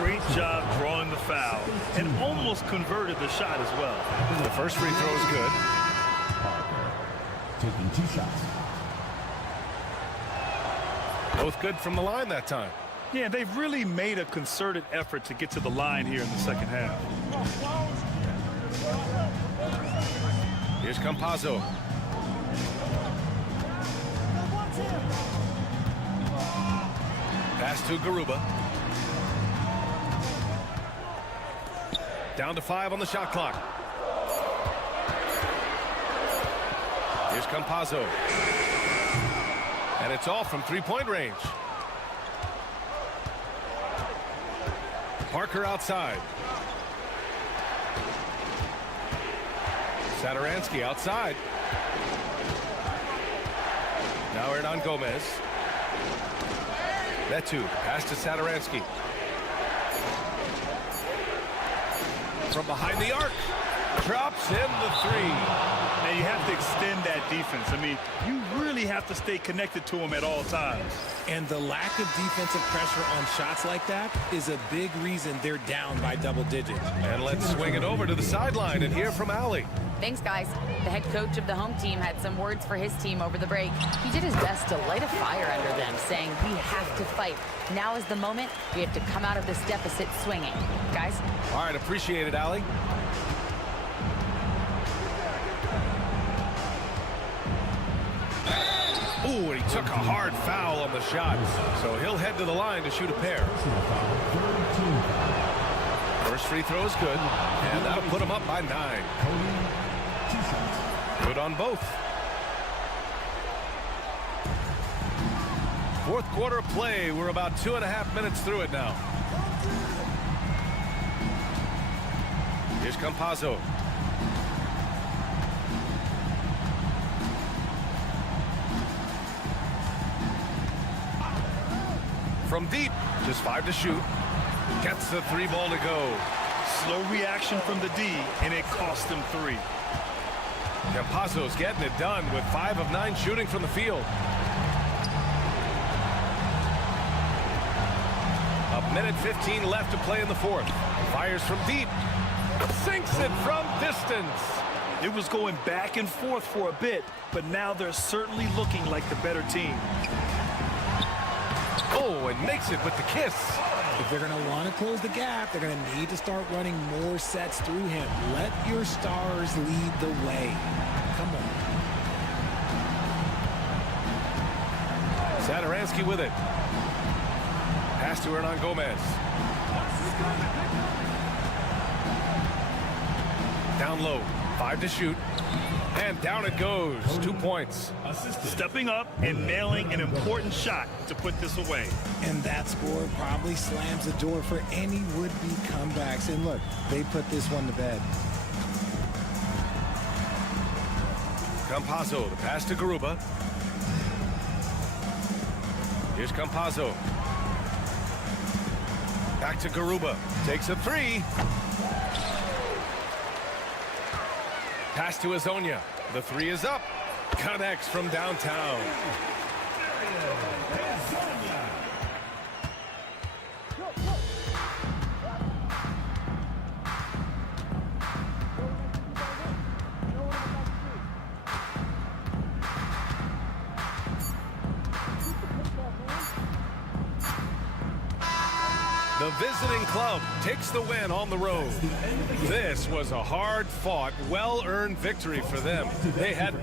Great job drawing the foul. And almost converted the shot as well. The first free throw is good. Taking 2 shots. Both good from the line that time. Yeah, they've really made a concerted effort to get to the line here in the second half. Here's Campazzo. Pass to Garuba. Down to 5 on the shot clock. Here's Campazzo. And it's off from 3-point range. Parker outside. Satoransky outside. Now Hernan Gomez. Metu, pass to Satoransky. From behind the arc. Drops in the 3. And you have to extend that defense. I mean, you really have to stay connected to them at all times. And the lack of defensive pressure on shots like that is a big reason they're down by double digits. And let's swing it over to the sideline and hear from Allie. Thanks, guys. The head coach of the home team had some words for his team over the break. He did his best to light a fire under them, saying, we have to fight. Now is the moment. We have to come out of this deficit swinging. Guys? All right, appreciate it, Allie. Ooh, and he took a hard foul on the shot. So he'll head to the line to shoot a pair. First free throw is good, and that'll put him up by 9. Good on both. Fourth quarter of play. We're about 2.5 minutes through it now. Here's Campazzo. From deep, just 5 to shoot. Gets the 3 ball to go. Slow reaction from the D, and it cost him 3. Campazzo's getting it done with 5 of 9 shooting from the field. A minute 15 left to play in the fourth. Fires from deep. Sinks it from distance. It was going back and forth for a bit, but now they're certainly looking like the better team. Oh, and makes it with the kiss. If they're going to want to close the gap, they're going to need to start running more sets through him. Let your stars lead the way. Come on. Satoransky with it. Pass to Hernan Gomez. Down low. 5 to shoot. And down it goes. 2 points. Stepping up and nailing an important shot to put this away. And that score probably slams the door for any would-be comebacks. And look, they put this one to bed. Campazzo, the pass to Garuba. Here's Campazzo. Back to Garuba. Takes a 3. Pass to Azonia. The 3 is up. Connects from downtown. The visiting club takes the win on the road. This was a hard-fought, well-earned victory for them. They had...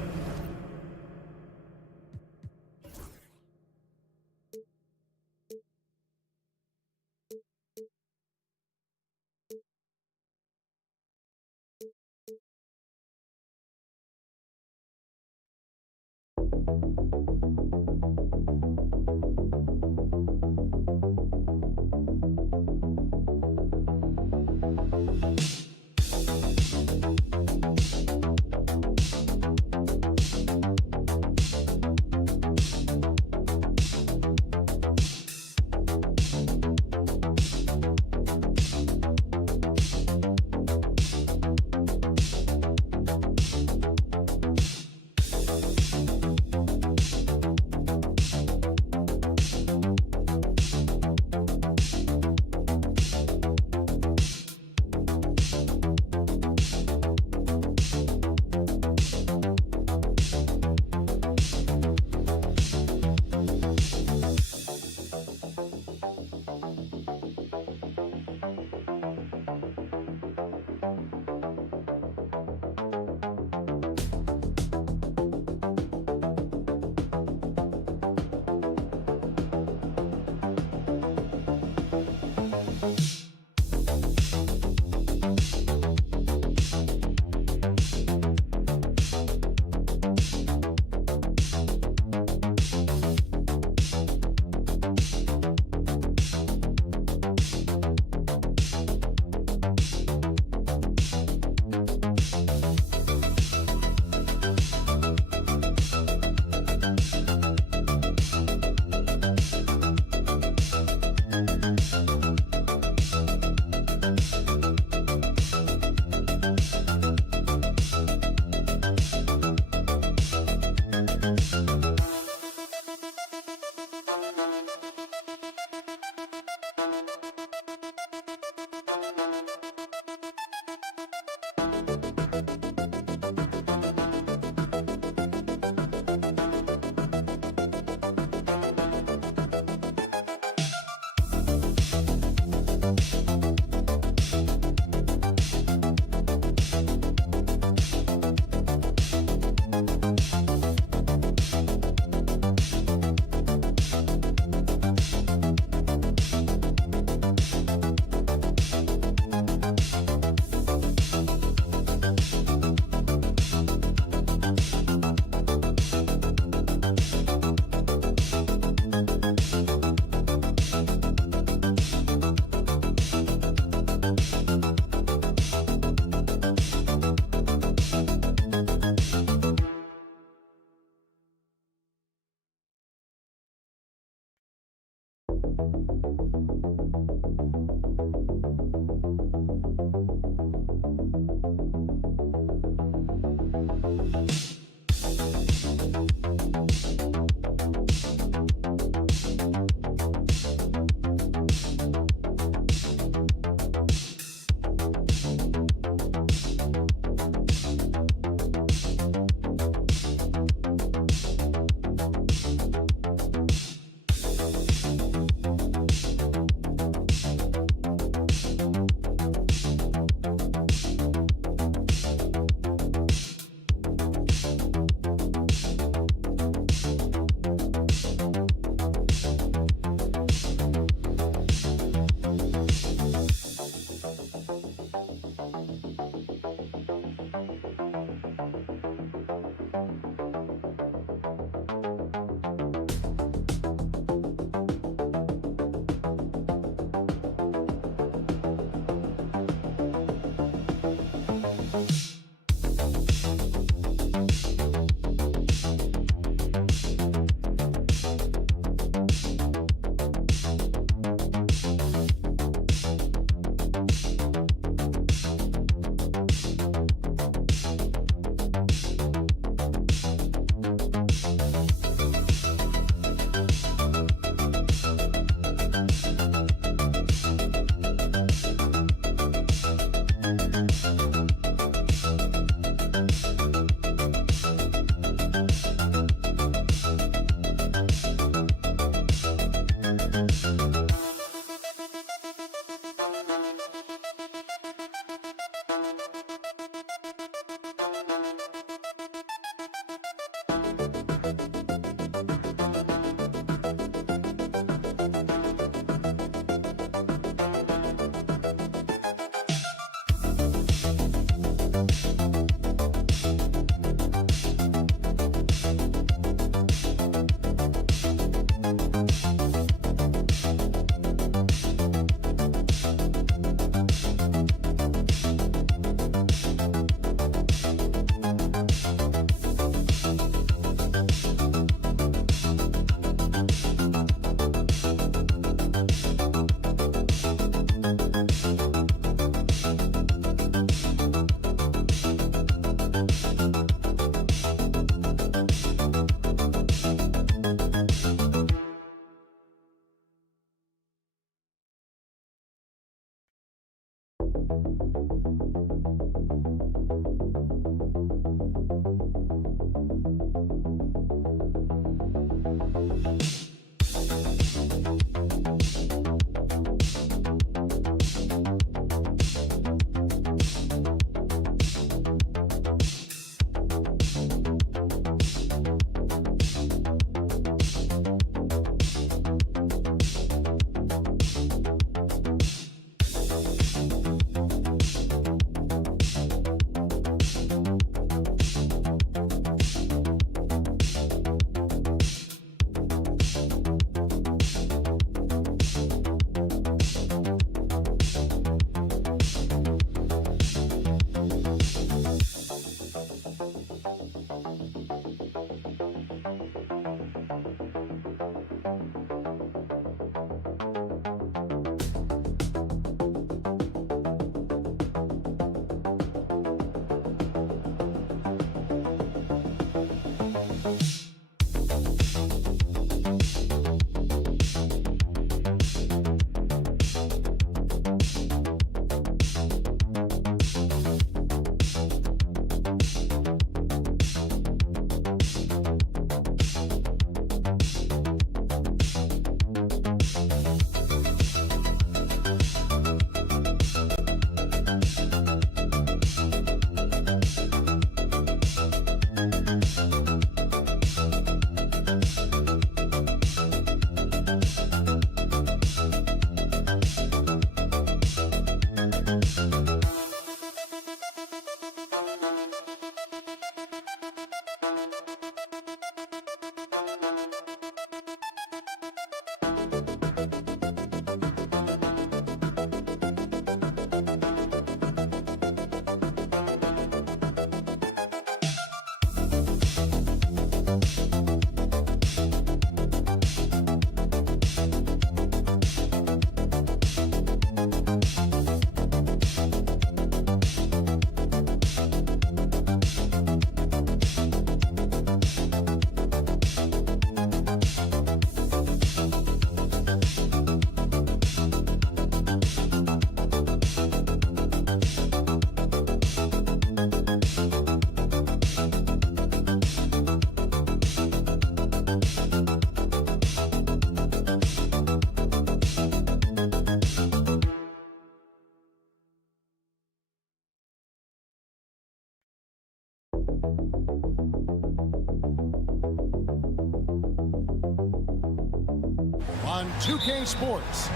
On 2K Sports,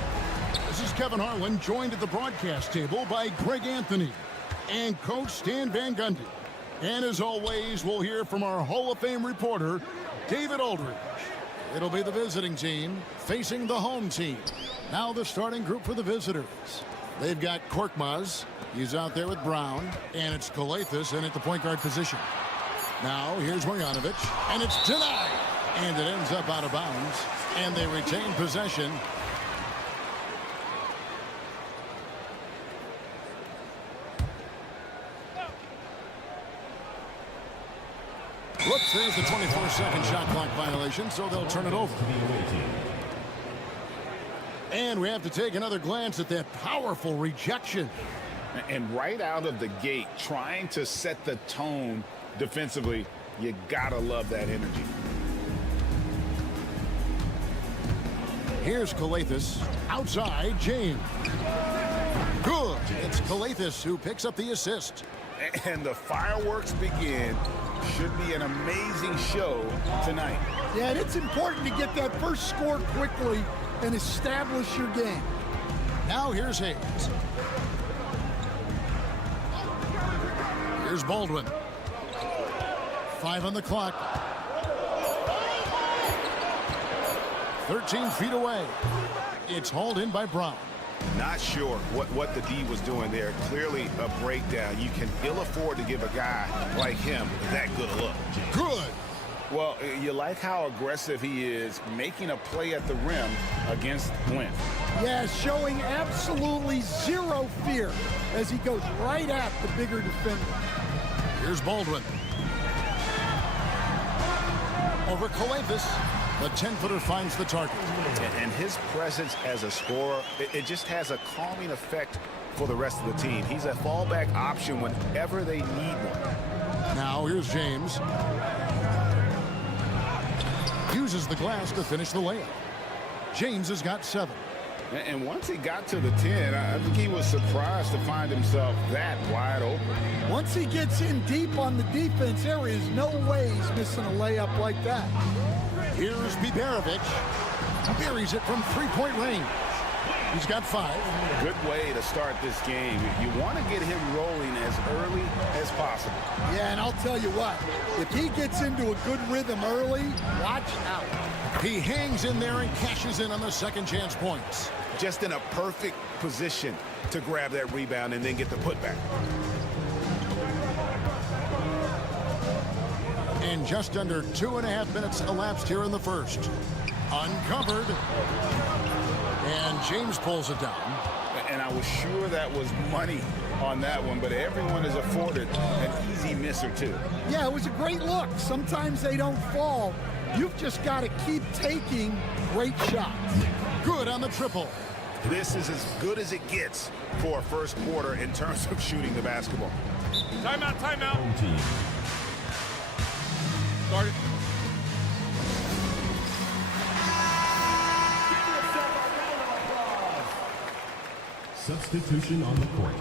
this is Kevin Harlan, joined at the broadcast table by Greg Anthony and Coach Stan Van Gundy. And as always, we'll hear from our Hall of Fame reporter, David Aldridge. It'll be the visiting team facing the home team. Now the starting group for the visitors. They've got Korkmaz. He's out there with Brown. And it's Kalathis in at the point guard position. Now here's Marjanovic. And it's denied. And it ends up out of bounds. And they retain possession. Whoops, there's the 24-second shot clock violation, so they'll turn it over. And we have to take another glance at that powerful rejection. And right out of the gate, trying to set the tone defensively, you gotta love that energy. Here's Kalathis. Outside, James. Good. It's Kalathis who picks up the assist. And the fireworks begin. Should be an amazing show tonight. Yeah, and it's important to get that first score quickly and establish your game. Now here's Hayes. Here's Baldwin. 5 on the clock. 13 feet away. It's hauled in by Brown. Not sure what the D was doing there. Clearly a breakdown. You can ill afford to give a guy like him that good a look. Good. Well, you like how aggressive he is, making a play at the rim against length. Yeah, showing absolutely zero fear as he goes right at the bigger defender. Here's Baldwin. Over Kalathis. The 10-footer finds the target. And his presence as a scorer, it just has a calming effect for the rest of the team. He's a fallback option whenever they need one. Now here's James. Uses the glass to finish the layup. James has got 7. And once he got to the 10, I think he was surprised to find himself that wide open. Once he gets in deep on the defense, there is no way he's missing a layup like that. Here's Biberovic. Buries it from 3-point range. He's got 5. Good way to start this game. You want to get him rolling as early as possible. Yeah, and I'll tell you what, if he gets into a good rhythm early, watch out. He hangs in there and cashes in on the second chance points. Just in a perfect position to grab that rebound and then get the putback. And just under 2.5 minutes elapsed here in the first. Uncovered. And James pulls it down. And I was sure that was money on that one, but everyone is afforded an easy miss or two. Yeah, it was a great look. Sometimes they don't fall. You've just got to keep taking great shots. Good on the triple. This is as good as it gets for a first quarter in terms of shooting the basketball. Timeout, timeout. Home team. Started. Substitution on the court.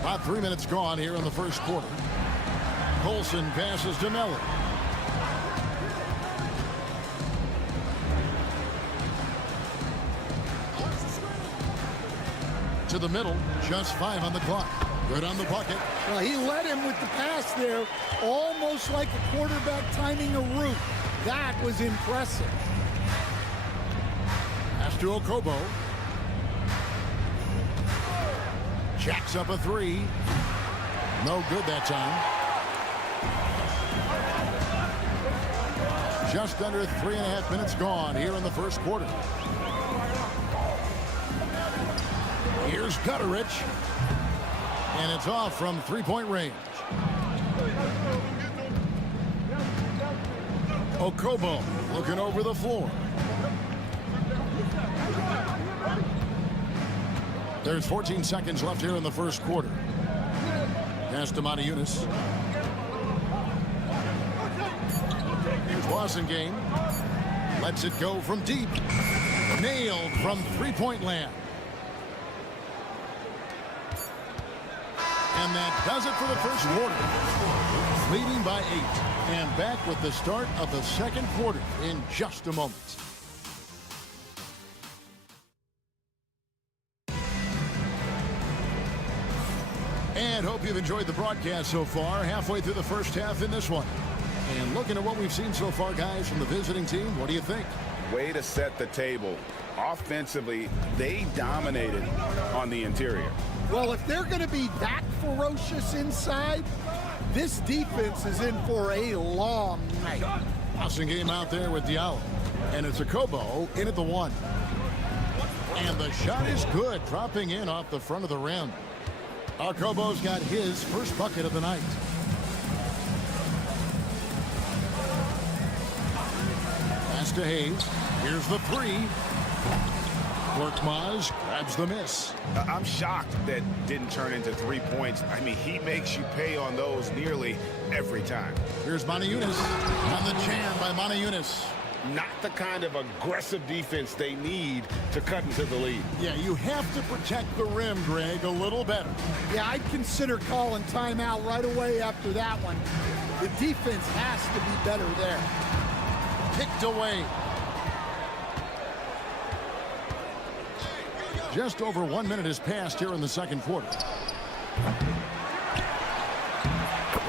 About 3 minutes gone here in the first quarter. Colson passes to Miller. To the middle, just 5 on the clock. Good on the bucket. Well, he led him with the pass there, almost like a quarterback timing a route. That was impressive. Pass to Okobo. Jacks up a 3. No good that time. Just under 3.5 minutes gone here in the first quarter. Here's Gutterich. And it's off from 3-point range. Okobo looking over the floor. There's 14 seconds left here in the first quarter. Pass to Matajunas. Here's Wasengame. Lets it go from deep. Nailed from 3-point land. And that does it for the first quarter. Leading by 8. And back with the start of the second quarter in just a moment. And hope you've enjoyed the broadcast so far. Halfway through the first half in this one. And looking at what we've seen so far, guys, from the visiting team, what do you think? Way to set the table. Offensively, they dominated on the interior. Well, if they're going to be that ferocious inside, this defense is in for a long night. Awesome game out there with Diallo. And it's Okobo in at the 1. And the shot is good, dropping in off the front of the rim. Okobo's got his first bucket of the night. Pass to Hayes. Here's the 3. Korkmaz grabs the miss. I'm shocked that didn't turn into 3 points. I mean, he makes you pay on those nearly every time. Here's Matajunas on the jam by Matajunas. Not the kind of aggressive defense they need to cut into the lead. Yeah, you have to protect the rim, Greg, a little better. Yeah, I'd consider calling timeout right away after that one. The defense has to be better there. Picked away. Just over 1 minute has passed here in the second quarter.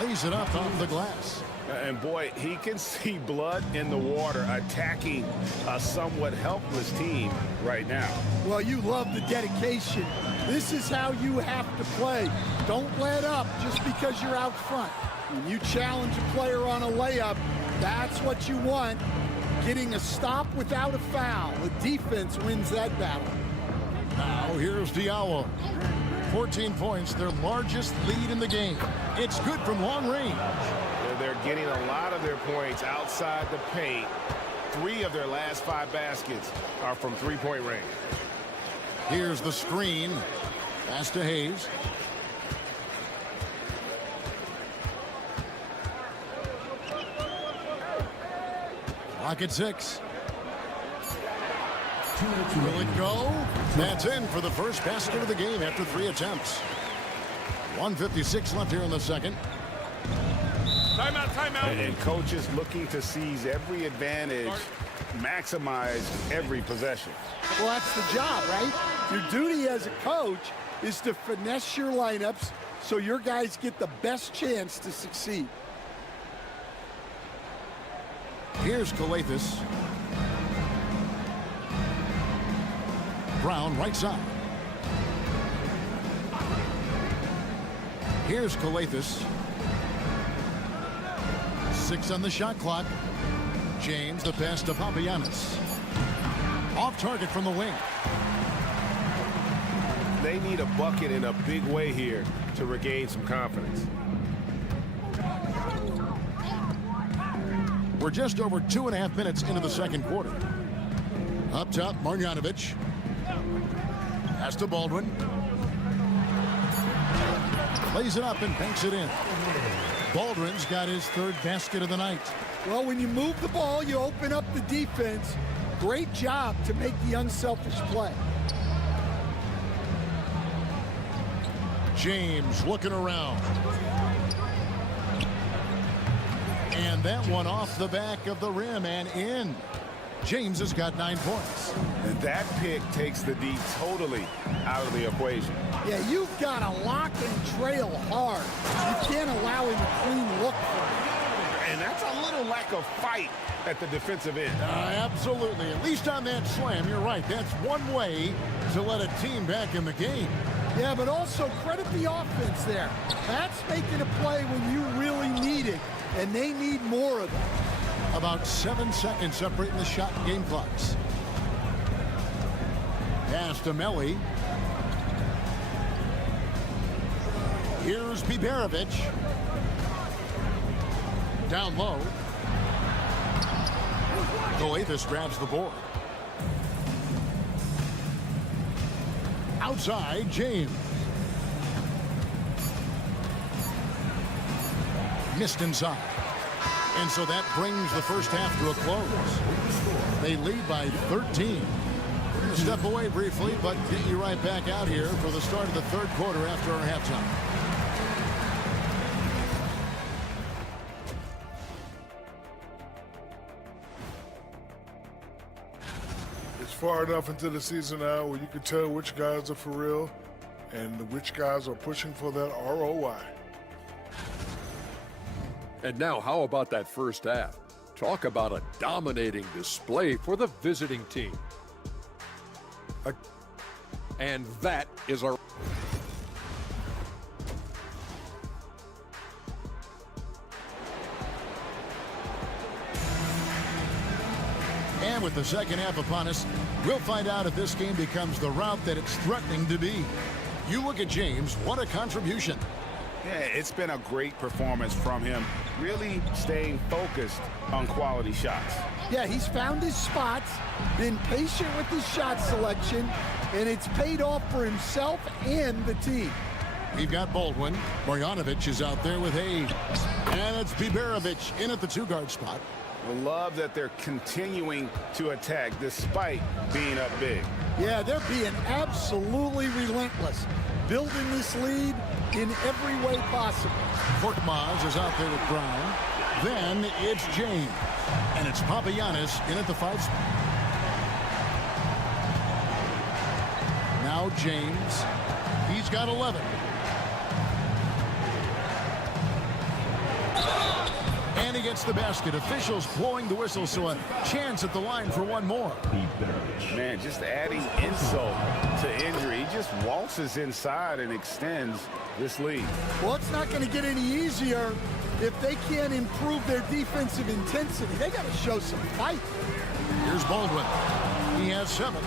Lays it up off the glass. And boy, he can see blood in the water attacking a somewhat helpless team right now. Well, you love the dedication. This is how you have to play. Don't let up just because you're out front. When you challenge a player on a layup, that's what you want. Getting a stop without a foul. The defense wins that battle. Now here's Diallo. 14 points, their largest lead in the game. It's good from long range. They're getting a lot of their points outside the paint. 3 of their last 5 baskets are from three-point range. Here's the screen. Pass to Hayes. Clock at 6. Will it go? That's in for the first basket of the game after 3 attempts. 1:56 left here in the second. Timeout, timeout. And coaches looking to seize every advantage, maximize every possession. Well, that's the job, right? Your duty as a coach is to finesse your lineups so your guys get the best chance to succeed. Here's Calathis. Brown right side. Here's Calathis. 6 on the shot clock. James, the pass to Papagiannis. Off target from the wing. They need a bucket in a big way here to regain some confidence. We're just over 2.5 minutes into the second quarter. Up top, Marjanovic. Pass to Baldwin. Plays it up and banks it in. Baldwin's got his 3rd basket of the night. Well, when you move the ball, you open up the defense. Great job to make the unselfish play. James looking around. And that one off the back of the rim and in. James has got 9 points. And that pick takes the D totally out of the equation. Yeah, you've got to lock and trail hard. You can't allow him a clean look for it. And that's a little lack of fight at the defensive end. Absolutely. At least on that slam, you're right. That's one way to let a team back in the game. Yeah, but also credit the offense there. That's making a play when you really need it, and they need more of it. About 7 seconds separating the shot and game clocks. Pass to Melli. Here's Biberovic. Down low. Calathis grabs the board. Outside, James. Missed inside. And so that brings the first half to a close. They lead by 13. We're going to step away briefly, but get you right back out here for the start of the third quarter after our halftime. It's far enough into the season now where you can tell which guys are for real and which guys are pushing for that ROI. And now, how about that first half? Talk about a dominating display for the visiting team. And that is our... And with the second half upon us, we'll find out if this game becomes the route that it's threatening to be. You look at James, what a contribution. Yeah, it's been a great performance from him, really staying focused on quality shots. Yeah, he's found his spots, been patient with his shot selection, and it's paid off for himself and the team. We've got Baldwin. Marjanovic is out there with Hayes. And it's Biberovic in at the 2-guard spot. I love that they're continuing to attack despite being up big. Yeah, they're being absolutely relentless, building this lead in every way possible. Korkmaz is out there with Brown. Then it's James. And it's Papagiannis in at the 5 spot. Now James. He's got 11. And he gets the basket. Officials blowing the whistle, so a chance at the line for one more. Man, just adding insult to injury. He just waltzes inside and extends this lead. Well, it's not going to get any easier if they can't improve their defensive intensity. They got to show some fight. Here's Baldwin. He has 7.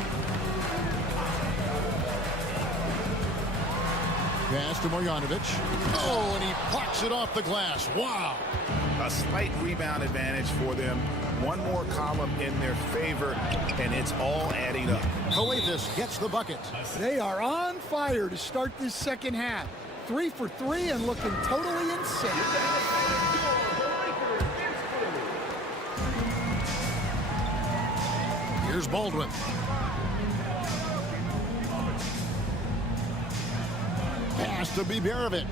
Pass to Marjanovic. Oh, and he blocks it off the glass. Wow. A slight rebound advantage for them. One more column in their favor, and it's all adding up. Coates gets the bucket. They are on fire to start this second half. 3 for 3 and looking totally insane. Here's Baldwin. Pass to Biberovic.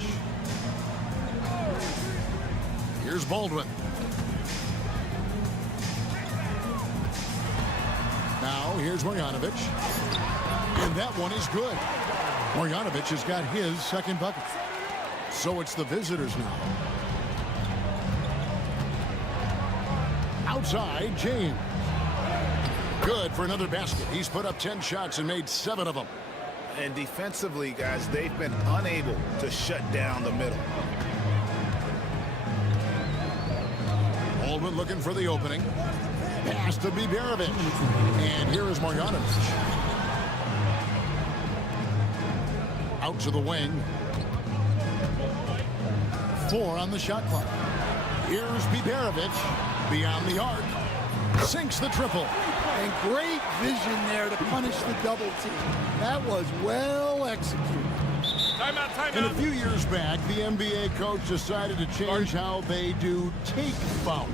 Here's Baldwin. Now here's Marjanovic. And that one is good. Marjanovic has got his second bucket. So it's the visitors now. Outside, James. Good for another basket. He's put up 10 shots and made 7 of them. And defensively, guys, they've been unable to shut down the middle. Baldwin looking for the opening. Pass to Biberovic. And here is Marjanovic. Out to the wing. 4 on the shot clock. Here's Biberovic. Beyond the arc. Sinks the triple. And great vision there to punish the double team. That was well executed. Timeout, timeout. And a few years back, the NBA coach decided to change how they do take fouls.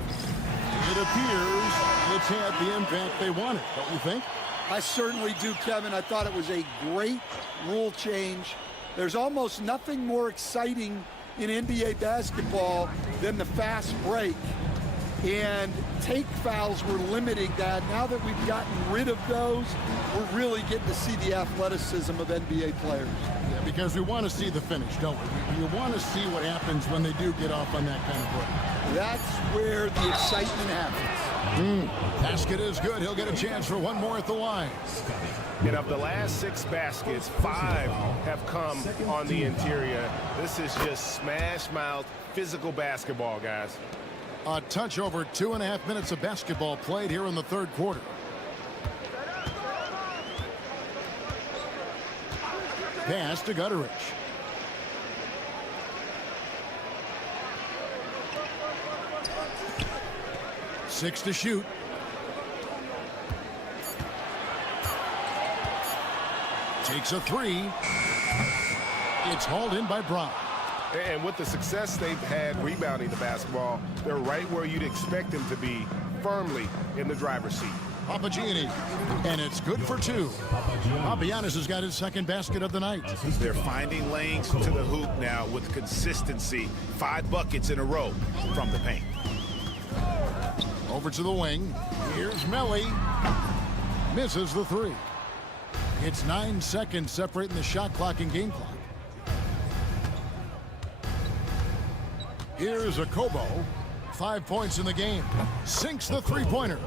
It appears it's had the impact they wanted, don't you think? I certainly do, Kevin. I thought it was a great rule change. There's almost nothing more exciting in NBA basketball than the fast break. And take fouls were limiting that. Now that we've gotten rid of those, we're really getting to see the athleticism of NBA players. Yeah, because we want to see the finish, don't we? You want to see what happens when they do get off on that kind of break. That's where the excitement happens. Basket is good. He'll get a chance for one more at the line. And of the last 6 baskets, 5 have come on the interior. This is just smash-mouth physical basketball, guys. A touch over 2.5 minutes of basketball played here in the third quarter. Pass to Gutterich. Six to shoot. Takes a 3. It's hauled in by Brown. And with the success they've had rebounding the basketball, they're right where you'd expect them to be, firmly in the driver's seat. Papagiannis, and it's good for 2. Papagiannis has got his second basket of the night. They're finding lanes to the hoop now with consistency. 5 buckets in a row from the paint. Over to the wing. Here's Melly. Misses the 3. It's 9 seconds separating the shot clock and game clock. Here's Okobo. 5 points in the game. Sinks the three-pointer.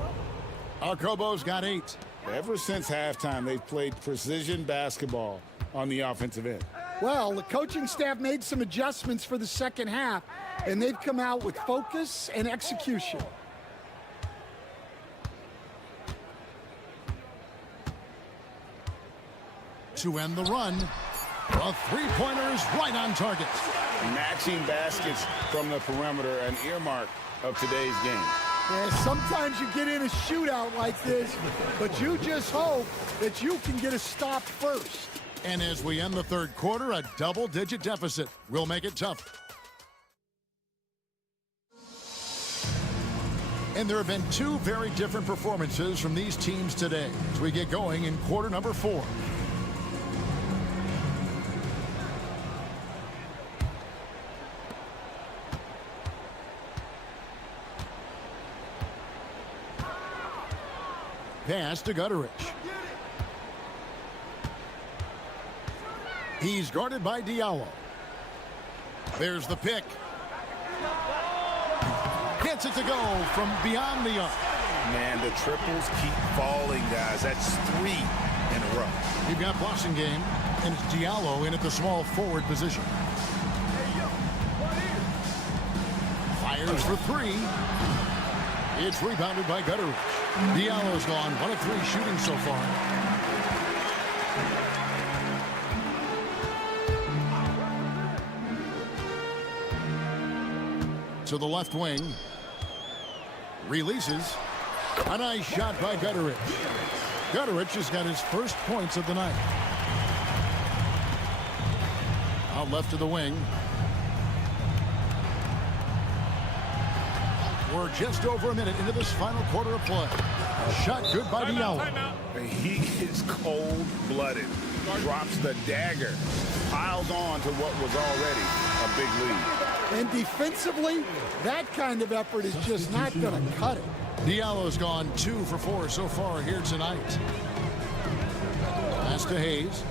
Okobo's got 8. Ever since halftime, they've played precision basketball on the offensive end. Well, the coaching staff made some adjustments for the second half, and they've come out with focus and execution. To end the run, a three-pointer is right on target. Matching baskets from the perimeter, an earmark of today's game. Yeah, sometimes you get in a shootout like this, but you just hope that you can get a stop first. And as we end the third quarter, a double-digit deficit will make it tough. And there have been 2 very different performances from these teams today as we get going in quarter number 4. Pass to Gutterich. He's guarded by Diallo. There's the pick. Gets it to go from beyond the arc. Man, the triples keep falling, guys. That's 3 in a row. You've got Blossingame, and it's Diallo in at the small forward position. Fires for 3. It's rebounded by Gutterich. Diallo's gone 1 of 3 shooting so far. To the left wing. Releases. A nice shot by Gutterich. Gutterich has got his first points of the night. Out left to the wing. We're just over a minute into this final quarter of play. Shot good by Diallo. He is cold-blooded. Drops the dagger. Piles on to what was already a big lead. And defensively, that kind of effort is just not going to cut it. Diallo's gone 2 for 4 so far here tonight. Pass to Hayes.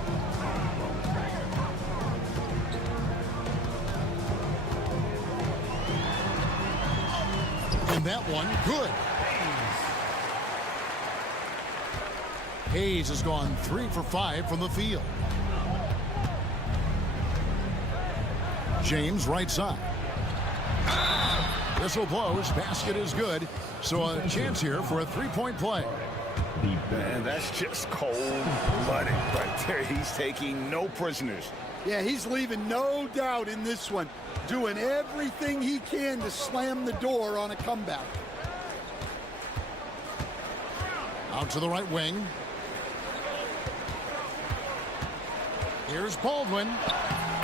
And that one, good. Hayes has gone 3 for 5 from the field. James right side. Whistle blows. Basket is good. So a chance here for a three-point play. Man, that's just cold-blooded right there. He's taking no prisoners. Yeah, he's leaving no doubt in this one. Doing everything he can to slam the door on a comeback. Out to the right wing. Here's Baldwin.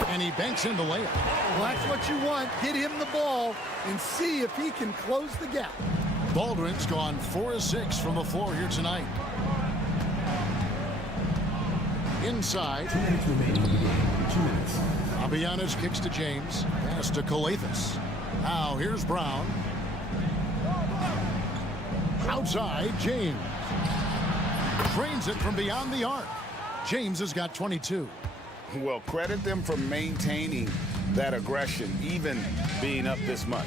And he banks in the layup. Well, that's what you want. Hit him the ball and see if he can close the gap. Baldwin's gone 4 of 6 from the floor here tonight. Inside. 2 minutes remaining in the game. 2 minutes. Fabianas kicks to James. Pass to Calathis. Now here's Brown. Outside, James. Drains it from beyond the arc. James has got 22. Well, credit them for maintaining that aggression, even being up this much.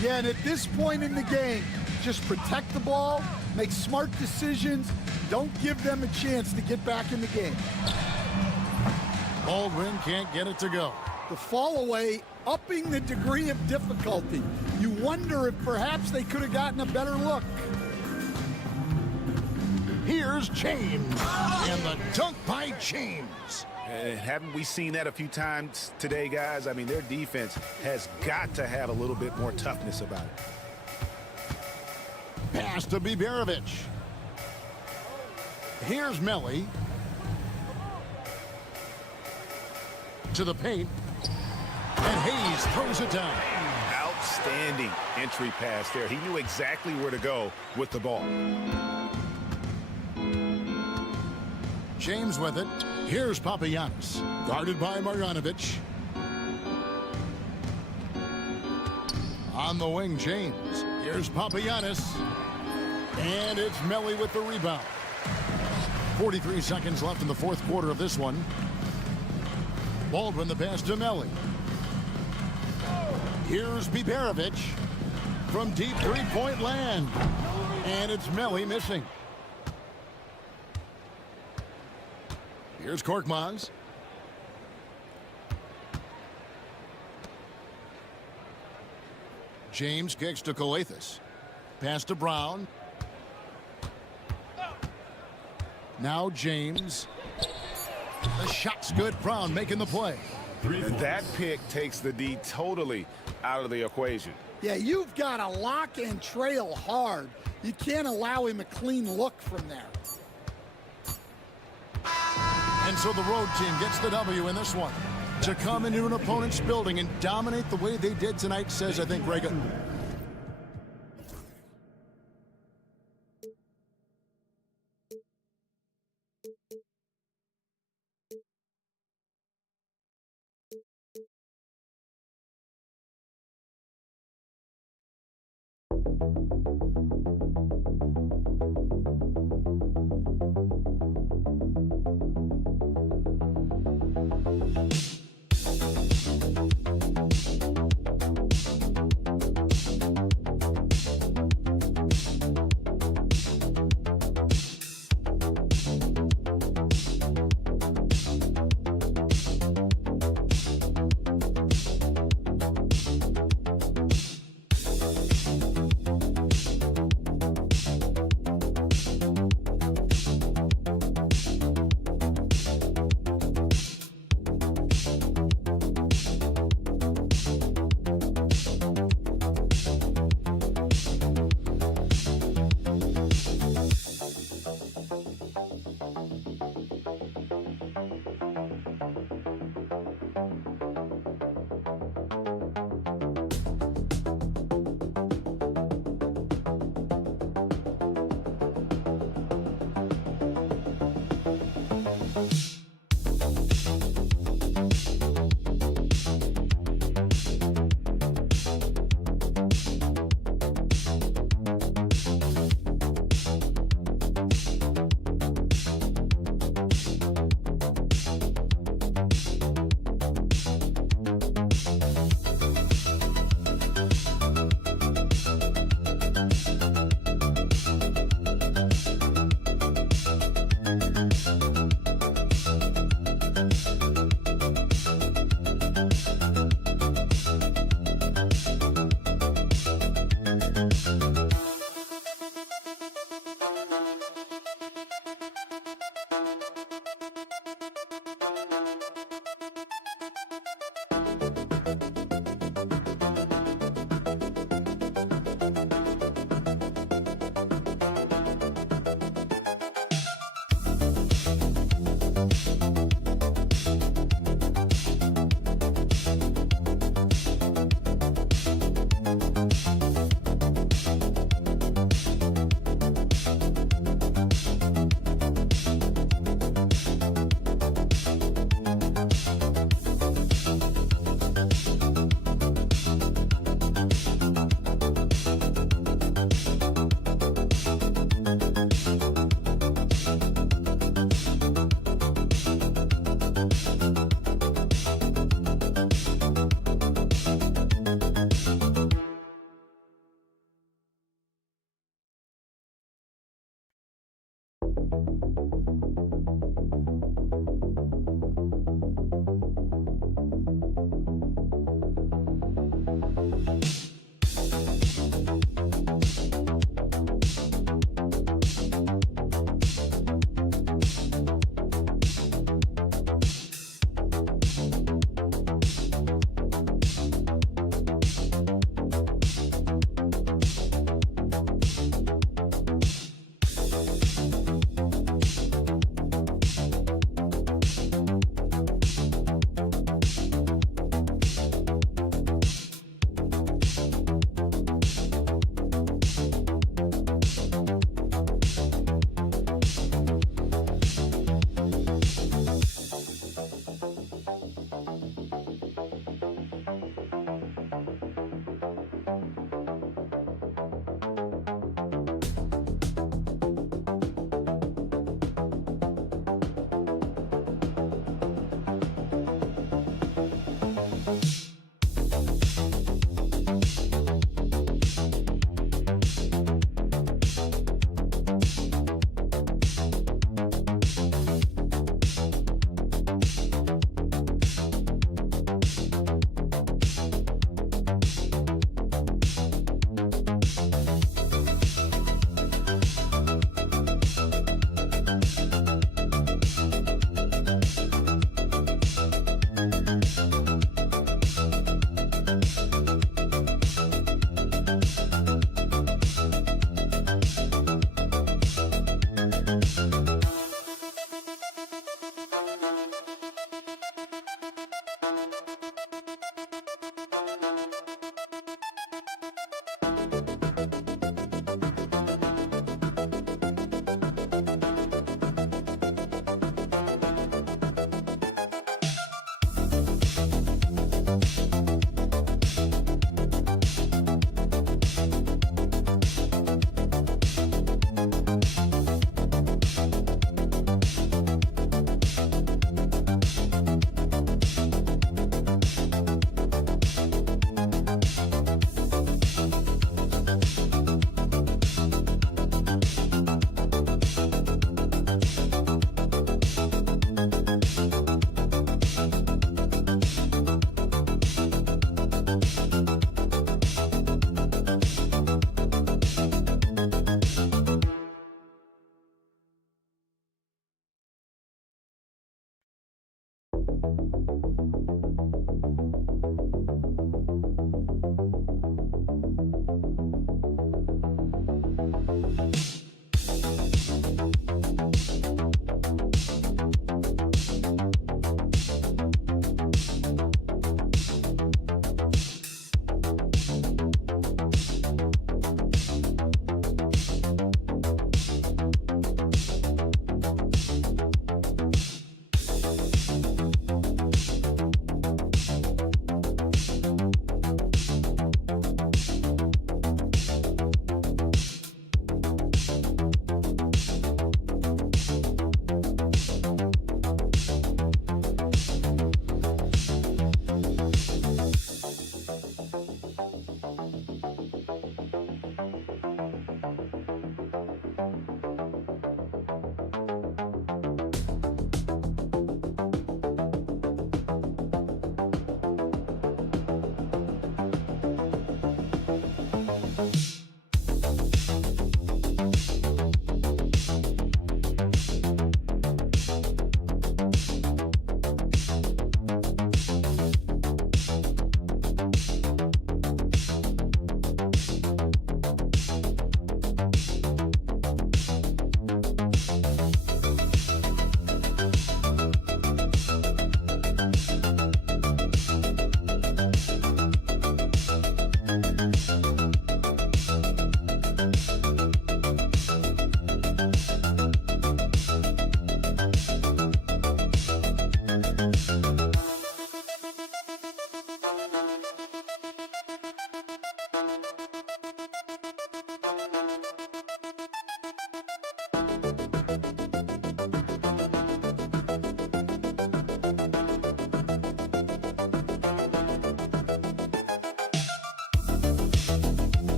Yeah, and at this point in the game, just protect the ball, make smart decisions, don't give them a chance to get back in the game. Baldwin can't get it to go. The fall away, upping the degree of difficulty. You wonder if perhaps they could have gotten a better look. Here's James, and the dunk by James. Haven't we seen that a few times today, guys? I mean, their defense has got to have a little bit more toughness about it. Pass to Biberovic. Here's Melly. To the paint. And Hayes throws it down. Outstanding entry pass there. He knew exactly where to go with the ball. James with it. Here's Papagiannis. Guarded by Marjanovic. On the wing, James. Here's Papagiannis. And it's Melly with the rebound. 43 seconds left in the fourth quarter of this one. Baldwin the pass to Melly. Here's Biberovic from deep three-point land. And it's Melly missing. Here's Korkmaz. James kicks to Calathis. Pass to Brown. Now James. The shot's good. Brown making the play. And that pick takes the D totally out of the equation. Yeah, you've got to lock and trail hard. You can't allow him a clean look from there. And so the road team gets the W in this one. To come into an opponent's building and dominate the way they did tonight says, I think, Greg.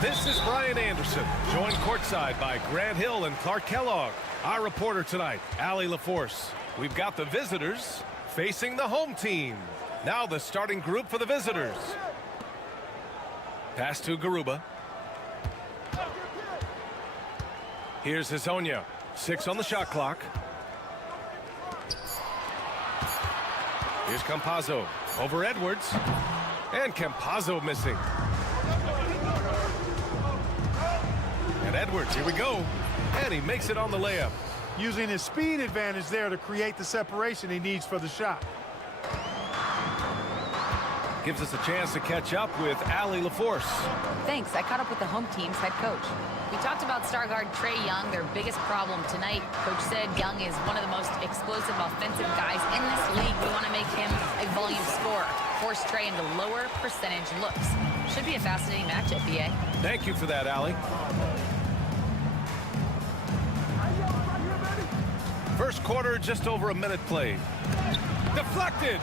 This is Brian Anderson, joined courtside by Grant Hill and Clark Kellogg. Our reporter tonight, Allie LaForce. We've got the visitors facing the home team. Now the starting group for the visitors. Pass to Garuba. Here's Hezonja. 6 on the shot clock. Here's Campazzo. Over Edwards. And Campazzo missing. And Edwards, here we go. And he makes it on the layup. Using his speed advantage there to create the separation he needs for the shot. Gives us a chance to catch up with Allie LaForce. Thanks. I caught up with the home team's head coach. We talked about star guard Trae Young, their biggest problem tonight. Coach said Young is one of the most explosive offensive guys in this league. We want to make him a volume scorer. Force Trae into lower percentage looks. Should be a fascinating matchup, BA. Thank you for that, Allie. First quarter, just over a minute played. Deflected.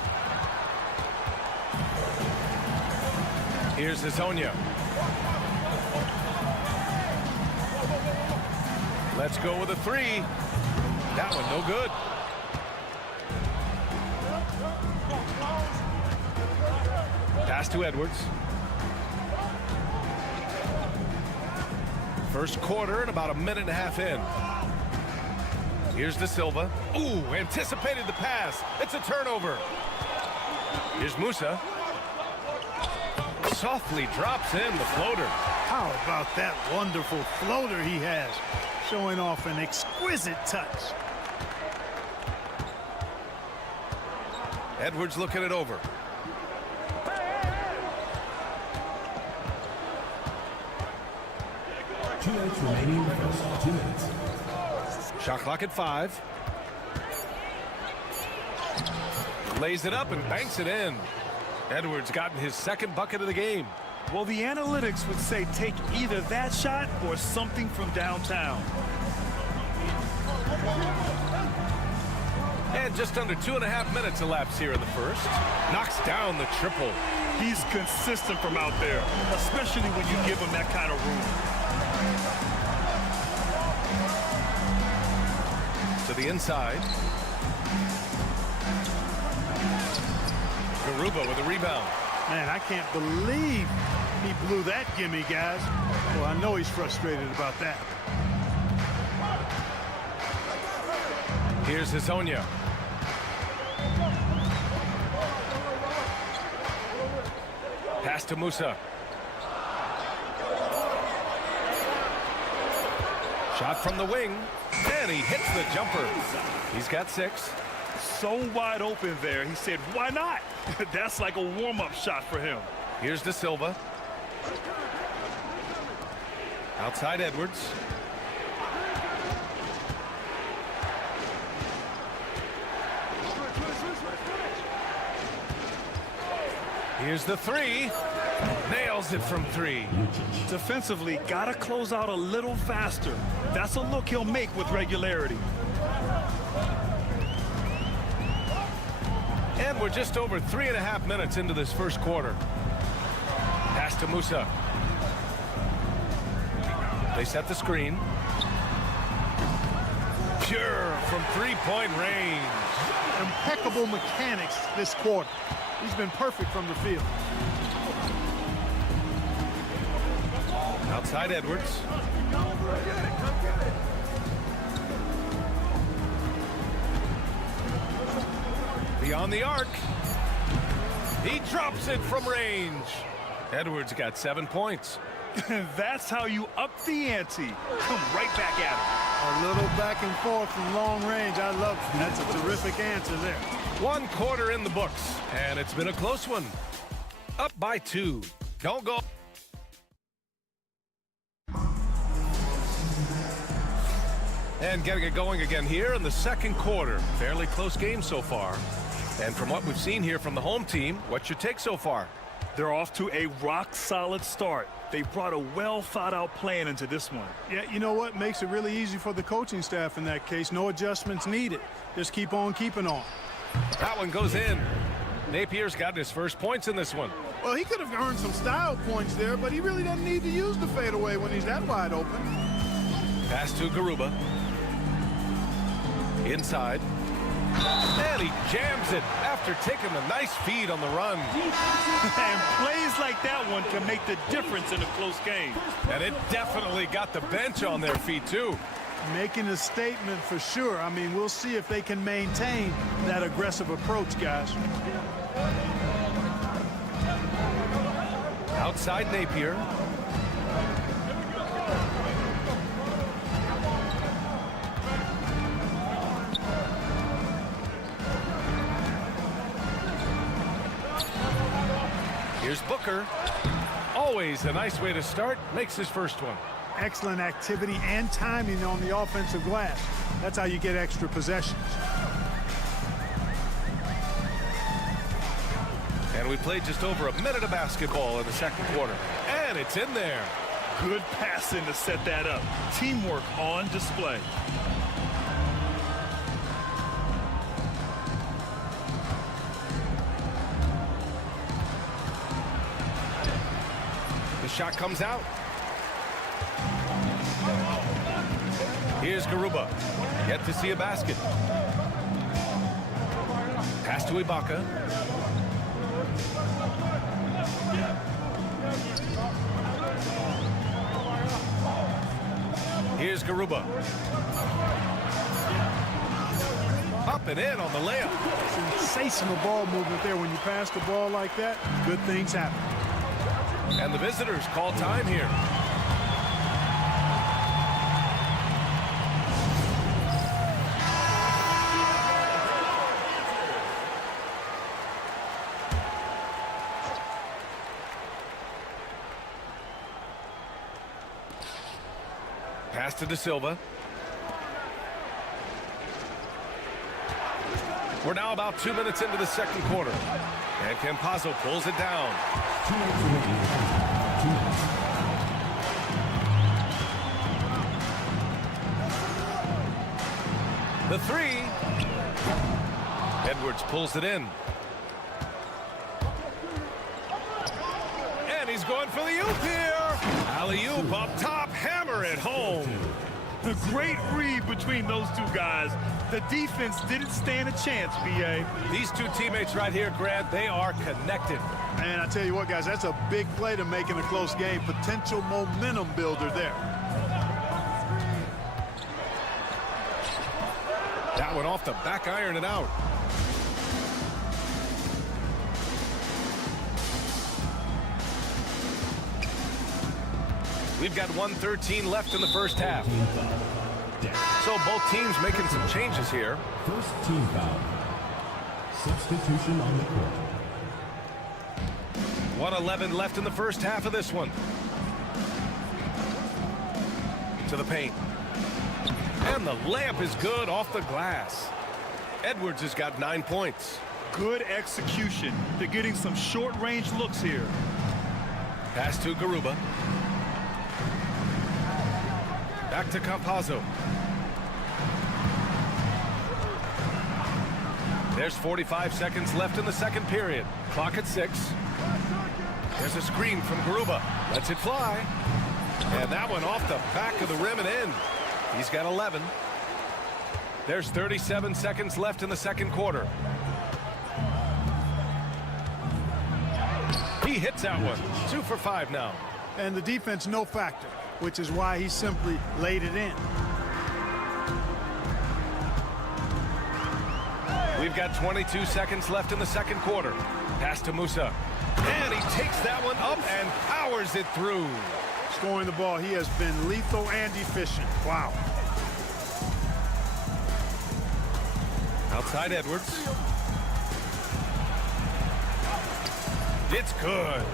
Here's Hezonja. Let's go with a 3. That one no good. Pass to Edwards. First quarter and about a minute and a half in. Here's De Silva. Ooh, anticipated the pass. It's a turnover. Here's Musa. Softly drops in the floater. How about that wonderful floater he has, showing off an exquisite touch. Edwards looking it over. Two minutes remaining in the first. 2 minutes. Shot clock at 5. Lays it up and banks it in. Edwards gotten his second bucket of the game. Well, the analytics would say take either that shot or something from downtown. And just under 2.5 minutes elapsed here in the first. Knocks down the triple. He's consistent from out there, especially when you give him that kind of room. To the inside. Garuba with a rebound. Man, I can't believe he blew that gimme, guys. Well, I know he's frustrated about that. Here's Hezonja. Pass to Musa. Shot from the wing. And he hits the jumper. He's got 6. So wide open there. He said, why not? That's like a warm-up shot for him. Here's De Silva. Outside Edwards. Here's the 3. Nails it from 3. Defensively, gotta close out a little faster. That's a look he'll make with regularity. And we're just over 3.5 minutes into this first quarter. Pass to Musa. They set the screen. Pure from 3-point range. Impeccable mechanics this quarter. He's been perfect from the field. Outside Edwards. Beyond the arc. He drops it from range. Edwards got 7 points. That's how you up the ante. Come right back at him. A little back and forth from long range. I love it. That's a terrific answer there. 1 quarter in the books, and it's been a close one. Up by 2. Don't go. And getting it going again here in the second quarter. Fairly close game so far. And from what we've seen here from the home team, what's your take so far? They're off to a rock-solid start. They brought a well-thought-out plan into this one. Yeah, you know what? Makes it really easy for the coaching staff in that case. No adjustments needed. Just keep on keeping on. That one goes in. Napier's got his first points in this one. Well, he could have earned some style points there, but he really doesn't need to use the fadeaway when he's that wide open. Pass to Garuba. Inside. And he jams it after taking a nice feed on the run. And plays like that one can make the difference in a close game. And it definitely got the bench on their feet, too. Making a statement for sure. I mean, we'll see if they can maintain that aggressive approach, guys. Outside Napier. Here's Booker. Always a nice way to start. Makes his first one. Excellent activity and timing on the offensive glass. That's how you get extra possessions. And we played just over a minute of basketball in the second quarter. And it's in there. Good passing to set that up. Teamwork on display. The shot comes out. Here's Garuba. Yet to see a basket. Pass to Ibaka. Here's Garuba. Up and in on the layup. Sensational ball movement there. When you pass the ball like that, good things happen. And the visitors call time here. Pass to De Silva. We're now about 2 minutes into the second quarter. And Campazzo pulls it down. The three. Edwards pulls it in. And he's going for the oop here. Alley-oop up top, hammer it home. A great read between those two guys. The defense didn't stand a chance, B.A. These two teammates right here, Grant, they are connected. And I tell you what, guys, that's a big play to make in a close game. Potential momentum builder there. That one off the back iron and out. We've got 1:13 left in the first half. So both teams making some changes here. First team foul. Substitution on the court. 1:11 left in the first half of this one. To the paint. And the layup is good off the glass. Edwards has got 9 points. Good execution. They're getting some short-range looks here. Pass to Garuba. Back to Campazzo. There's 45 seconds left in the second period. Clock at 6. There's a screen from Garuba. Lets it fly. And that one off the back of the rim and in. He's got 11. There's 37 seconds left in the second quarter. He hits that one. 2 for 5 now. And the defense no factor, which is why he simply laid it in. We've got 22 seconds left in the second quarter. Pass to Musa. And he takes that one up and powers it through. Scoring the ball, he has been lethal and efficient. Wow. Outside Edwards. It's good.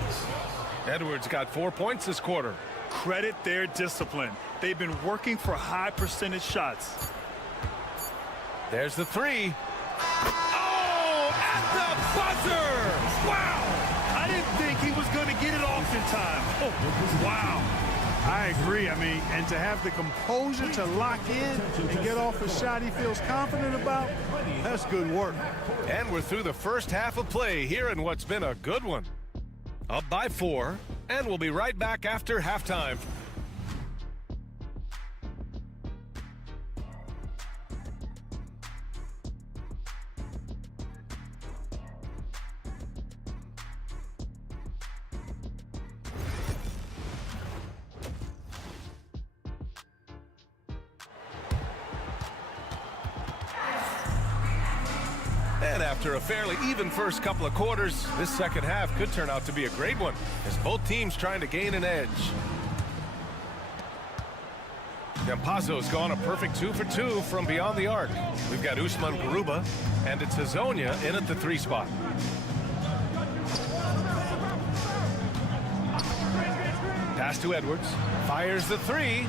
Edwards got 4 points this quarter. Credit their discipline. They've been working for high percentage shots. There's the three. Oh, at the buzzer! Wow! I didn't think he Wow. I agree. I mean, and to have the composure to lock in and get off a shot he feels confident about, that's good work. And we're through the first half of play here in what's been a good one. Up by 4, and we'll be right back after halftime. And after a fairly even first couple of quarters, this second half could turn out to be a great one as both teams trying to gain an edge. Campazzo's gone a perfect 2 for 2 from beyond the arc. We've got Usman Garuba, and it's Hazonia in at the 3 spot. Pass to Edwards, fires the 3,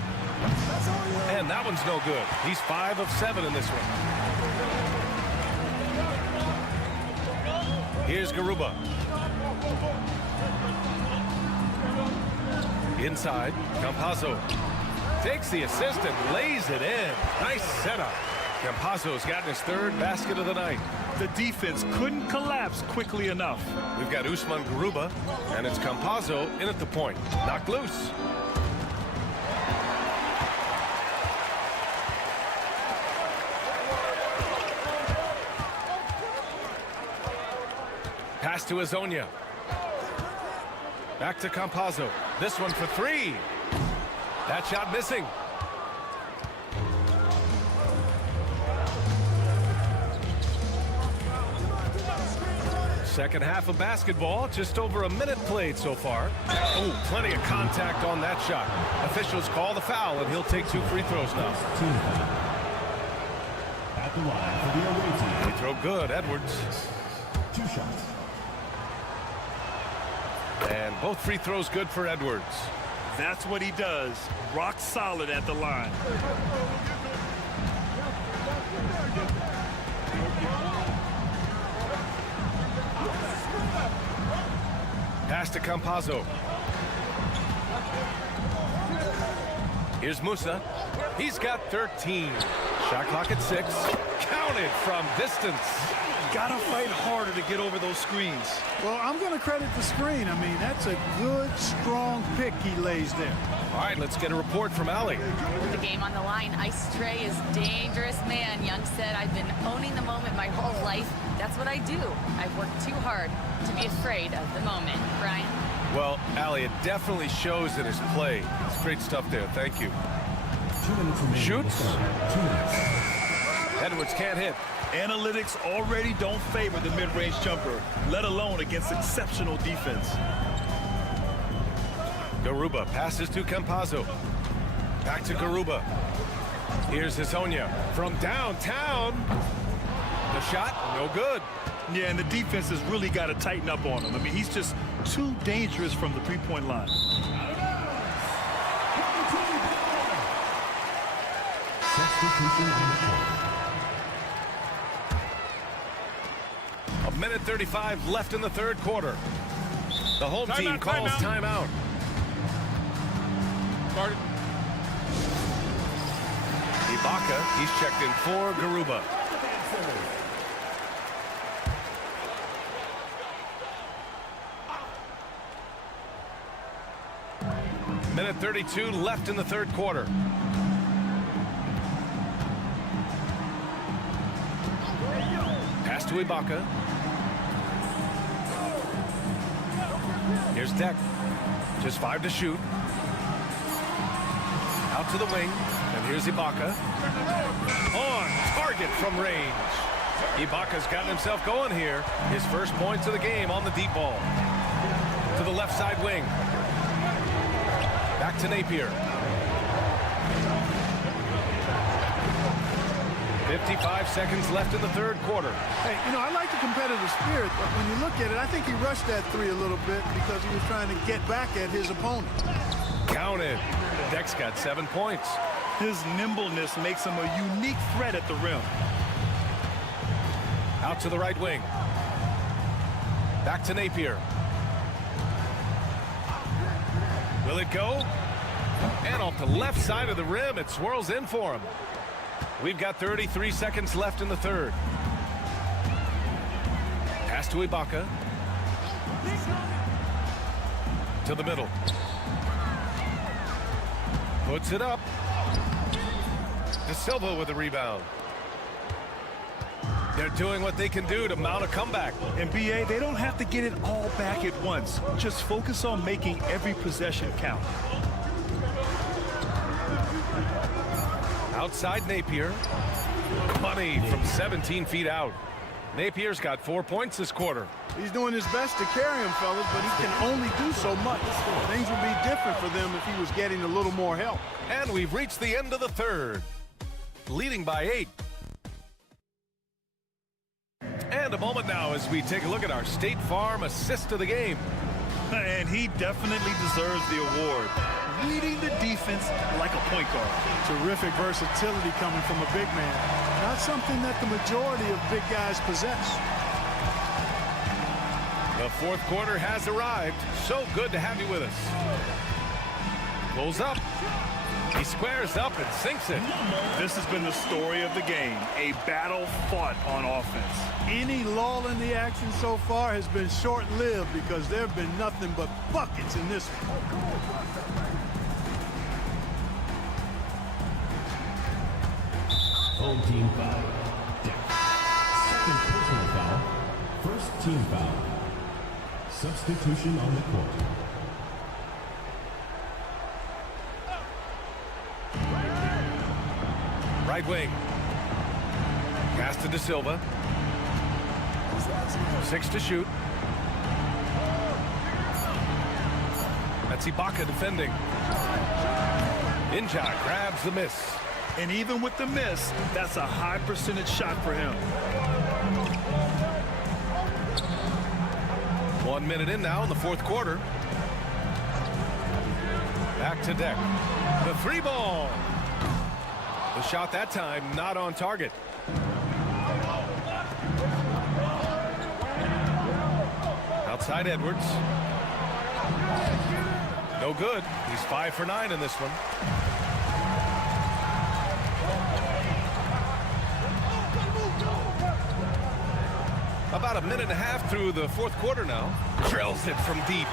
and that one's no good. He's 5 of 7 in this one. Here's Garuba. Inside, Campazzo takes the assist and lays it in. Nice setup. Campazzo's gotten his 3rd basket of the night. The defense couldn't collapse quickly enough. We've got Usman Garuba, and it's Campazzo in at the point. Knocked loose. Pass to Hazonia. Back to Campazzo. This one for 3. That shot missing. Second half of basketball, just over a minute played so far. Oh, plenty of contact on that shot. Officials call the foul, and he'll take 2 free throws now. At the line for the away team. Free throw good, Edwards. 2 shots. And both free throws good for Edwards. That's what he does. Rock solid at the line. Pass to Campazzo. Here's Musa. He's got 13. Shot clock at 6. Counted from distance. Gotta fight harder to get over those screens. Well, I'm going to credit the screen. I mean, that's a good, strong pick he lays there. All right, let's get a report from Allie. With the game on the line, Ice Trey is dangerous man. Young said, I've been owning the moment my whole life. That's what I do. I've worked too hard to be afraid of the moment. Brian? Well, Allie, it definitely shows in his play. It's great stuff there. Thank you. 2 minutes remaining. Shoots. 2 minutes. Edwards can't hit. Analytics already don't favor the mid-range jumper, let alone against exceptional defense. Garuba passes to Campazzo. Back to Garuba. Here's Hazonia from downtown. The shot, no good. Yeah, and the defense has really got to tighten up on him. I mean, he's just too dangerous from the 3-point line. Substitution on the court. A minute 35 left in the 3rd quarter. The home team calls timeout. Ibaka, he's checked in for Garuba. Minute 32 left in the 3rd quarter. Pass to Ibaka. Here's Deck. Just 5 to shoot. Out to the wing. And here's Ibaka. On target from range. Ibaka's gotten himself going here. His first points of the game on the deep ball. To the left side wing. Back to Napier. 55 seconds left in the 3rd quarter. Hey, you know, I like the competitive spirit, but when you look at it, I think he rushed that 3 a little bit because he was trying to get back at his opponent. Counted. Deck's got 7 points. His nimbleness makes him a unique threat at the rim. Out to the right wing. Back to Napier. Will it go? And off the left side of the rim, it swirls in for him. We've got 33 seconds left in the third. Pass to Ibaka. To the middle. Puts it up. De Silva with a rebound. They're doing what they can do to mount a comeback. And BA, they don't have to get it all back at once. Just focus on making every possession count. Outside Napier. Money from 17 feet out. Napier's got 4 points this quarter. He's doing his best to carry him, fellas, but he can only do so much. Things would be different for them if he was getting a little more help. And we've reached the end of the third. Leading by 8. And a moment now as we take a look at our State Farm assist of the game. And he definitely deserves the award. Reading the defense like a point guard. Terrific versatility coming from a big man. Not something that the majority of big guys possess. The fourth quarter has arrived. So good to have you with us. Pulls up. He squares up and sinks it. This has been the story of the game. A battle fought on offense. Any lull in the action so far has been short-lived because there have been nothing but buckets in this one. Home team foul. Second personal foul. First team foul. Substitution on the court. Right wing. Pass to De Silva. 6 to shoot. That's Ibaka defending. Inja grabs the miss. And even with the miss, that's a high percentage shot for him. 1 minute in now in the fourth quarter. Back to deck. The 3 ball. The shot that time not on target. Outside Edwards. No good. He's 5 for 9 in this one. About a minute and a half through the fourth quarter now. Drills it from deep.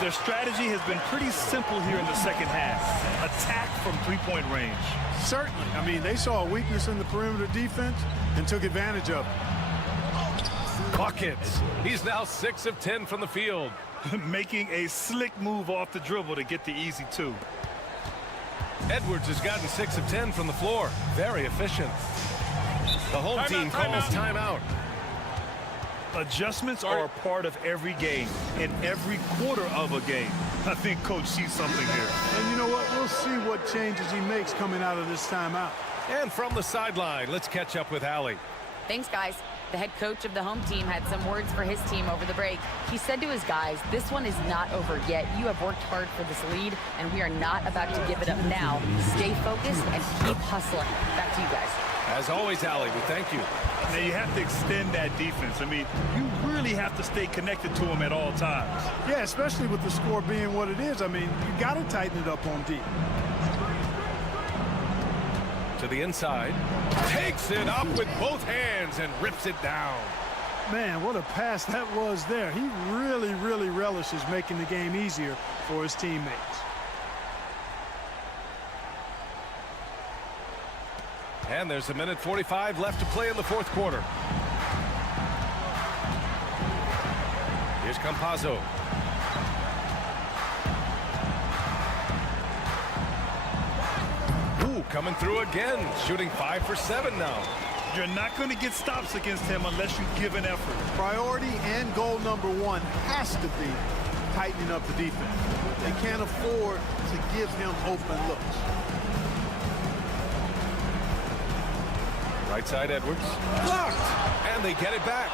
Their strategy has been pretty simple here in the second half. Attack from three-point range. Certainly. I mean, they saw a weakness in the perimeter defense and took advantage of it. Buckets. He's now 6 of 10 from the field. Making a slick move off the dribble to get the easy 2. Edwards has gotten 6 of 10 from the floor. Very efficient. The home team calls timeout. Adjustments are a part of every game, and every quarter of a game. I think Coach sees something here. And you know what? We'll see what changes he makes coming out of this timeout. And from the sideline, let's catch up with Allie. Thanks, guys. The head coach of the home team had some words for his team over the break. He said to his guys, this one is not over yet. You have worked hard for this lead, and we are not about to give it up now. Stay focused and keep hustling. Back to you guys. As always, Allie, we thank you. Now, you have to extend that defense. I mean, you really have to stay connected to them at all times. Yeah, especially with the score being what it is. I mean, you got to tighten it up on deep. To the inside. Takes it up with both hands and rips it down. Man, what a pass that was there. He really, really relishes making the game easier for his teammates. And there's a minute 45 left to play in the fourth quarter. Here's Campazzo. Ooh, coming through again, shooting 5 for 7 now. You're not going to get stops against him unless you give an effort. Priority and goal number 1 has to be tightening up the defense. They can't afford to give him open looks. Right side Edwards. Blocked! And they get it back.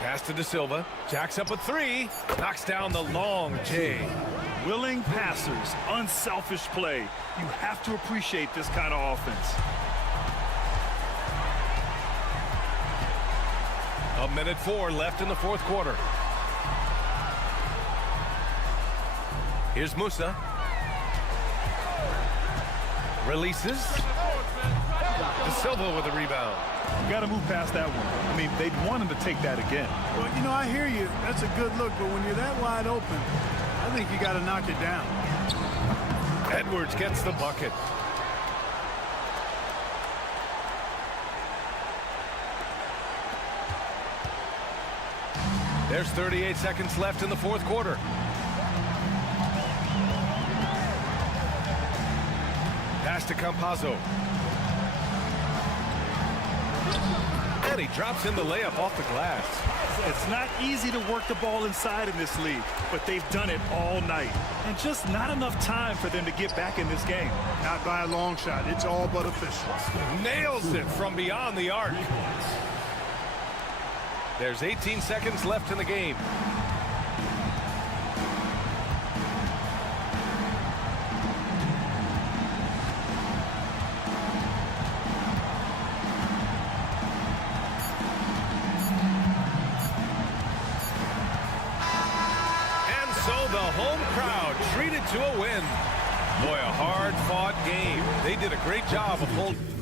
Pass to De Silva. Jacks up a 3. Knocks down the long J. Willing passers, unselfish play. You have to appreciate this kind of offense. A minute 4 left in the fourth quarter. Here's Musa. Releases. De Silva with a rebound. Got to move past that one. I mean, they'd want him to take that again. Well, you know, I hear you. That's a good look, but when you're that wide open, I think you got to knock it down. Edwards gets the bucket. There's 38 seconds left in the fourth quarter. Pass to Campazzo. And he drops in the layup off the glass. It's not easy to work the ball inside in this league, but they've done it all night. And just not enough time for them to get back in this game. Not by a long shot. It's all but official. Nails it from beyond the arc. There's 18 seconds left in the game. And so the home crowd treated to a win. Boy, a hard-fought game. They did a great job of holding.